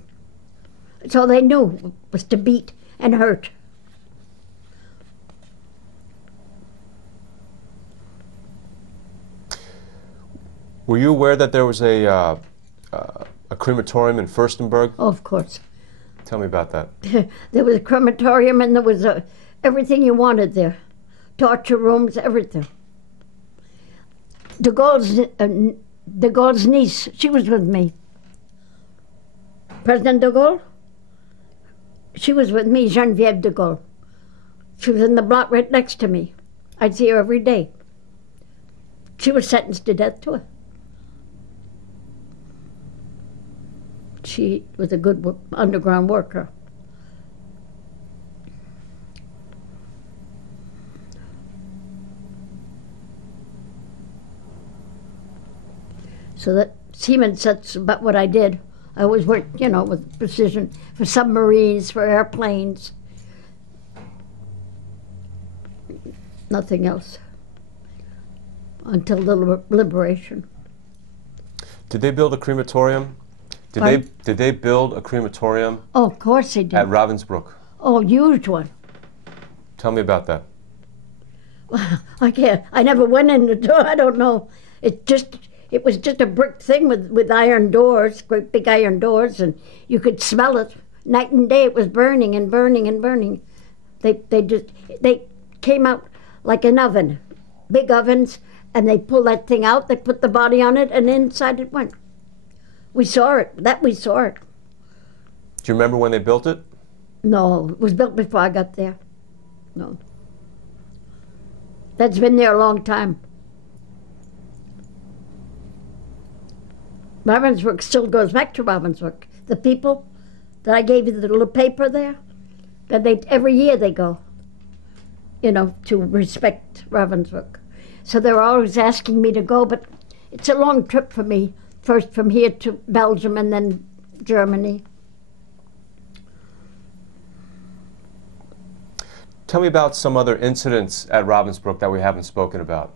That's all they knew, was to beat and hurt. Were you aware that there was a crematorium in Furstenberg? Oh, of course. Tell me about that. There was a crematorium, and there was everything you wanted there. Torture rooms, everything. De Gaulle's niece, she was with me. President de Gaulle, she was with me, Geneviève de Gaulle. She was in the block right next to me. I'd see her every day. She was sentenced to death too. She was a good underground worker. So that Siemens, that's about what I did. I always worked, you know, with precision for submarines, for airplanes. Nothing else until the liberation. Did they build a crematorium? Did they build a crematorium? Oh, of course they did. At Ravensbrück? Oh, huge one. Tell me about that. Well, I can't. I never went in the door. I don't know. It was just a brick thing with iron doors, great big iron doors, and you could smell it. Night and day it was burning and burning and burning. They came out like an oven, big ovens, and they pulled that thing out, they put the body on it, and inside it went. We saw it. We saw it. Do you remember when they built it? No, it was built before I got there. No. That's been there a long time. Ravensbrück still goes back to Ravensbrück. The people that I gave you the little paper there, that every year they go, you know, to respect Ravensbrück. So they're always asking me to go, but it's a long trip for me. First from here to Belgium and then Germany. Tell me about some other incidents at Ravensbrück that we haven't spoken about.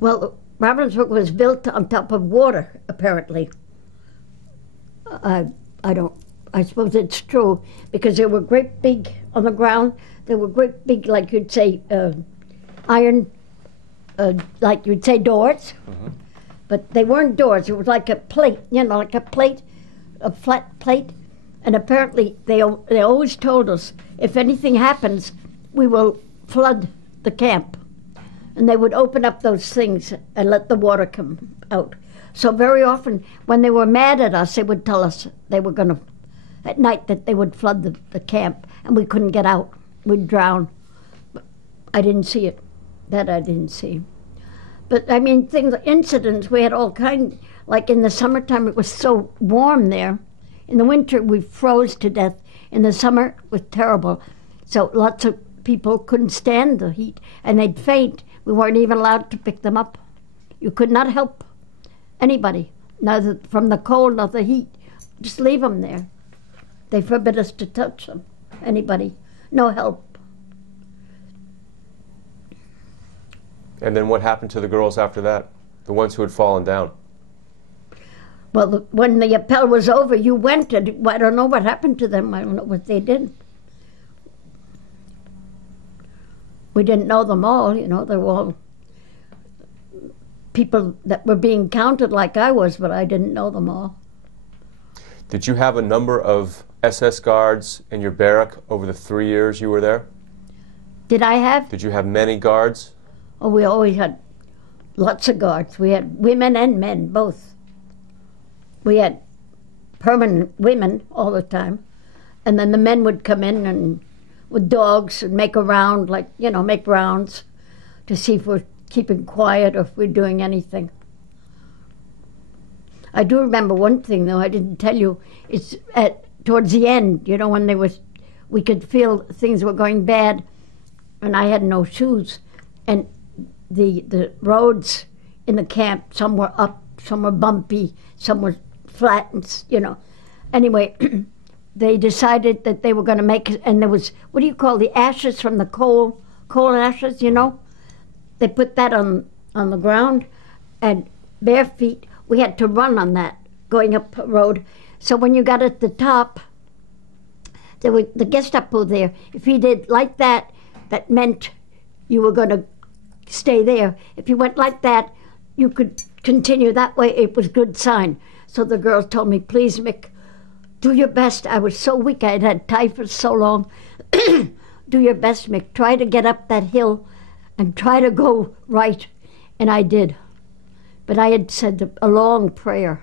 Well, Ravensbrück was built on top of water, apparently. I don't, I suppose it's true, because there were great big, on the ground, there were great big, like you'd say, iron, like you'd say doors. But they weren't doors, it was like a plate, you know, like a plate, a flat plate. And apparently they always told us, if anything happens, we will flood the camp. And they would open up those things and let the water come out. So very often, when they were mad at us, they would tell us they were going to, at night, that they would flood the camp, and we couldn't get out. We'd drown. But I didn't see it. That I didn't see. But, I mean, incidents, we had all kinds. Like in the summertime, it was so warm there. In the winter, we froze to death. In the summer, it was terrible. So lots of people couldn't stand the heat, and they'd faint. We weren't even allowed to pick them up. You could not help anybody, neither from the cold nor the heat. Just leave them there. They forbid us to touch them, anybody. No help. And then what happened to the girls after that? The ones who had fallen down? Well, when the appel was over, you went, and I don't know what happened to them. I don't know what they did. We didn't know them all, you know. They were all people that were being counted like I was, but I didn't know them all. Did you have a number of SS guards in your barrack over the 3 years you were there? Did I have? Did you have many guards? Oh, we always had lots of guards. We had women and men, both. We had permanent women all the time. And then the men would come in and with dogs and make a round, like, you know, make rounds to see if we're keeping quiet or if we're doing anything. I do remember one thing, though, I didn't tell you. It's towards the end, you know, when we could feel things were going bad, and I had no shoes. And the roads in the camp, some were up, some were bumpy, some were flat, and, you know. Anyway, they decided that they were going to make, and there was, what do you call the ashes from the coal ashes, you know? They put that on the ground, and bare feet, we had to run on that, going up a road. So when you got at the top, there was the Gestapo there. If you did like that, that meant you were going to stay there. If you went like that, you could continue that way. It was good sign. So the girls told me, please, Mick, do your best. I was so weak. I had had typhus so long. Do your best, Mick. Try to get up that hill and try to go right. And I did. But I had said a long prayer.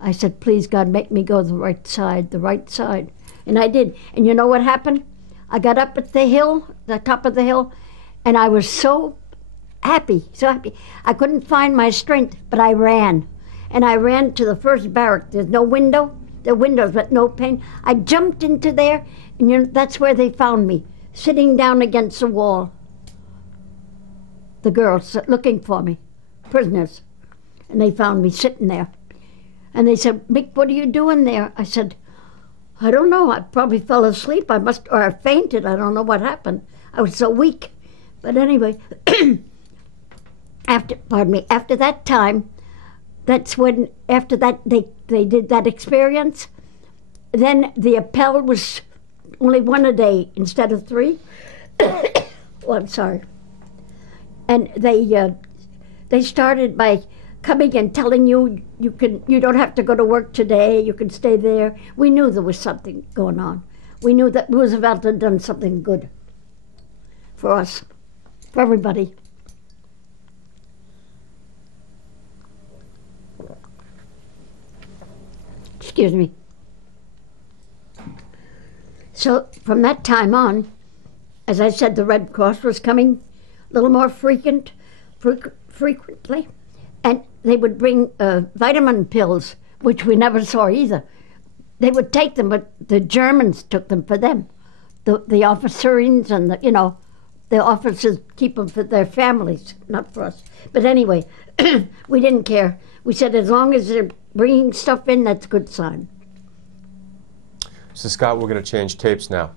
I said, please, God, make me go the right side, the right side. And I did. And you know what happened? I got up at the hill, the top of the hill, and I was so happy, so happy. I couldn't find my strength, but I ran. And I ran to the first barrack. There's no window. There are windows, but no pane. I jumped into there, and you know, that's where they found me, sitting down against the wall. The girls looking for me, prisoners. And they found me sitting there. And they said, Mick, what are you doing there? I said, I don't know. I probably fell asleep. Or I fainted. I don't know what happened. I was so weak. But anyway, after that time, that's when, after that, they did that experience. Then the appel was only one a day instead of 3. Oh, I'm sorry. And they started by coming and telling you you don't have to go to work today, you can stay there. We knew there was something going on. We knew that Roosevelt had done something good for us, for everybody. Excuse me. So from that time on, as I said, the Red Cross was coming a little more frequently, and they would bring vitamin pills, which we never saw either. They would take them, but the Germans took them for them. The officerines and the officers keep them for their families, not for us. But anyway, we didn't care. We said as long as they're bringing stuff in, that's a good sign. So Scott, we're going to change tapes now.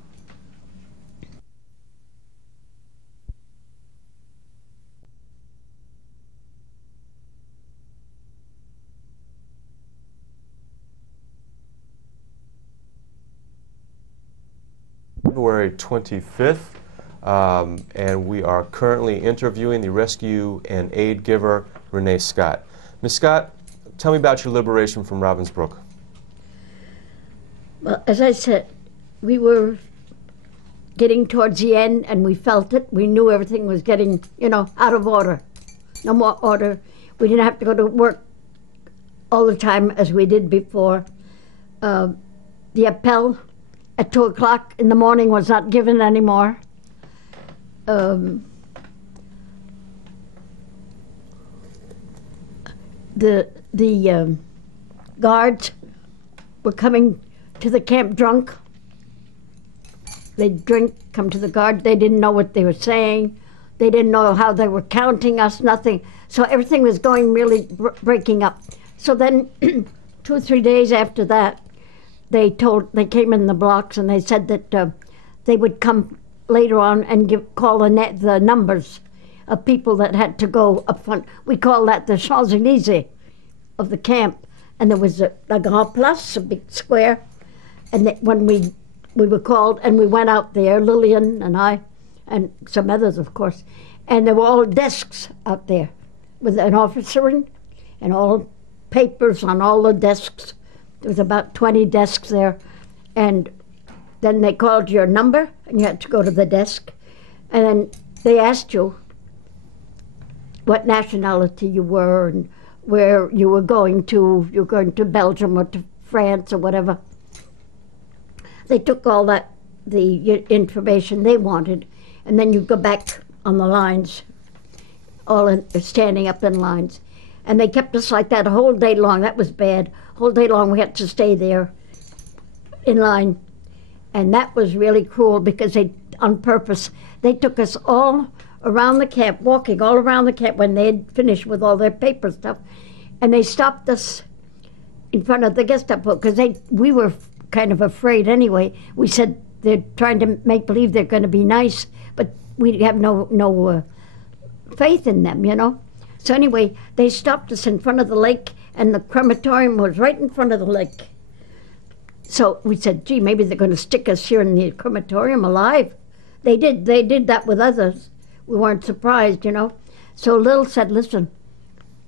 February 25th, and we are currently interviewing the rescue and aid giver, Renee Scott. Ms. Scott, tell me about your liberation from Ravensbrück. Well, as I said, we were getting towards the end, and we felt it. We knew everything was getting, out of order. No more order. We didn't have to go to work all the time as we did before. The appel at 2 o'clock in the morning was not given anymore. The guards were coming to the camp drunk. They'd drink, come to the guard. They didn't know what they were saying. They didn't know how they were counting us, nothing. So everything was going really breaking up. So then 2 or 3 days after that, they came in the blocks and they said that they would come later on and call the numbers of people that had to go up front. We call that the Champs-Élysées of the camp. And there was a Grand Place, a big square. And when we were called and we went out there, Lillian and I, and some others, of course, and there were all desks out there with an officer in, and all papers on all the desks. There was about 20 desks there, and then they called your number, and you had to go to the desk, and then they asked you what nationality you were and where you were going to. You were going to Belgium or to France or whatever. They took all that, the information they wanted, and then you go back on the lines, standing up in lines. And they kept us like that a whole day long. That was bad. Whole day long we had to stay there in line. And that was really cruel because on purpose, they took us all around the camp, walking all around the camp when they had finished with all their paper stuff. And they stopped us in front of the Gestapo because we were kind of afraid anyway. We said they're trying to make believe they're going to be nice, but we have no faith in them, So anyway, they stopped us in front of the lake, and the crematorium was right in front of the lake. So we said, gee, maybe they're going to stick us here in the crematorium alive. They did that with others. We weren't surprised, So Lil said, listen,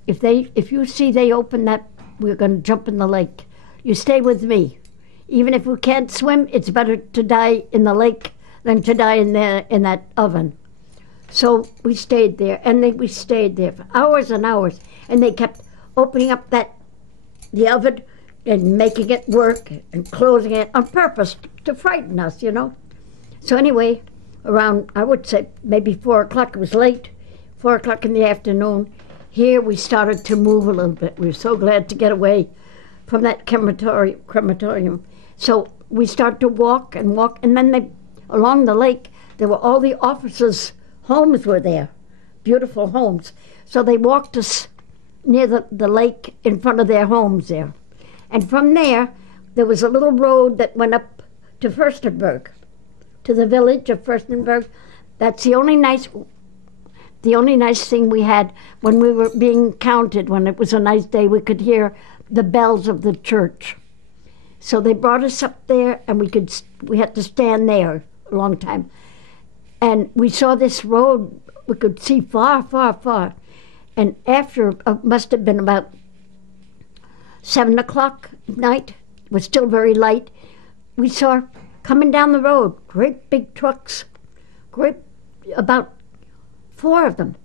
if you see they open that, we're going to jump in the lake. You stay with me. Even if we can't swim, it's better to die in the lake than to die in that oven. So we stayed there, and we stayed there for hours and hours, and they kept opening up the oven and making it work and closing it on purpose to frighten us, So anyway, around, I would say, maybe 4 o'clock, it was late, 4 o'clock in the afternoon, here we started to move a little bit. We were so glad to get away from that crematorium. So we started to walk, and then along the lake, there were all the officers' homes were there, beautiful homes. So they walked us near the lake in front of their homes there. And from there was a little road that went up to Furstenberg, to the village of Furstenberg. That's the only nice thing we had when we were being counted. When it was a nice day, we could hear the bells of the church. So they brought us up there, and we had to stand there a long time. And we saw this road, we could see far, far, far. And after, must have been about 7 o'clock at night, it was still very light, we saw coming down the road, great big trucks, about 4 of them,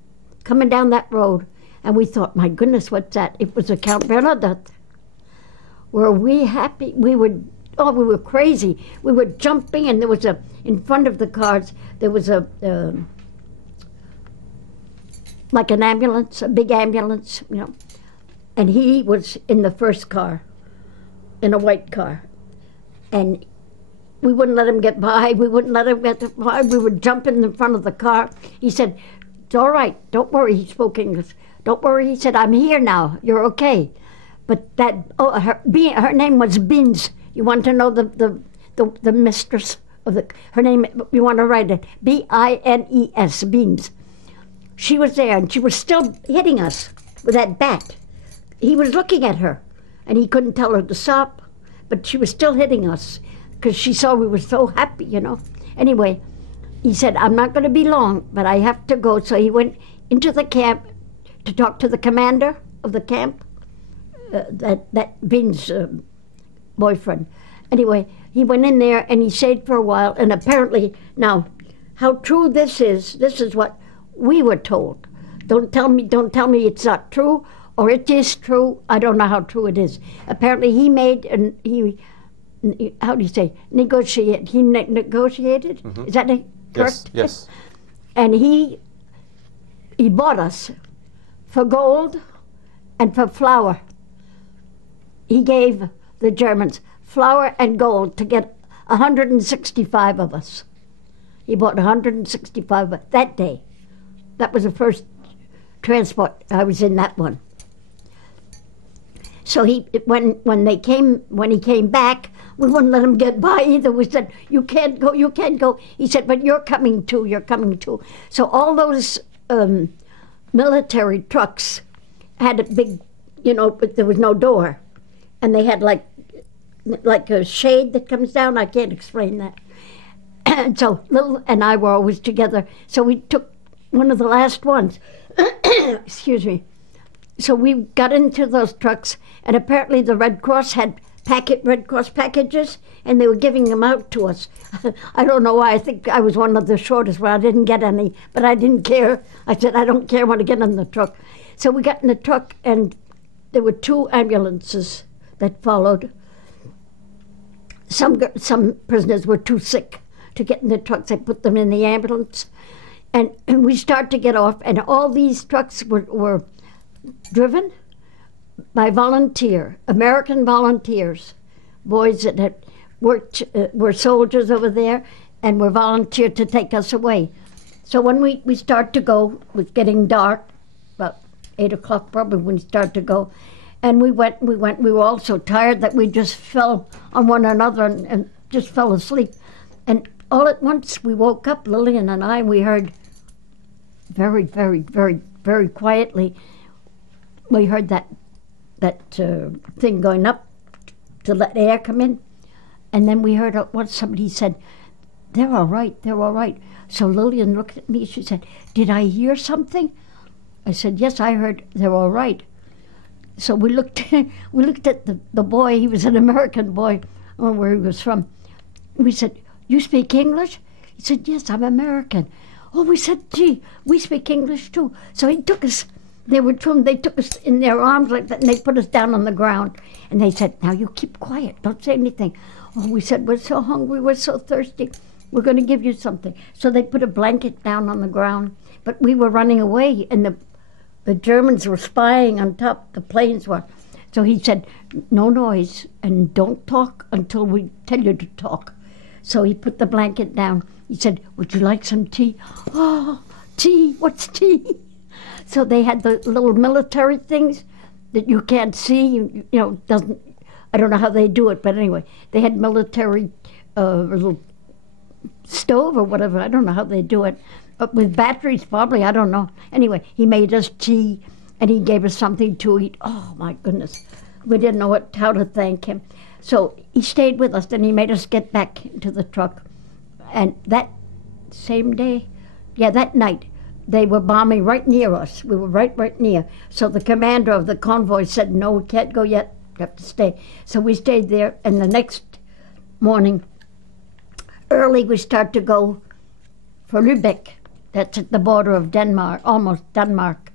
coming down that road. And we thought, my goodness, what's that? It was a Count Bernadette. Were we happy? We were crazy. We were jumping, and there was in front of the cars, there was like an ambulance, a big ambulance, and he was in the first car, in a white car. And we wouldn't let him get by. We wouldn't let him get by. We would jump in front of the car. He said, it's all right, don't worry. He spoke English. Don't worry, he said, I'm here now, you're okay. But her name was Bins. You want to know the mistress of her name, you want to write it, B-I-N-E-S, Bins. She was there, and she was still hitting us with that bat. He was looking at her, and he couldn't tell her to stop, but she was still hitting us. because she saw we were so happy, you know. Anyway, he said, I'm not going to be long, but I have to go. So he went into the camp to talk to the commander of the camp, that Vin's boyfriend. Anyway, he went in there and he stayed for a while, and apparently, now, how true this is what we were told. Don't tell me it's not true, or it is true. I don't know how true it is. Apparently he made, how do you say, negotiate. He negotiated? Mm-hmm. Is that correct? Yes, yes. And he bought us for gold and for flour. He gave the Germans flour and gold to get 165 of us. He bought 165 that day. That was the first transport. I was in that one. So when he came back, we wouldn't let him get by either. We said, you can't go, you can't go. He said, but you're coming too, you're coming too. So all those military trucks had a big, but there was no door. And they had like a shade that comes down. I can't explain that. And so Lil and I were always together. So we took one of the last ones. Excuse me. So we got into those trucks, and apparently the Red Cross had Red Cross packages, and they were giving them out to us. I don't know why. I think I was one of the shortest, but I didn't get any. But I didn't care. I said, I don't care when I get in the truck. So we got in the truck, and there were 2 ambulances that followed. Some prisoners were too sick to get in the trucks. They put them in the ambulance. And we started to get off, and all these trucks were driven by American volunteers, boys that had worked, were soldiers over there, and were volunteered to take us away. So when we started to go, it was getting dark, about 8 o'clock probably when we started to go, and we were all so tired that we just fell on one another and just fell asleep. And all at once we woke up, Lillian and I, and we heard very, very, very, very quietly, we heard that thing going up to let air come in. And then we heard what somebody said, they're all right, they're all right. So Lillian looked at me, she said, did I hear something? I said, yes, I heard they're all right. So we looked at the boy, he was an American boy, I don't know where he was from. We said, you speak English? He said, yes, I'm American. Oh, we said, gee, we speak English too. So he took us, they took us in their arms like that, and they put us down on the ground. And they said, now you keep quiet, don't say anything. Oh, we said, we're so hungry, we're so thirsty, we're going to give you something. So they put a blanket down on the ground, but we were running away, and the Germans were spying on top, the planes were. So he said, no noise, and don't talk until we tell you to talk. So he put the blanket down. He said, would you like some tea? Oh, tea, what's tea? So they had the little military things that you can't see, I don't know how they do it, but anyway, they had military little stove or whatever, I don't know how they do it, but with batteries probably, I don't know. Anyway, he made us tea, and he gave us something to eat. Oh my goodness, we didn't know how to thank him. So he stayed with us, and he made us get back into the truck. And that same day, that night, they were bombing right near us. We were right near. So the commander of the convoy said, no, we can't go yet, we have to stay. So we stayed there, and the next morning, early, we start to go for Lübeck. That's at the border of Denmark, almost Denmark.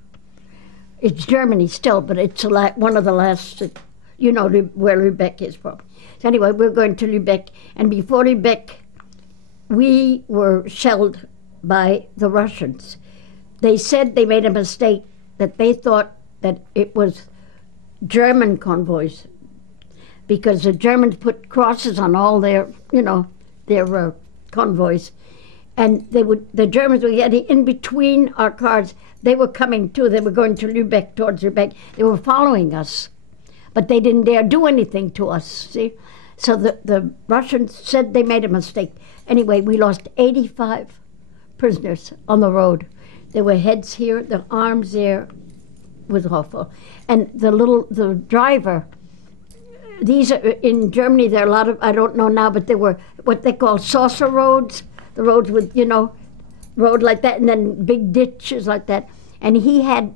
It's Germany still, but it's one of the last, where Lübeck is from. So anyway, we're going to Lübeck, and before Lübeck, we were shelled by the Russians. They said they made a mistake, that they thought that it was German convoys, because the Germans put crosses on all their convoys, and the Germans were getting in between our cars. They were coming too. They were going to Lübeck, towards Lübeck. They were following us, but they didn't dare do anything to us, see? So the Russians said they made a mistake. Anyway, we lost 85 prisoners on the road. There were heads here, the arms there. It was awful. And the driver, these are in Germany. There are a lot of, I don't know now, but there were what they call saucer roads, the roads with, you know, road like that, and then big ditches like that. And he had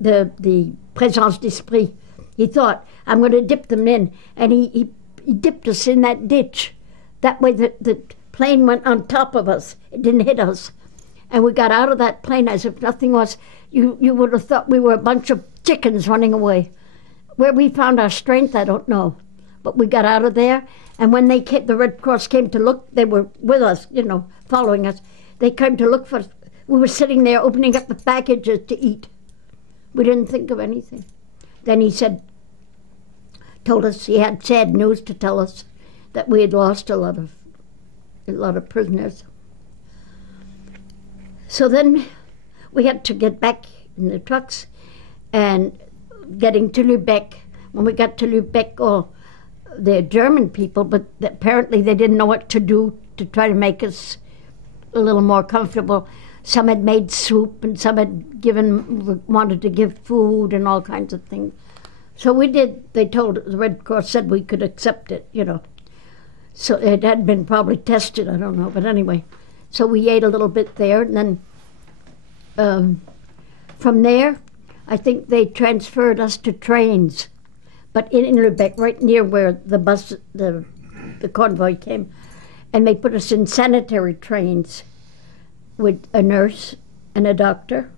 the présence d'esprit. He thought, I'm going to dip them in, and he dipped us in that ditch. That way the plane went on top of us. It didn't hit us. And we got out of that plane as if nothing was. You would have thought we were a bunch of chickens running away. Where we found our strength, I don't know. But we got out of there, and when they came, the Red Cross came to look, they were with us, you know, following us. They came to look for us. We were sitting there opening up the packages to eat. We didn't think of anything. Then he told us he had sad news to tell us that we had lost a lot of prisoners. So then we had to get back in the trucks, and getting to Lübeck. When we got to Lübeck, they're German people, but apparently they didn't know what to do to try to make us a little more comfortable. Some had made soup, and some had wanted to give food and all kinds of things. So we did. They told the Red Cross said we could accept it, you know. So it had been probably tested, I don't know, but anyway. So we ate a little bit there, and then from there, I think they transferred us to trains, but in Lübeck, right near where the bus, the convoy came, and they put us in sanitary trains with a nurse and a doctor.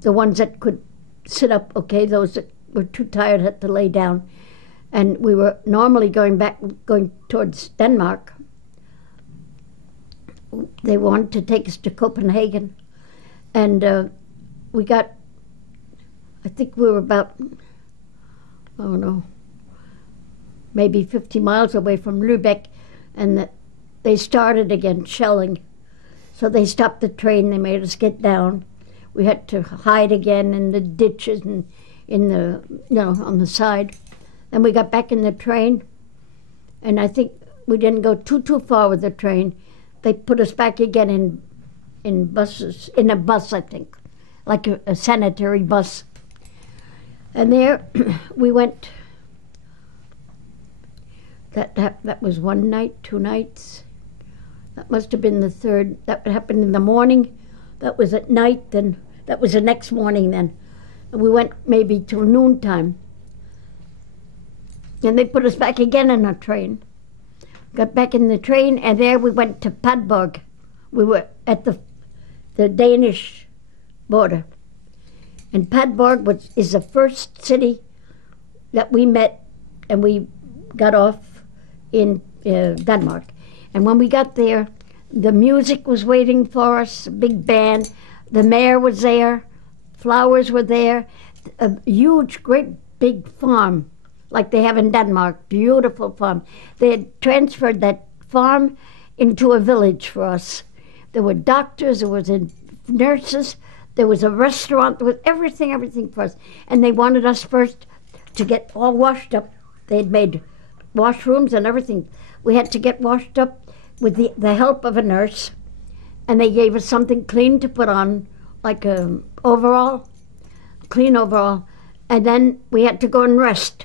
The ones that could sit up, okay, those that were too tired had to lay down. And we were normally going towards Denmark. They wanted to take us to Copenhagen, and we got, I think we were about, I don't know, maybe 50 miles away from Lübeck, and they started again shelling. So they stopped the train, they made us get down. We had to hide again in the ditches and in the, you know, on the side. Then we got back in the train, and I think we didn't go too far with the train. They put us back again in buses, in a bus, I think, like a sanitary bus. And there we went, that was one night, 2 nights. That must have been the third. That happened in the morning. That was at night, then that was the next morning then. And we went maybe till noontime. And they put us back again in a train. Got back in the train, and there we went to Padborg. We were at the Danish border. And Padborg is the first city that we met, and we got off in Denmark. And when we got there, the music was waiting for us, a big band. The mayor was there, flowers were there, a huge, great big farm like they have in Denmark, beautiful farm. They had transferred that farm into a village for us. There were doctors, there was nurses, there was a restaurant, there was everything for us. And they wanted us first to get all washed up. They'd made washrooms and everything. We had to get washed up with the help of a nurse, and they gave us something clean to put on, like a overall, clean overall, and then we had to go and rest.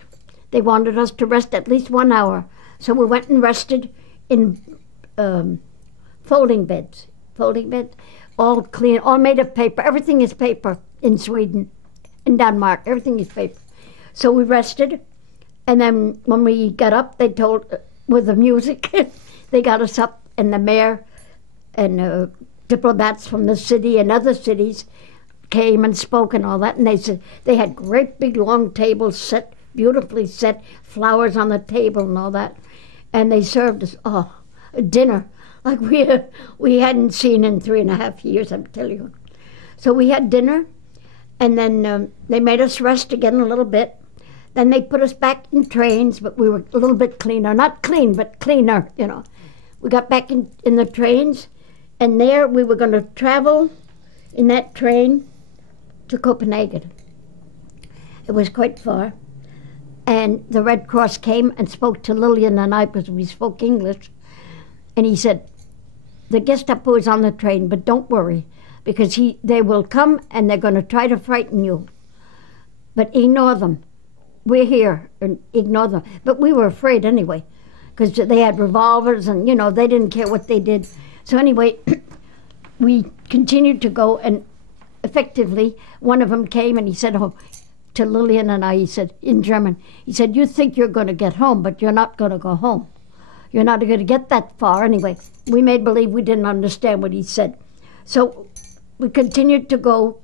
They wanted us to rest at least 1 hour. So we went and rested in folding beds, all clean, all made of paper. Everything is paper in Sweden, in Denmark, everything is paper. So we rested, and then when we got up, they told, with the music, they got us up, and the mayor and diplomats from the city and other cities came and spoke and all that, and they said they had great big long tables set, beautifully set, flowers on the table and all that, and they served us a dinner like we hadn't seen in 3.5 years, I'm telling you. So we had dinner, and then they made us rest again a little bit. Then they put us back in trains, but we were a little bit cleaner, not clean, but cleaner, you know. We got back in the trains, and there we were going to travel in that train to Copenhagen. It was quite far. And the Red Cross came and spoke to Lillian and I, because we spoke English. And he said, the Gestapo is on the train, but don't worry, because they will come and they're going to try to frighten you. But ignore them. we're here, and ignore them. But we were afraid anyway, because they had revolvers, and they didn't care what they did. So anyway, we continued to go, and effectively, one of them came and he said, to Lillian and I, he said, in German, he said, you think you're going to get home, but you're not going to go home. You're not going to get that far. Anyway, we made believe we didn't understand what he said. So we continued to go,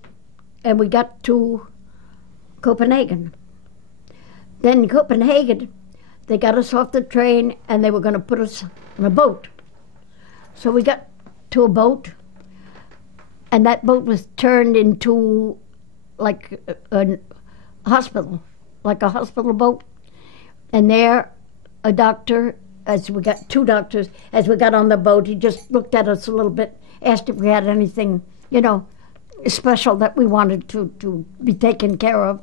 and we got to Copenhagen. Then in Copenhagen, they got us off the train, and they were going to put us on a boat. So we got to a boat, and that boat was turned into like a hospital, like a hospital boat. And there, a doctor, two doctors, as we got on the boat, he just looked at us a little bit, asked if we had anything, special that we wanted to be taken care of.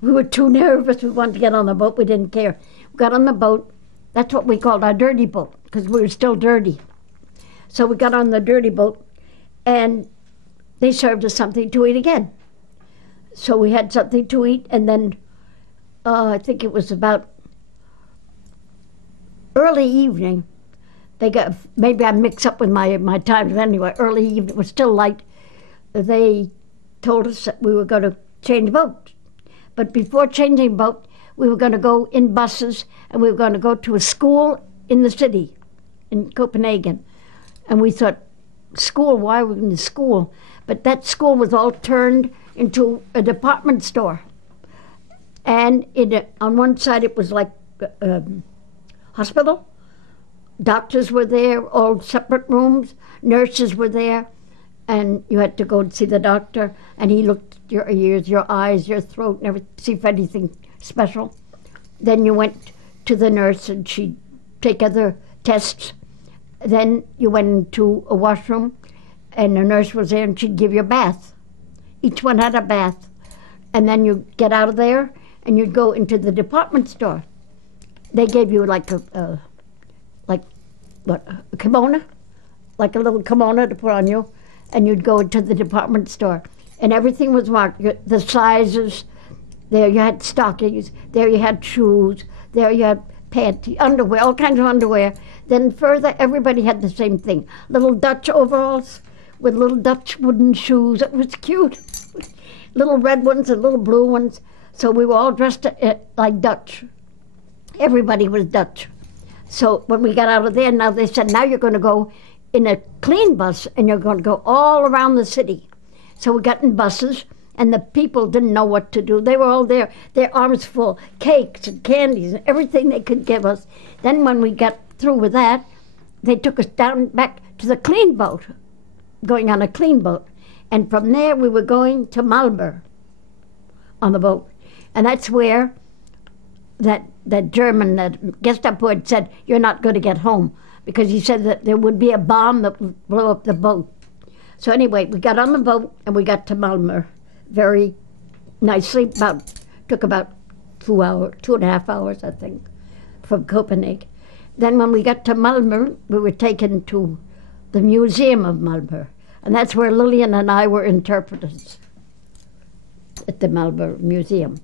We were too nervous. We wanted to get on the boat. We didn't care. We got on the boat. That's what we called our dirty boat, because we were still dirty. So we got on the dirty boat, and they served us something to eat again. So we had something to eat, and then I think it was about early evening. Maybe I mix up with my times anyway. Early evening, it was still light. They told us that we were going to change boat. But before changing boat, we were going to go in buses, and we were going to go to a school in the city, in Copenhagen. And we thought, school, why are we in the school? But that school was all turned into a department store. And on one side it was like a hospital. Doctors were there, all separate rooms. Nurses were there. And you had to go and see the doctor, and he looked at your ears, your eyes, your throat, and everything, see if anything special. Then you went to the nurse, and she'd take other tests. Then you went into a washroom, and the nurse was there, and she'd give you a bath. Each one had a bath. And then you get out of there, and you'd go into the department store. They gave you like a kimono, like a little kimono to put on you, and you'd go into the department store. And everything was marked, the sizes. There you had stockings, there you had shoes, there you had panty, underwear, all kinds of underwear. Then further, everybody had the same thing. Little Dutch overalls with little Dutch wooden shoes. It was cute. Little red ones and little blue ones. So we were all dressed like Dutch. Everybody was Dutch. So when we got out of there, now they said, now you're going to go in a clean bus, and you're going to go all around the city. So we got in buses, and the people didn't know what to do. They were all there, their arms full, cakes and candies and everything they could give us. Then when we got through with that, they took us down back to the clean boat, going on a clean boat. And from there, we were going to Malmö on the boat. And that's where that German, that Gestapo had said, you're not going to get home, because he said that there would be a bomb that would blow up the boat. So anyway, we got on the boat, and we got to Malmö very nicely. Took about 2.5 hours, I think, from Copenhagen. Then when we got to Malmö, we were taken to the Museum of Malmö. And that's where Lillian and I were interpreters, at the Malmö Museum.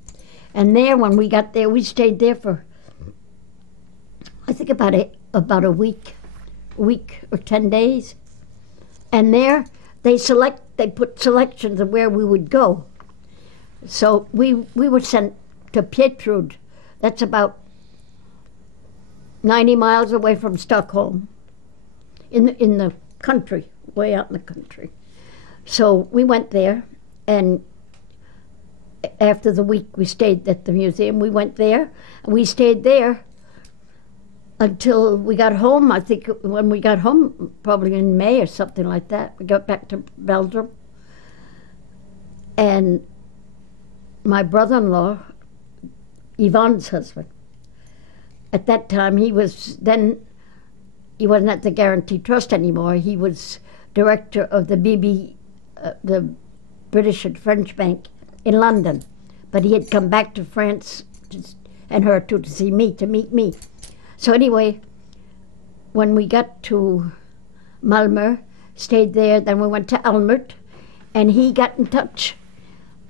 And there, when we got there, we stayed there for, I think about a week or 10 days. And there, they put selections of where we would go. So we were sent to Pietrud. That's about 90 miles away from Stockholm, in the country, way out in the country. So we went there, and after the week we stayed at the museum, we went there, and we stayed there until we got home. I think when we got home, probably in May or something like that, we got back to Belgium. And my brother-in-law, Yvonne's husband, at that time he wasn't at the Guarantee Trust anymore. He was director of the the British and French Bank in London. But he had come back to France and her to see me, to meet me. So anyway, when we got to Malmö, stayed there, then we went to Älmhult, and he got in touch,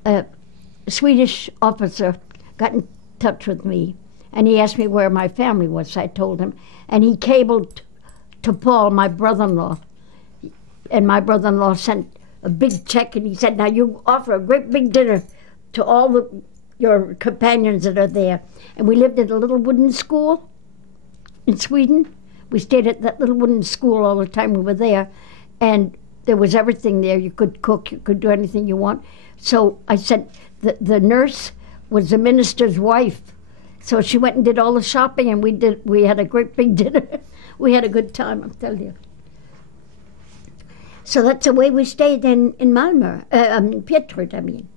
a Swedish officer got in touch with me, and he asked me where my family was. I told him, and he cabled to Paul, my brother-in-law, and my brother-in-law sent a big check, and he said, now you offer a great big dinner to all your companions that are there. And we lived at a little wooden school in Sweden. We stayed at that little wooden school all the time we were there, and there was everything there. You could cook, you could do anything you want. So I said, the nurse was the minister's wife. So she went and did all the shopping, and we had a great big dinner. We had a good time, I'll tell you. So that's the way we stayed in Malmö, Pietrud, I mean.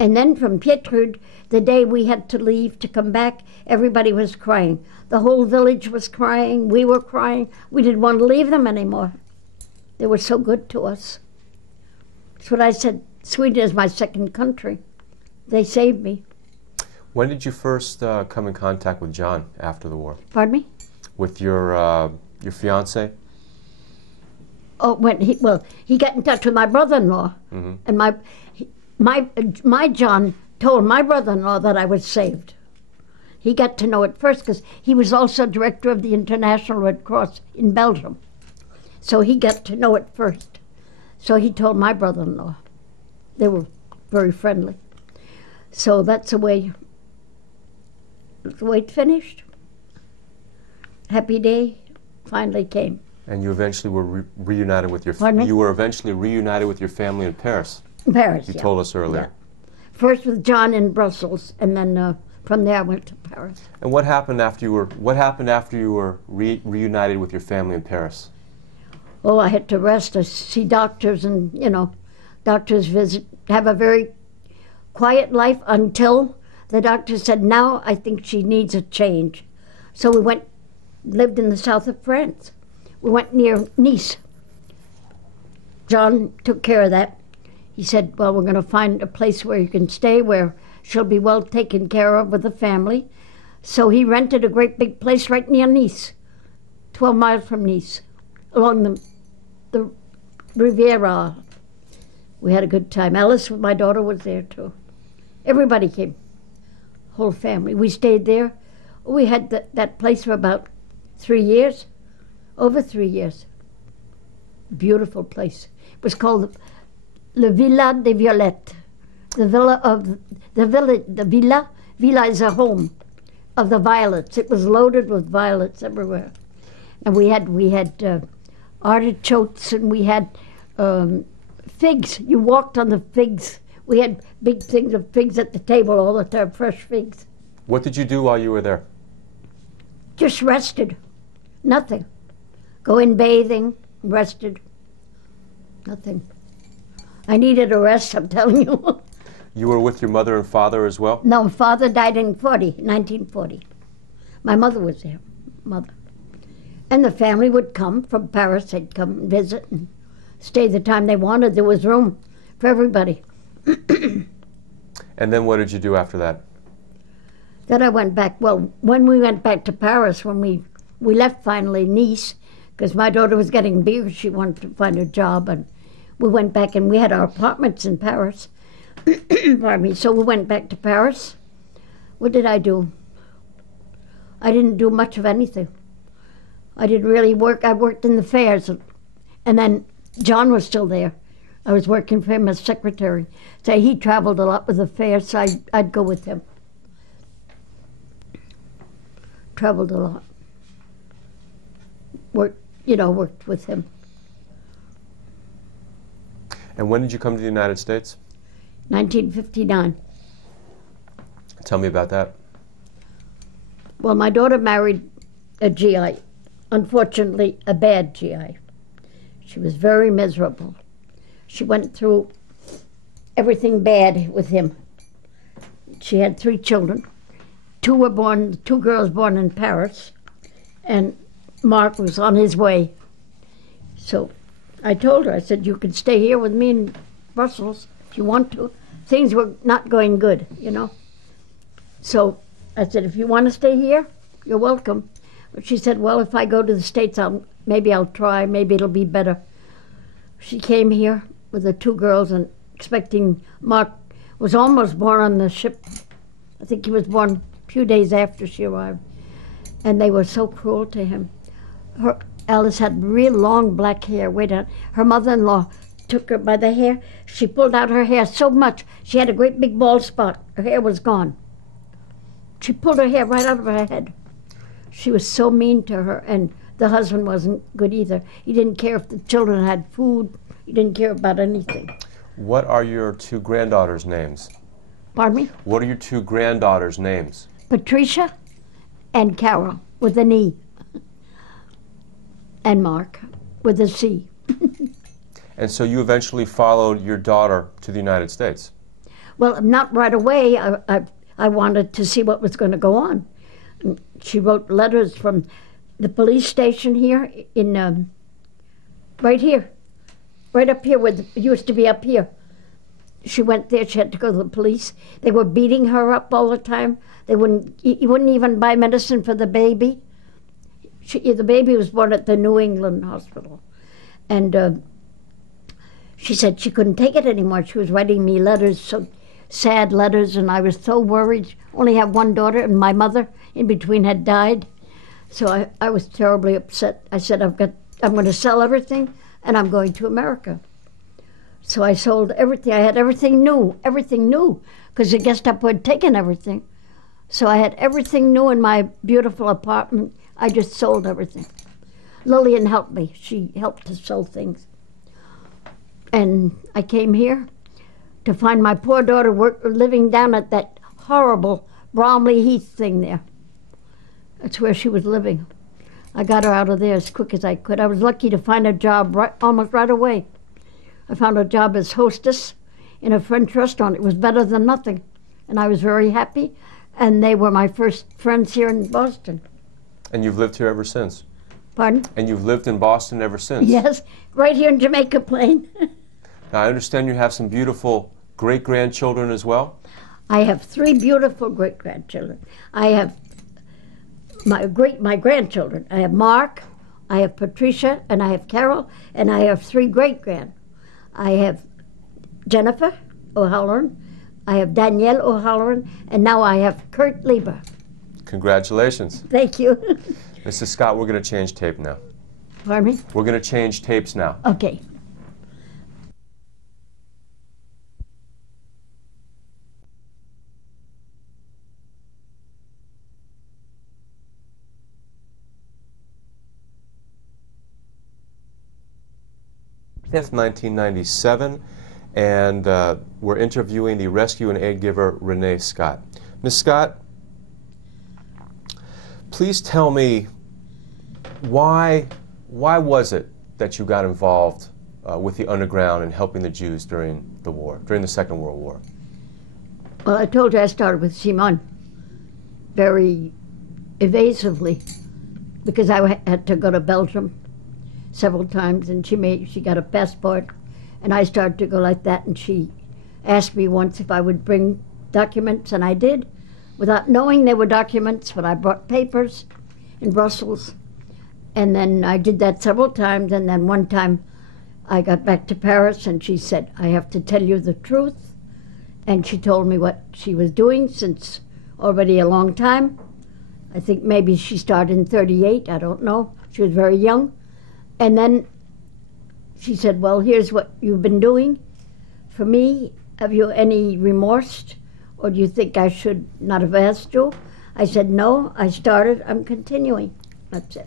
And then from Pietrud, the day we had to leave to come back, everybody was crying. The whole village was crying, we were crying. We didn't want to leave them anymore. They were so good to us. That's what I said, Sweden is my second country. They saved me. When did you first come in contact with John after the war? Pardon me? With your fiance? Oh, he got in touch with my brother-in-law, and my John told my brother-in-law that I was saved. He got to know it first because he was also director of the International Red Cross in Belgium, so he got to know it first. So he told my brother-in-law. They were very friendly. So that's the way it finished. Happy day finally came. And you eventually were reunited with your. Pardon me? You were eventually reunited with your family in Paris. In Paris, You yeah. told us earlier. Yeah. First with John in Brussels, and then from there I went to Paris. And what happened after you were reunited with your family in Paris? Oh, I had to rest. I see doctors, and doctors visit. Have a very quiet life until the doctor said, "Now I think she needs a change." So we lived in the south of France. We went near Nice. John took care of that. He said, well, we're going to find a place where you can stay, where she'll be well taken care of with the family. So he rented a great big place right near Nice, 12 miles from Nice, along the Riviera. We had a good time. Alice, my daughter, was there too. Everybody came, whole family. We stayed there. We had that place for about 3 years. Over 3 years. Beautiful place. It was called La Villa de Violette. The villa is a home of the violets. It was loaded with violets everywhere. And we had artichokes, and we had figs. You walked on the figs. We had big things of figs at the table all the time, fresh figs. What did you do while you were there? Just rested. Nothing. Go in bathing, rested. Nothing. I needed a rest, I'm telling you. You were with your mother and father as well? No, father died in 1940. My mother was there, mother. And the family would come from Paris. They'd come and visit and stay the time they wanted. There was room for everybody. And then what did you do after that? Then I went back. Well, when we went back to Paris, when we left finally Nice, because my daughter was getting bigger, she wanted to find a job, and we went back, and we had our apartments in Paris. Pardon me. So we went back to Paris. What did I do? I didn't do much of anything. I didn't really work. I worked in the fairs, and then John was still there. I was working for him as secretary. So he traveled a lot with the fairs, so I'd go with him. Traveled a lot. Worked with him. And when did you come to the United States? 1959. Tell me about that. Well, my daughter married a GI. Unfortunately, a bad GI. She was very miserable. She went through everything bad with him. She had 3 children. 2 girls born in Paris, and Mark was on his way. So I told her, I said, you can stay here with me in Brussels if you want to. Things were not going good, So I said, if you want to stay here, you're welcome. But she said, well, if I go to the States, maybe I'll try, maybe it'll be better. She came here with the 2 girls, and expecting Mark was almost born on the ship I think he was born a few days after she arrived. And they were so cruel to him. Alice had real long black hair way down. Her mother-in-law took her by the hair. She pulled out her hair so much, she had a great big bald spot. Her hair was gone. She pulled her hair right out of her head. She was so mean to her, and the husband wasn't good either. He didn't care if the children had food. He didn't care about anything. What are your two granddaughters' names? Pardon me? What are your two granddaughters' names? Patricia and Carol, with an E. And Mark, with a C. And so you eventually followed your daughter to the United States? Well, not right away. I wanted to see what was going to go on. She wrote letters from the police station here in, right here, right up here, where it used to be up here. She went there, she had to go to the police. They were beating her up all the time. You wouldn't even buy medicine for the baby. The baby was born at the New England hospital. And she said she couldn't take it anymore. She was writing me letters, so sad letters, and I was so worried. Only have one daughter, and my mother in between had died. So I was terribly upset. I said, I'm going to sell everything, and I'm going to America. So I sold everything. I had everything new, because the Gestapo had taken everything. So I had everything new in my beautiful apartment. I just sold everything. Lillian helped me. She helped to sell things. And I came here to find my poor daughter living down at that horrible Bromley Heath thing there. That's where she was living. I got her out of there as quick as I could. I was lucky to find a job almost right away. I found a job as hostess in a French restaurant. It was better than nothing, and I was very happy. And they were my first friends here in Boston. And you've lived here ever since? Pardon? And you've lived in Boston ever since? Yes, right here in Jamaica Plain. Now, I understand you have some beautiful great-grandchildren as well? I have 3 beautiful great-grandchildren. I have my grandchildren. I have Mark, I have Patricia, and I have Carol, and I have 3 great-grand. I have Jennifer O'Halloran, I have Danielle O'Halloran, and now I have Kurt Lieber. Congratulations. Thank you. Mrs. Scott, we're going to change tape now. Pardon me? We're going to change tapes now. Okay. Fifth, 1997, and we're interviewing the rescue and aid giver Renee Scott. Ms. Scott, please tell me why was it that you got involved with the underground and helping the Jews during the war, during the Second World War? Well, I told you I started with Simon very evasively because I had to go to Belgium several times, and she got a passport, and I started to go like that, and she asked me once if I would bring documents, and I did, without knowing they were documents, but I brought papers in Brussels, and then I did that several times, and then one time I got back to Paris, and she said, I have to tell you the truth, and she told me what she was doing since already a long time. I think maybe she started in 38, I don't know. She was very young. And then she said, well, here's what you've been doing for me. Have you any remorse? Or do you think I should not have asked you? I said, no, I started, I'm continuing. That's it.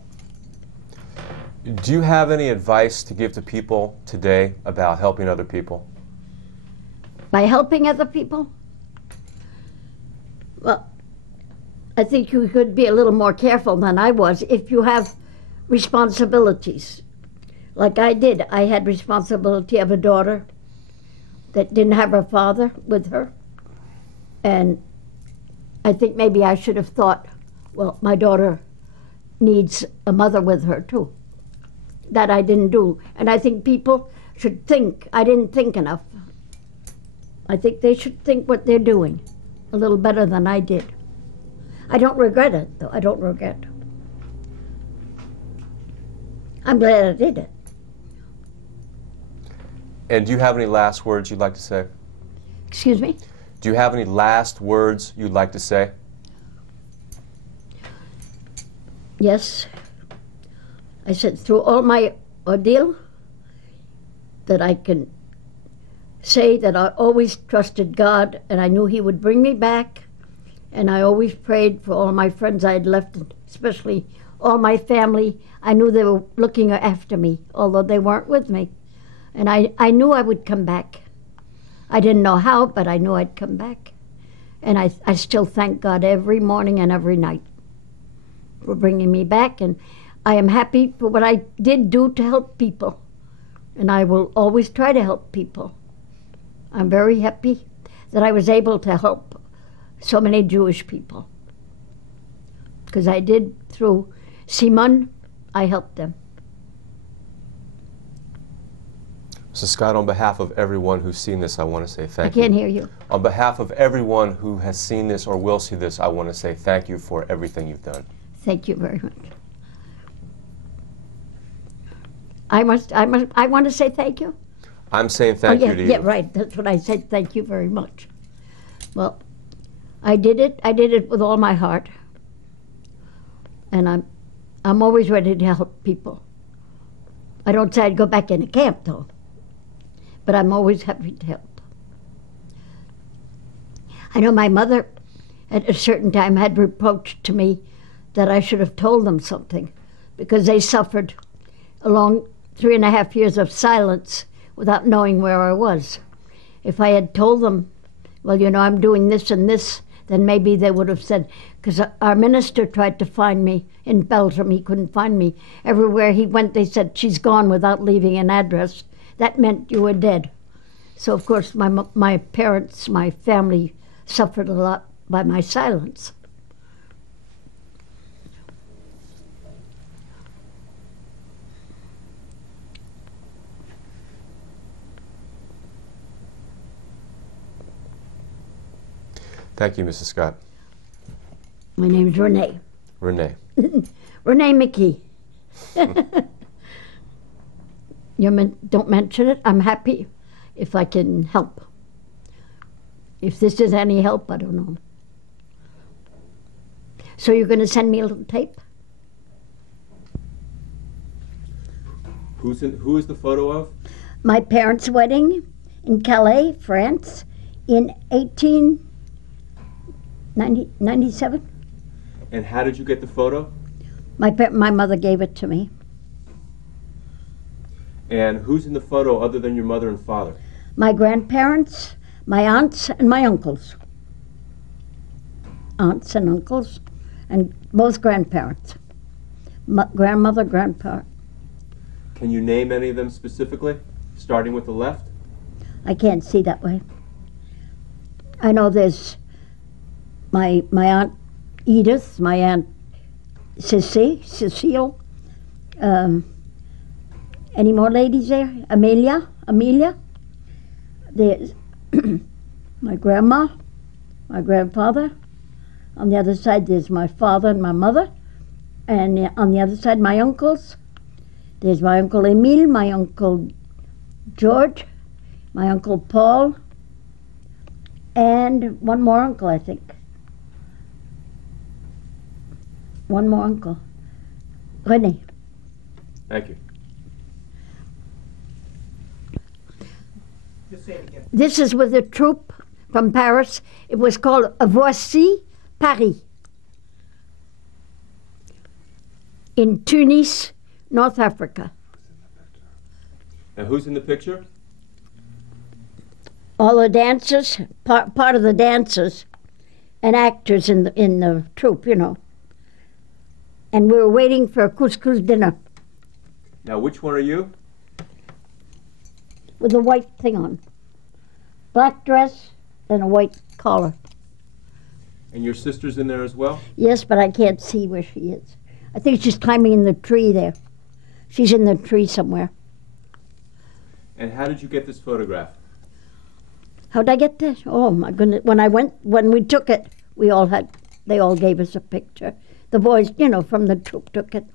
Do you have any advice to give to people today about helping other people? By helping other people? Well, I think you could be a little more careful than I was if you have responsibilities. Like I did. I had responsibility of a daughter that didn't have her father with her. And I think maybe I should have thought, well, my daughter needs a mother with her too. That I didn't do. And I think people should think. I didn't think enough. I think they should think what they're doing a little better than I did. I don't regret it, though. I don't regret. I'm glad I did it. And do you have any last words you'd like to say? Excuse me? Do you have any last words you'd like to say? Yes. I said through all my ordeal that I can say that I always trusted God and I knew He would bring me back, and I always prayed for all my friends I had left, especially all my family. I knew they were looking after me, although they weren't with me. And I knew I would come back. I didn't know how, but I knew I'd come back. And I still thank God every morning and every night for bringing me back. And I am happy for what I did do to help people. And I will always try to help people. I'm very happy that I was able to help so many Jewish people. Because I did through Simon, I helped them. Mrs. Scott, on behalf of everyone who's seen this, I want to say thank you. I can't hear you. On behalf of everyone who has seen this or will see this, I want to say thank you for everything you've done. Thank you very much. I want to say thank you. I'm saying thank you to you. Yeah, right. That's what I said. Thank you very much. Well, I did it. I did it with all my heart, and I'm always ready to help people. I don't say I'd go back in a camp though, but I'm always happy to help. I know my mother, at a certain time, had reproached to me that I should have told them something, because they suffered a long 3.5 years of silence without knowing where I was. If I had told them, well, you know, I'm doing this and this, then maybe they would have said, because our minister tried to find me in Belgium. He couldn't find me. Everywhere he went, they said, she's gone without leaving an address. That meant you were dead. So, of course, my parents, my family suffered a lot by my silence. Thank you, Mrs. Scott. My name's Renee. Renee. Renee McKee. Don't mention it. I'm happy if I can help. If this is any help, I don't know. So you're going to send me a little tape? Who is the photo of? My parents' wedding in Calais, France, in 1897. And how did you get the photo? My mother gave it to me. And who's in the photo other than your mother and father? My grandparents, my aunts, and my uncles. Aunts and uncles, and both grandparents. Grandmother, grandpa. Can you name any of them specifically, starting with the left? I can't see that way. I know there's my Aunt Edith, my Aunt Cecile. Any more ladies there? Amelia. There's my grandma, my grandfather. On the other side, there's my father and my mother. And on the other side, my uncles. There's my Uncle Emile, my Uncle George, my Uncle Paul, and one more uncle, I think. One more uncle. René. Thank you. Just say it again. This is with a troupe from Paris. It was called Voici Paris. In Tunis, North Africa. And who's in the picture? All the dancers, part of the dancers and actors in the troupe, you know. And we were waiting for a couscous dinner Now, which one are you? with a white thing on. Black dress and a white collar. And your sister's in there as well? Yes, but I can't see where she is. I think she's climbing in the tree there. She's in the tree somewhere. And how did you get this photograph? How'd I get this? Oh my goodness! When we took it, they all gave us a picture. The boys, you know, from the troupe took it.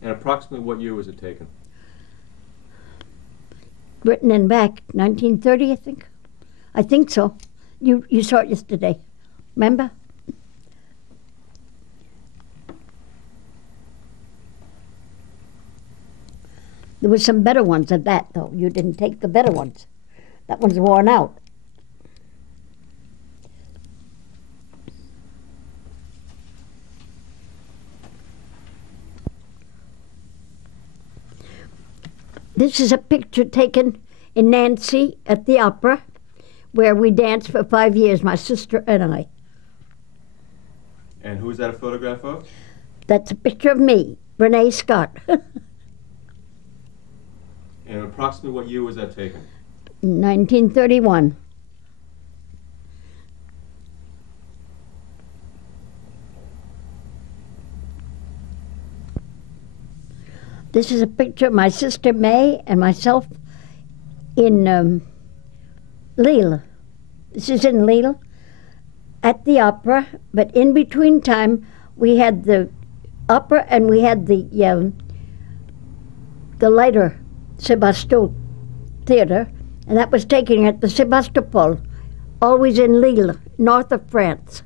And approximately what year was it taken? Written in back, 1930, I think. I think so. You saw it yesterday. Remember? There were some better ones at that, though. You didn't take the better ones. That one's worn out. This is a picture taken in Nancy at the opera, where we danced for 5 years, my sister and I. And who is that a photograph of? That's a picture of me, Renee Scott. And approximately what year was that taken? 1931. This is a picture of my sister May and myself in Lille. This is in Lille at the opera, but in between time we had the opera and we had the lighter Sebastopol Theater, and that was taken at the Sebastopol, always in Lille, north of France.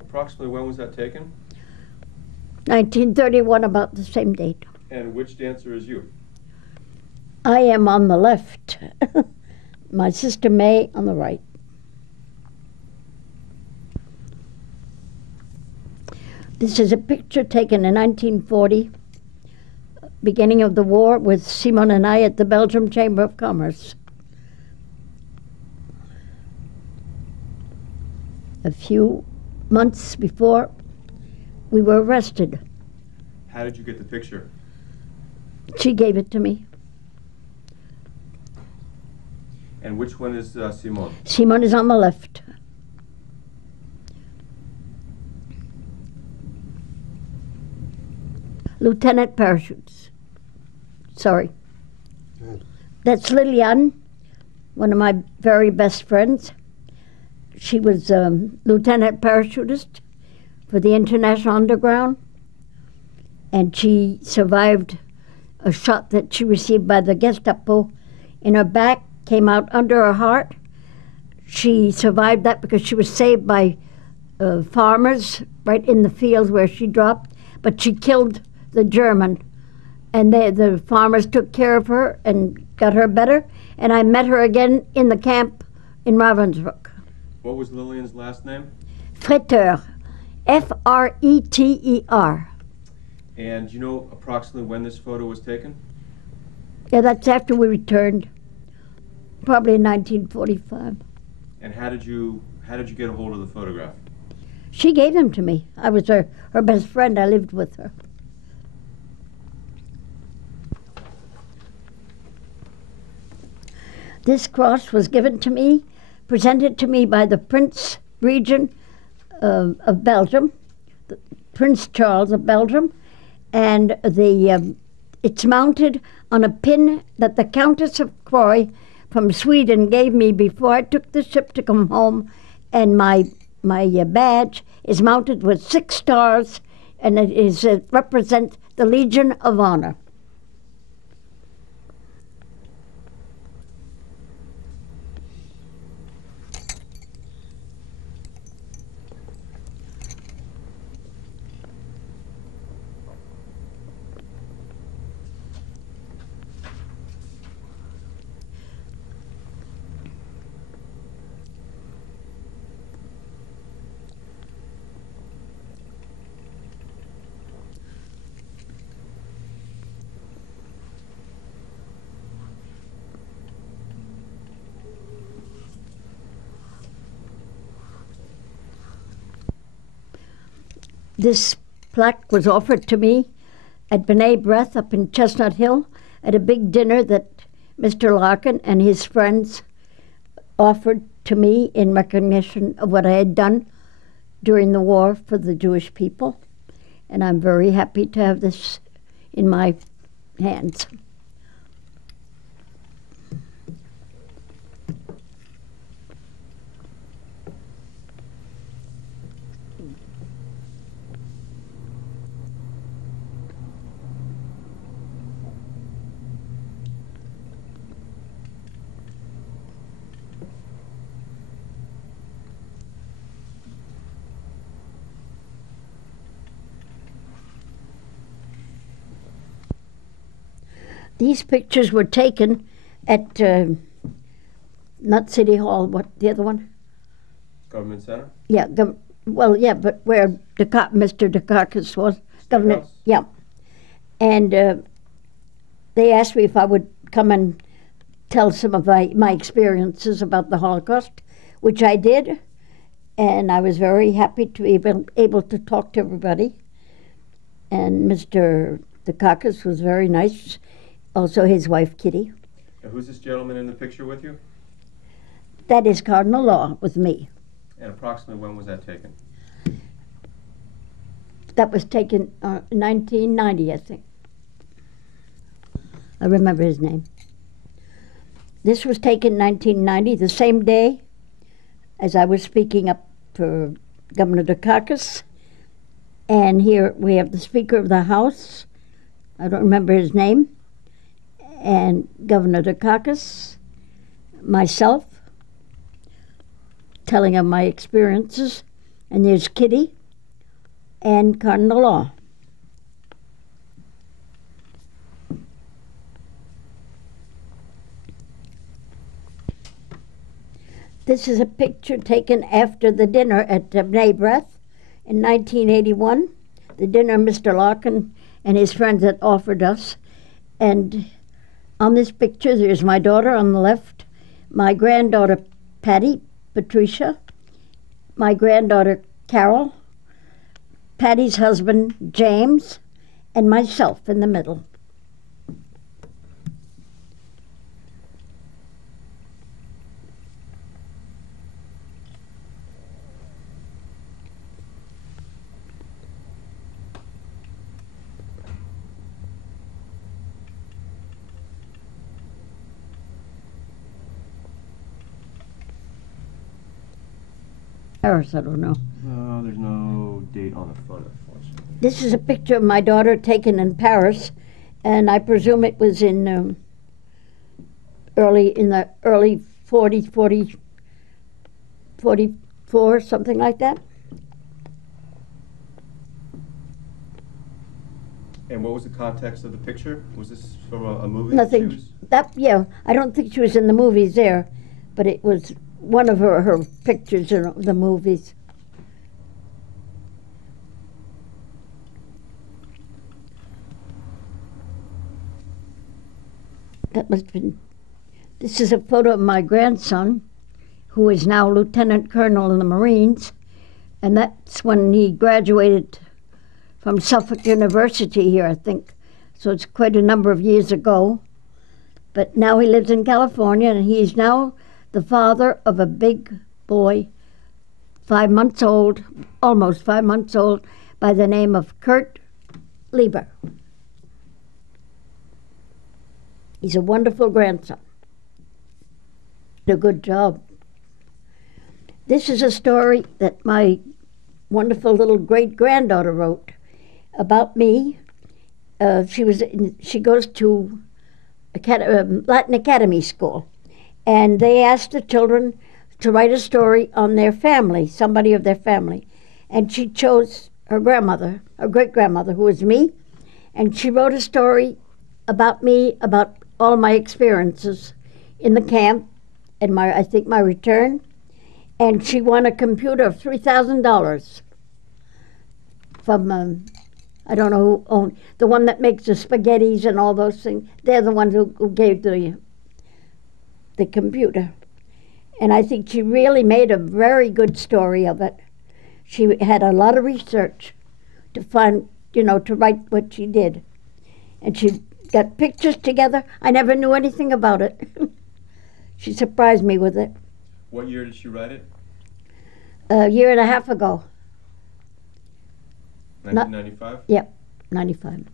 Approximately when was that taken? 1931, about the same date. And which dancer is you? I am on the left, my sister May on the right. This is a picture taken in 1940, beginning of the war, with Simon and I at the Belgium Chamber of Commerce. A few months before we were arrested. How did you get the picture? She gave it to me. And which one is Simone? Simon is on the left. Lieutenant Parachutes. Sorry. That's Liliane, one of my very best friends. She was lieutenant parachutist for the International Underground, and she survived a shot that she received by the Gestapo in her back, came out under her heart. She survived that because she was saved by farmers right in the field where she dropped, but she killed the German, and the farmers took care of her and got her better, and I met her again in the camp in Ravensbrück. What was Lillian's last name? Freter, F-R-E-T-E-R. And do you know approximately when this photo was taken? Yeah, that's after we returned, probably in 1945. And how did you get a hold of the photograph? She gave them to me. I was her best friend. I lived with her. This cross was given to me, presented to me by the Prince Regent of Belgium, Prince Charles of Belgium, and it's mounted on a pin that the Countess of Croy from Sweden gave me before I took the ship to come home, and my badge is mounted with 6 stars, and it represents the Legion of Honor. This plaque was offered to me at B'nai B'rith up in Chestnut Hill at a big dinner that Mr. Larkin and his friends offered to me in recognition of what I had done during the war for the Jewish people. And I'm very happy to have this in my hands. These pictures were taken at, not City Hall, what, the other one? Government Center? Yeah, well, yeah, but where Mr. Dukakis was. Governor, House? yeah. And they asked me if I would come and tell some of my experiences about the Holocaust, which I did. And I was very happy to be able to talk to everybody. And Mr. Dukakis was very nice. Also his wife, Kitty. And who's this gentleman in the picture with you? That is Cardinal Law with me. And approximately when was that taken? That was taken in 1990, I think. I remember his name. This was taken in 1990, the same day as I was speaking up for Governor Dukakis. And here we have the Speaker of the House, I don't remember his name, and Governor Dukakis, myself, telling of my experiences, and there's Kitty and Cardinal Law. This is a picture taken after the dinner at B'nai B'rith in 1981. The dinner Mr. Larkin and his friends had offered us. And on this picture, there's my daughter on the left, my granddaughter Patty, Patricia, my granddaughter Carol, Patty's husband James, and myself in the middle. Paris, I don't know. There's no date on the front, unfortunately. This is a picture of my daughter taken in Paris, and I presume it was in the early 40s, 44, something like that. And what was the context of the picture? Was this from a movie? Nothing. Yeah, I don't think she was in the movies there, but it was one of her pictures in the movies. That must have been. This is a photo of my grandson, who is now Lieutenant Colonel in the Marines, and that's when he graduated from Suffolk University here, I think. So it's quite a number of years ago. But now he lives in California, and he's now the father of a big boy, 5 months old, almost 5 months old, by the name of Kurt Lieber. He's a wonderful grandson. Did a good job. This is a story that my wonderful little great-granddaughter wrote about me. She goes to Latin Academy School, and they asked the children to write a story on their family, somebody of their family. And she chose her grandmother, her great-grandmother, who was me, and she wrote a story about me, about all my experiences in the camp and I think my return. And she won a computer of $3,000 from, I don't know who owned, the one that makes the spaghettis and all those things. They're the ones who gave the computer. And I think she really made a very good story of it. She had a lot of research to find, to write what she did. And she got pictures together. I never knew anything about it. She surprised me with it. What year did she write it? A year and a half ago. 1995? Yep, 95.